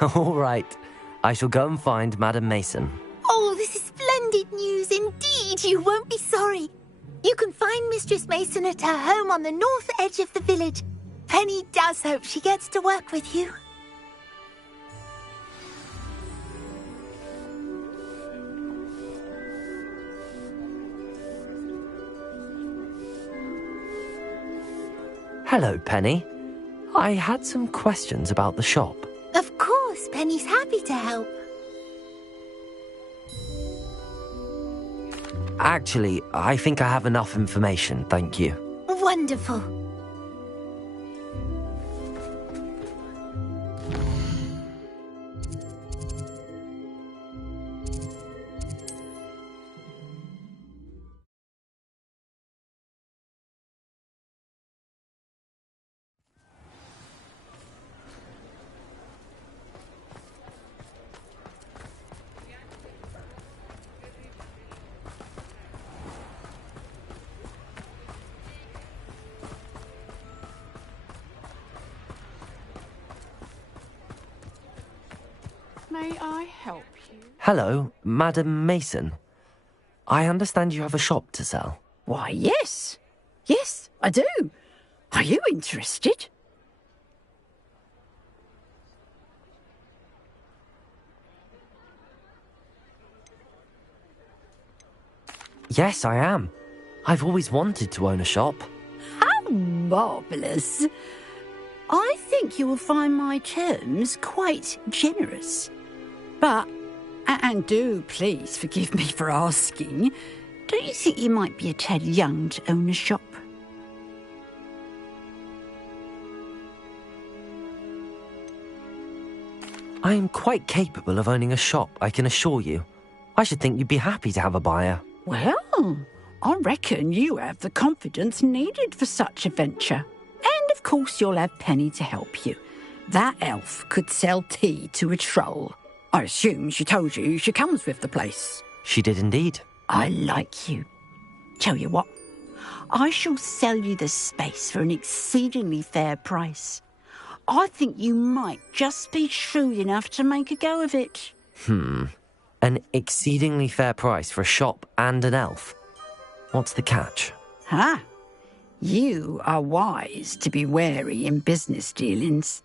All right. I shall go and find Madam Mason. Oh, this is splendid news indeed. You won't be sorry. You can find Mistress Mason at her home on the north edge of the village. Penny does hope she gets to work with you. Hello, Penny. I had some questions about the shop. Of course, Penny's happy to help. Actually, I think I have enough information, thank you. Wonderful. May I help you? Hello, Madam Mason. I understand you have a shop to sell. Why, yes. Yes, I do. Are you interested? Yes, I am. I've always wanted to own a shop. How marvellous. I think you will find my terms quite generous. But, and do please forgive me for asking, don't you think you might be a tad young to own a shop? I am quite capable of owning a shop, I can assure you. I should think you'd be happy to have a buyer. Well, I reckon you have the confidence needed for such a venture. And of course you'll have Penny to help you. That elf could sell tea to a troll. I assume she told you she comes with the place. She did indeed. I like you. Tell you what, I shall sell you the space for an exceedingly fair price. I think you might just be shrewd enough to make a go of it. An exceedingly fair price for a shop and an elf. What's the catch? Ah, you are wise to be wary in business dealings.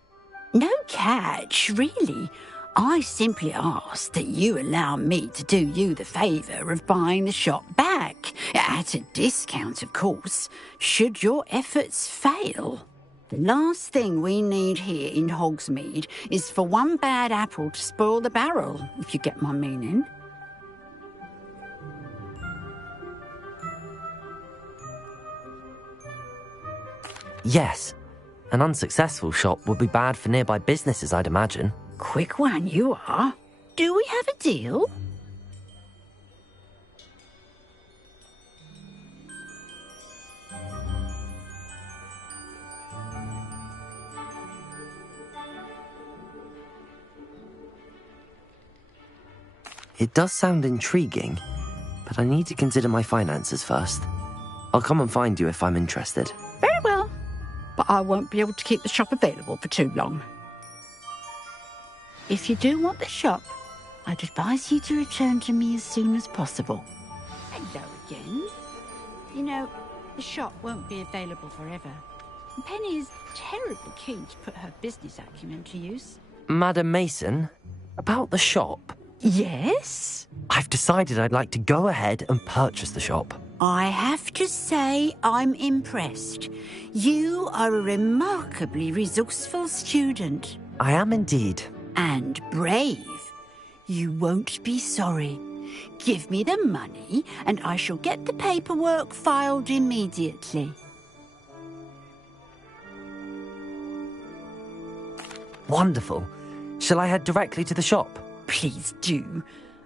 No catch, really. I simply ask that you allow me to do you the favour of buying the shop back, at a discount, of course, should your efforts fail. The last thing we need here in Hogsmeade is for one bad apple to spoil the barrel, if you get my meaning. Yes. An unsuccessful shop would be bad for nearby businesses, I'd imagine. Quick one you are. Do we have a deal? It does sound intriguing, but I need to consider my finances first. I'll come and find you if I'm interested. Very well, but I won't be able to keep the shop available for too long. If you do want the shop, I'd advise you to return to me as soon as possible. Hello again. You know, the shop won't be available forever. And Penny is terribly keen to put her business acumen to use. Madam Mason, about the shop. Yes? I've decided I'd like to go ahead and purchase the shop. I have to say I'm impressed. You are a remarkably resourceful student. I am indeed. And brave. You won't be sorry. Give me the money and I shall get the paperwork filed immediately. Wonderful. Shall I head directly to the shop? Please do.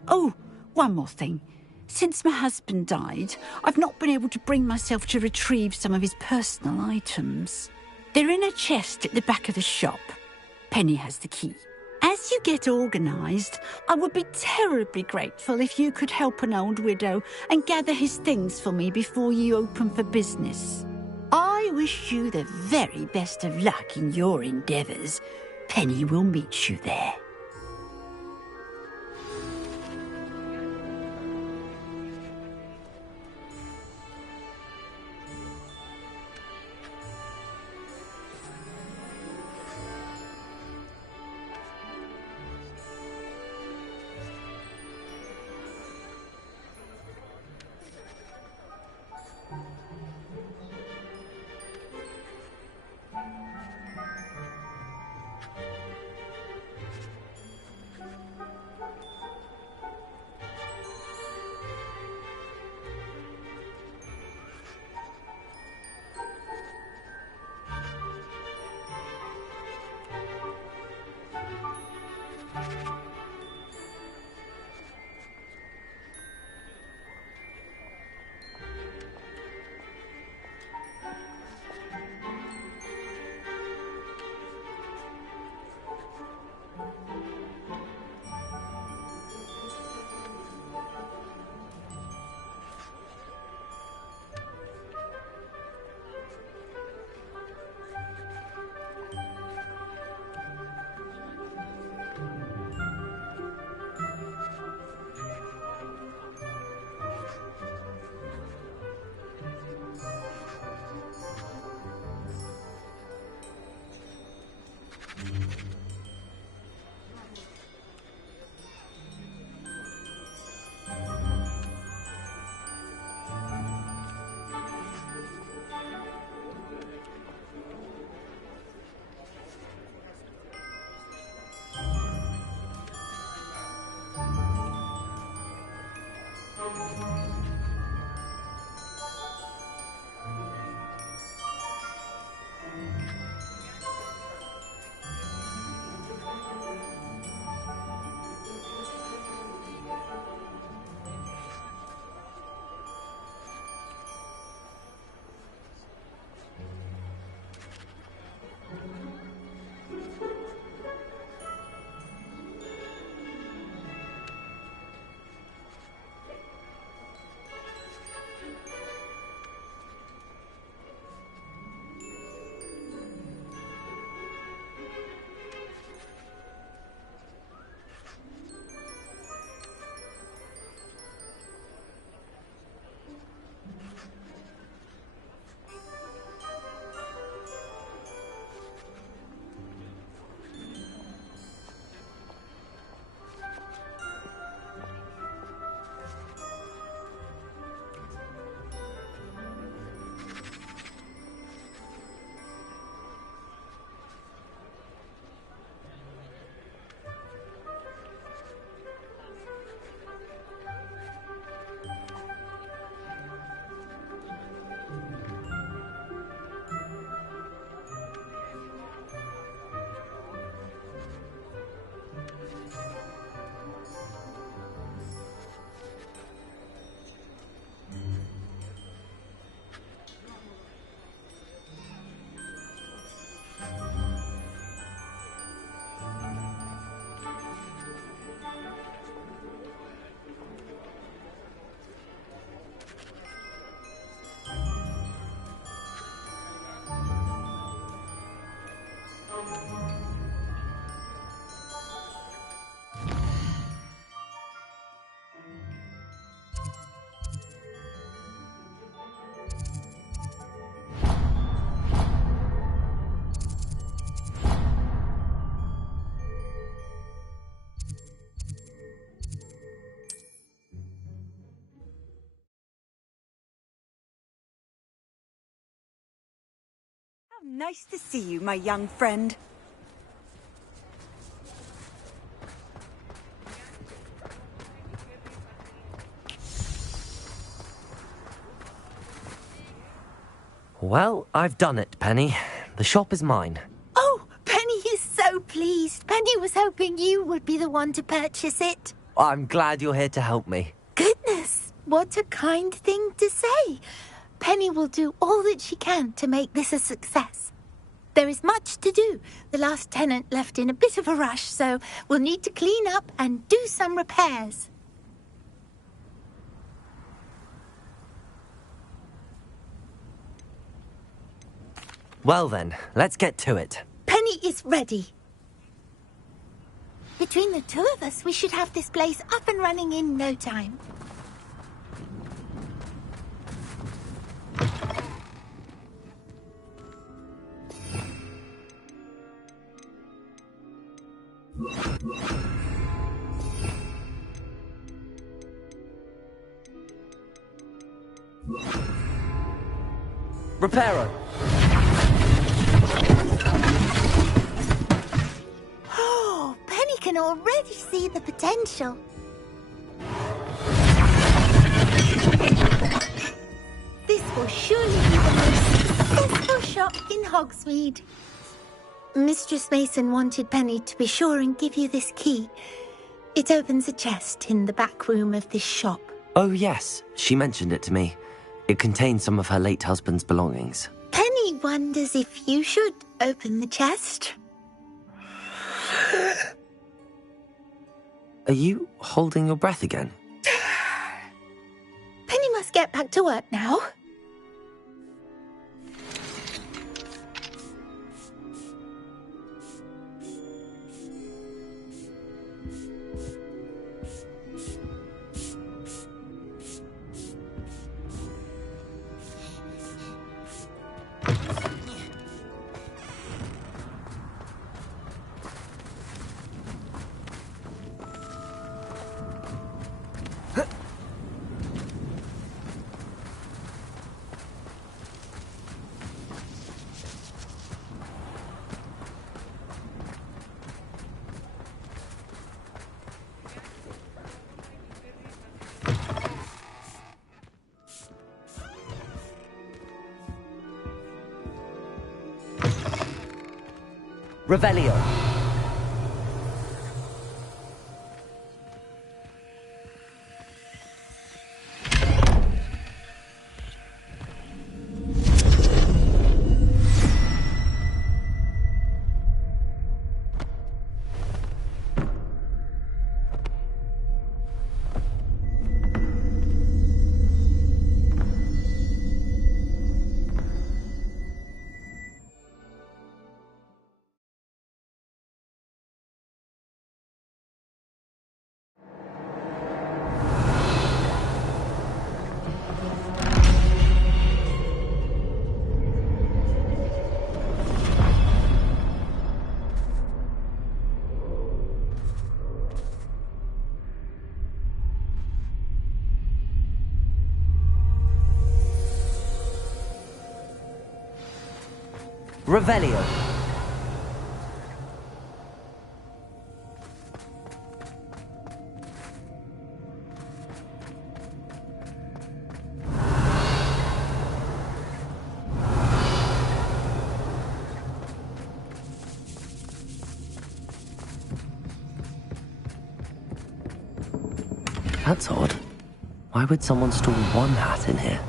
Oh, one more thing. Since my husband died, I've not been able to bring myself to retrieve some of his personal items. They're in a chest at the back of the shop. Penny has the key. As you get organised, I would be terribly grateful if you could help an old widow and gather his things for me before you open for business. I wish you the very best of luck in your endeavours. Penny will meet you there. Nice to see you, my young friend. Well, I've done it, Penny. The shop is mine. Oh, Penny is so pleased. Penny was hoping you would be the one to purchase it. I'm glad you're here to help me. Goodness, what a kind thing to say. Penny will do all that she can to make this a success. There is much to do. The last tenant left in a bit of a rush, so we'll need to clean up and do some repairs. Well then, let's get to it. Penny is ready. Between the two of us, we should have this place up and running in no time. Reparo. Oh, Penny can already see the potential. This will surely be the most successful shop in Hogsmeade. Mistress Mason wanted Penny to be sure and give you this key. It opens a chest in the back room of this shop. Oh yes, she mentioned it to me. It contains some of her late husband's belongings. Penny wonders if you should open the chest. Are you holding your breath again? Penny must get back to work now. Revelio. Revelio. That's odd. Why would someone store one hat in here?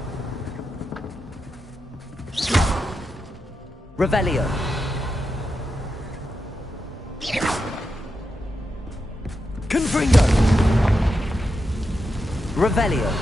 Revelio. Confringo. Revelio.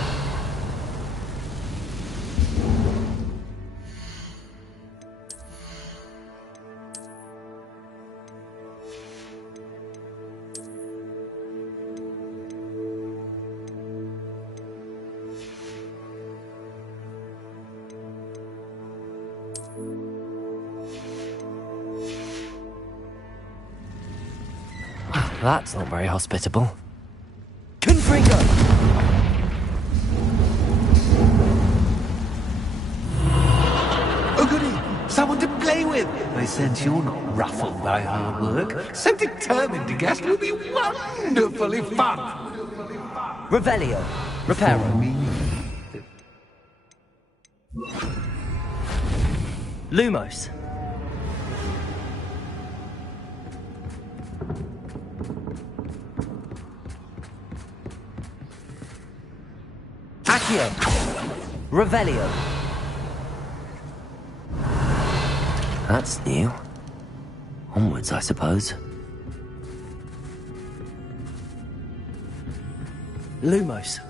That's not very hospitable. Confringo! Oh goody! someone to play with. I sense you're not ruffled by hard work. So determined to guess will be wonderfully fun. Revelio. Reparo. Lumos. Accio. Revelio. That's new. Onwards, I suppose. Lumos.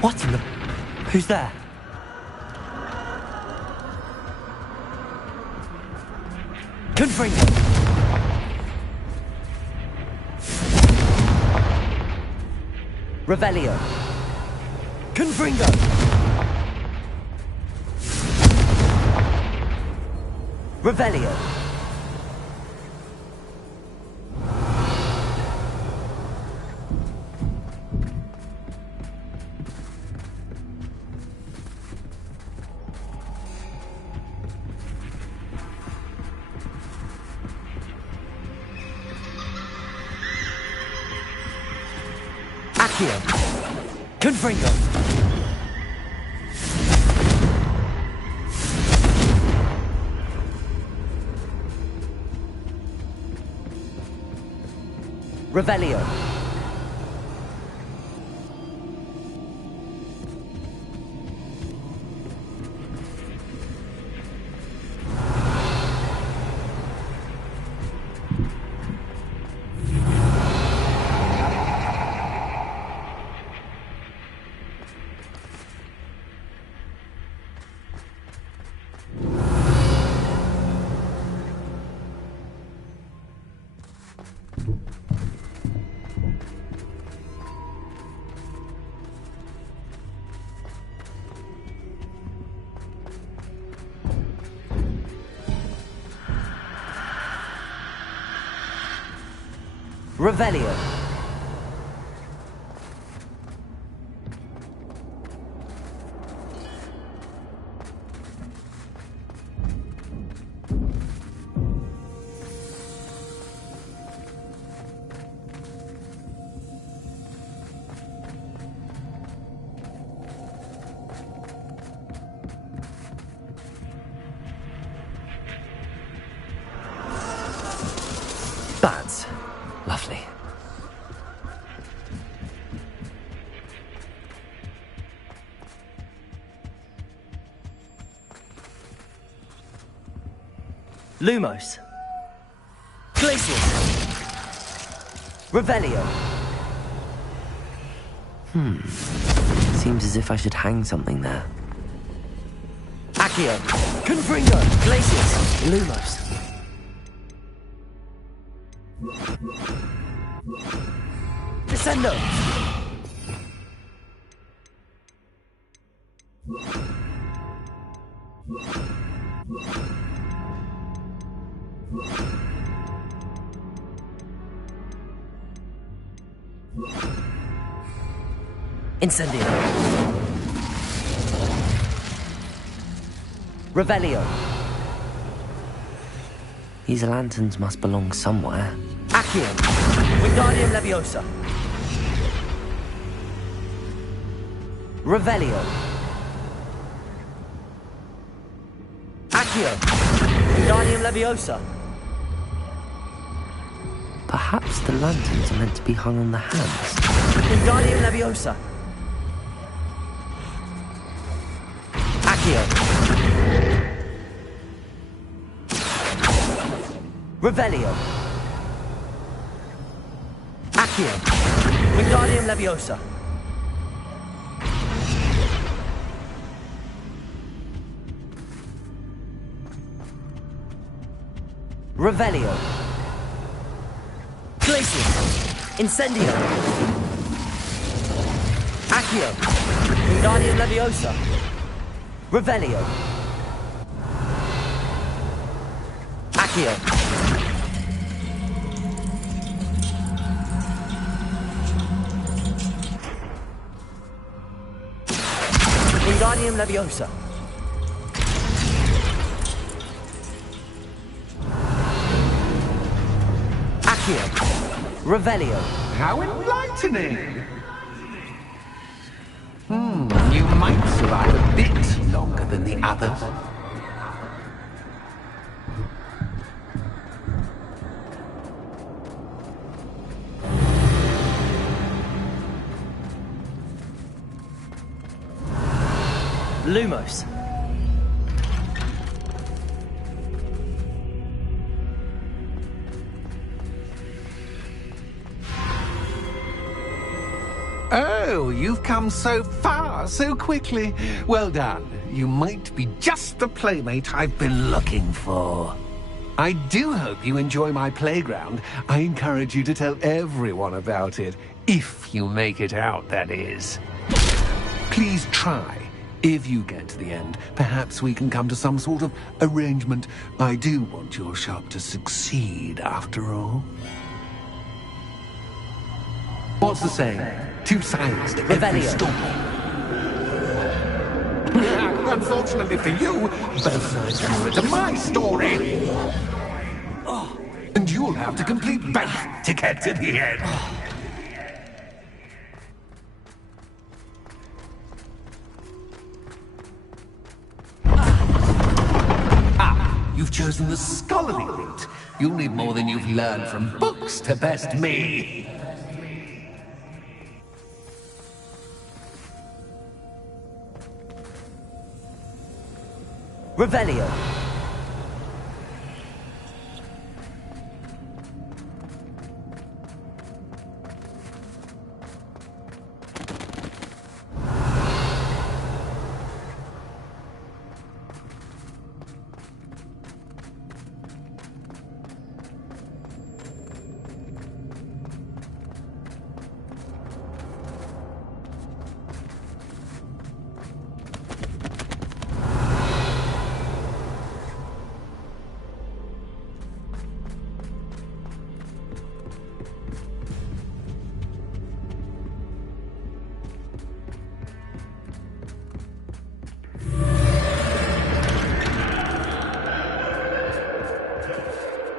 What in the... Who's there? Confringo. Revelio. Confringo. Revelio. Accio. Confringo. Revelio. Revelio. Bats. Lovely. Lumos. Glacius. Revelio. Seems as if I should hang something there. Accio. Confringo. Glacius. Lumos. Descendo. Incendio. Revelio. These lanterns must belong somewhere. Accio. Wingardium Leviosa. Revelio. Accio. Wingardium Leviosa. Perhaps the lanterns are meant to be hung on the hands. Wingardium Leviosa. Accio. Revelio. Accio. Wingardium Leviosa. Revelio. Glacius. Incendio. Accio. Wingardium Leviosa. Revelio. Accio. Wingardium Leviosa. Accio. Revelio. How enlightening! You might survive a bit longer than the others. Lumos. Oh, you've come so far so quickly. Well done. You might be just the playmate I've been looking for. I do hope you enjoy my playground. I encourage you to tell everyone about it. If you make it out, that is. Please try. If you get to the end, perhaps we can come to some sort of arrangement. I do want your shop to succeed, after all. What's the saying? Two sides to every story. Unfortunately for you, both sides have written my story. And you'll have to complete both to get to the end. You've chosen the scholarly route. You'll need more than you've learned from books to best me. Revelio.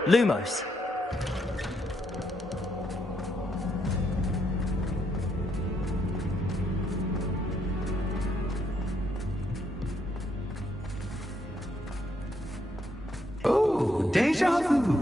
Lumos. Oh, déjà vu.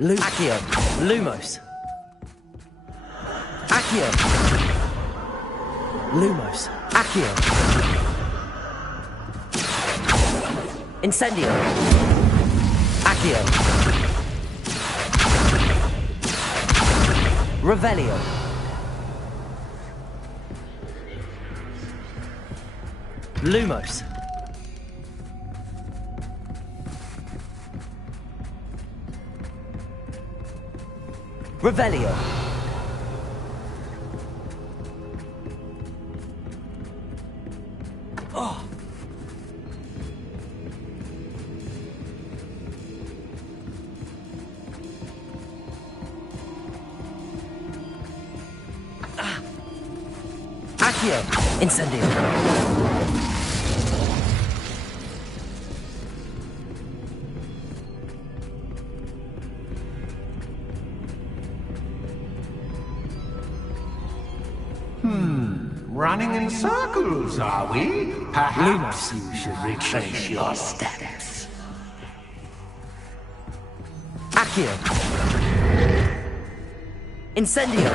Accio. Lumos. Accio. Lumos. Accio. Incendio. Accio. Revelio. Lumos. Revelio. Oh. Accio. Incendio. Running in circles, are we? Perhaps you should retrace your steps. Accio. Incendio.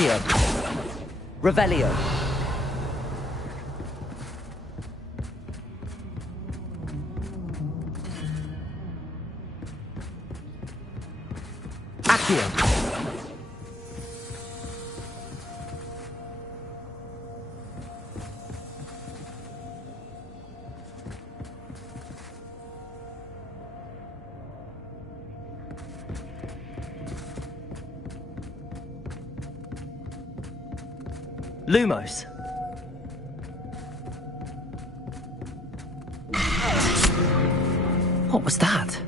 Accio. Revelio. Accio. Lumos. What was that?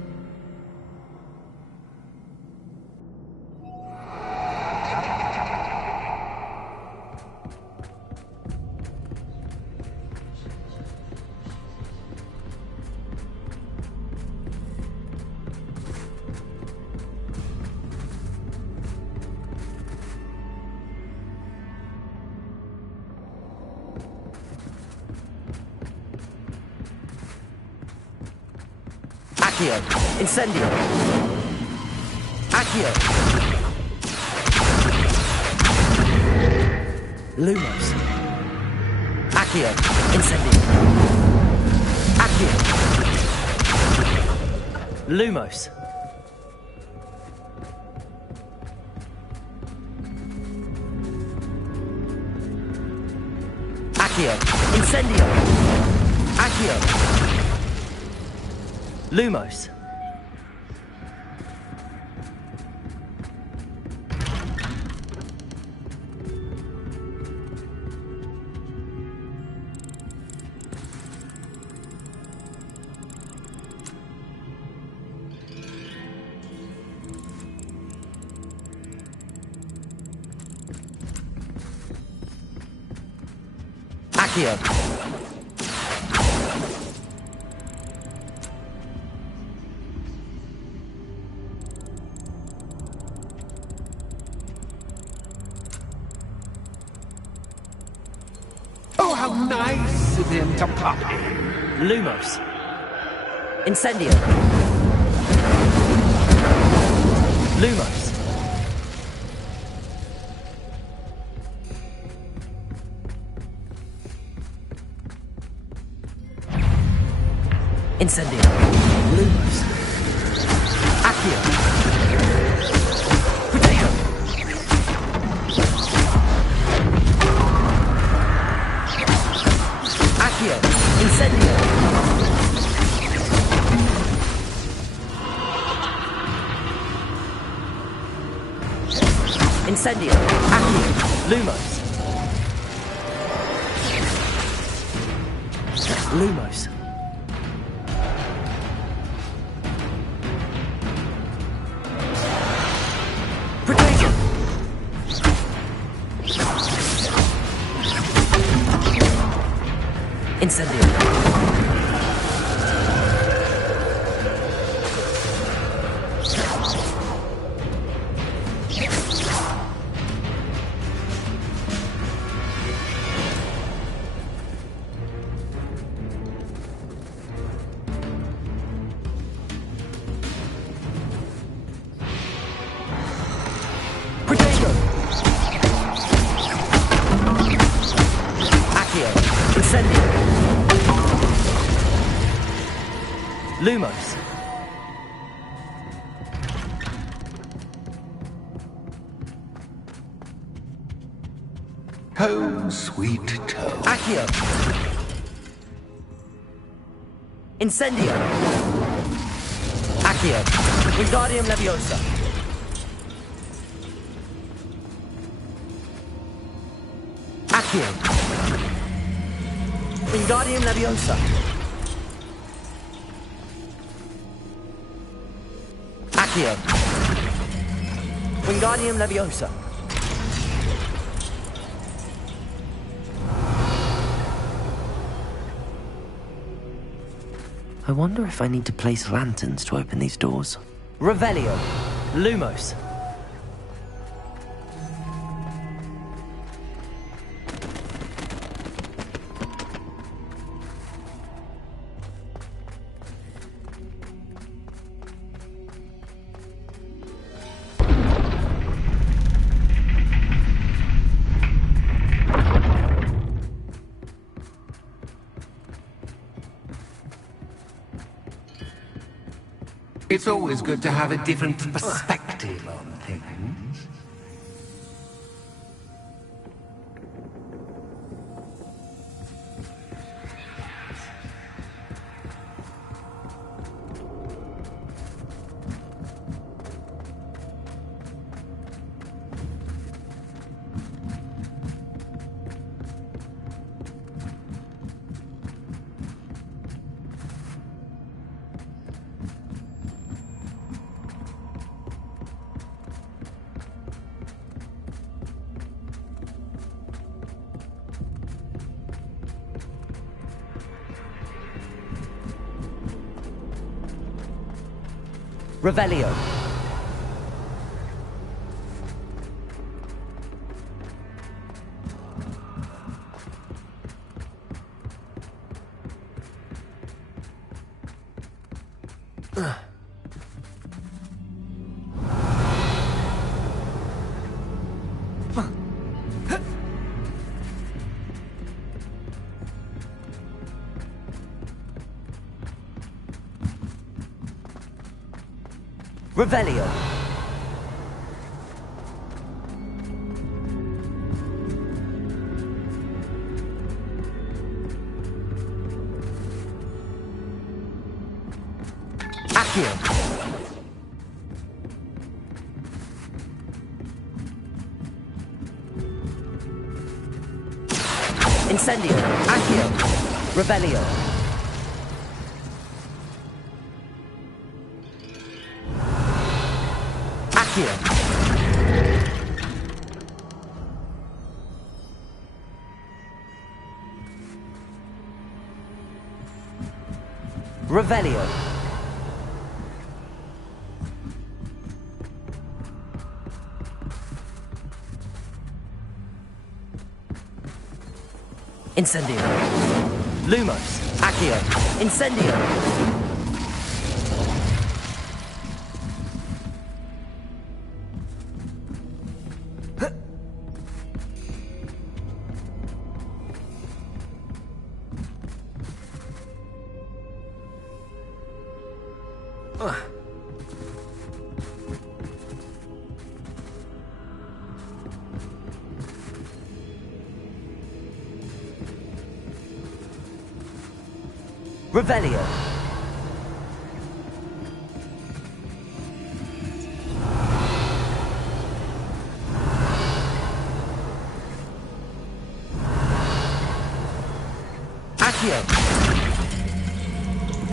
Accio. Incendio. Accio. Lumos. Accio. Incendio. Accio. Lumos. Accio. Incendio. Accio. Lumos. Accio. Oh, how nice of him to pop in. Lumos. Incendio. Lumos. Incendio. Lumos. Accio. Potato. Accio. Incendio. Incendio. Accio. Lumos. Lumos. Potato. Incendio. Potato. Accio. Incendio. Lumos. Home, sweet toe. Accio. Incendio. Accio. Wingardium Leviosa. Accio. Wingardium Leviosa. Accio. Wingardium Leviosa. I wonder if I need to place lanterns to open these doors. Revelio. Lumos. It's always good to have a different perspective on things. Revelio. Revelio. Accio. Incendio. Accio. Revelio. Accio. Revelio. Incendio. Lumos. Accio. Incendio. Revelio. Accio.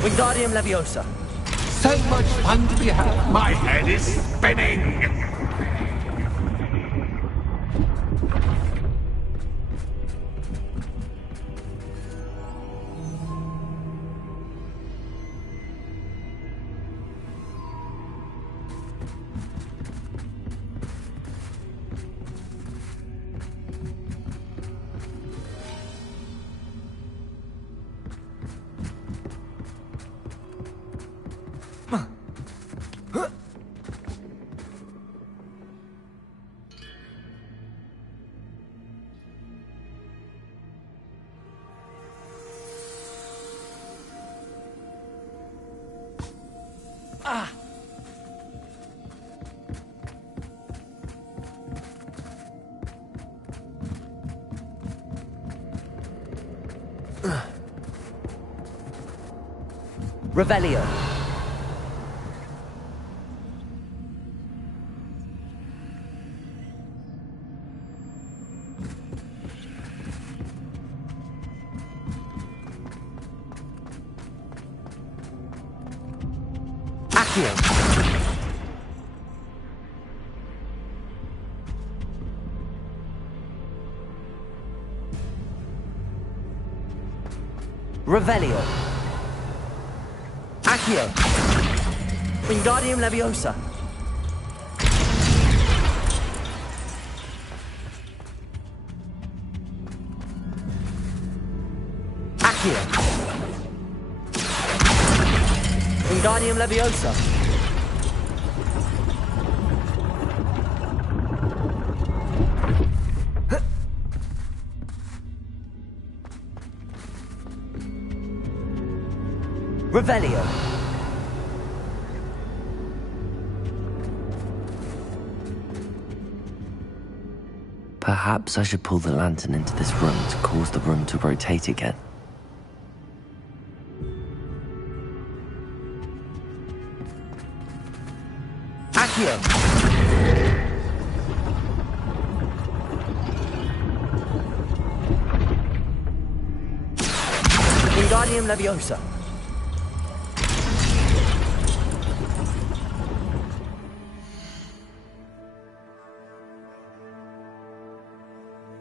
Wingardium Leviosa. So much fun to be had. My head is spinning. Revelio. Accio. Revelio. Accio. Wingardium Leviosa. Accio. Wingardium Leviosa. Revelio. Perhaps I should pull the lantern into this room to cause the room to rotate again. Accio! Wingardium Leviosa.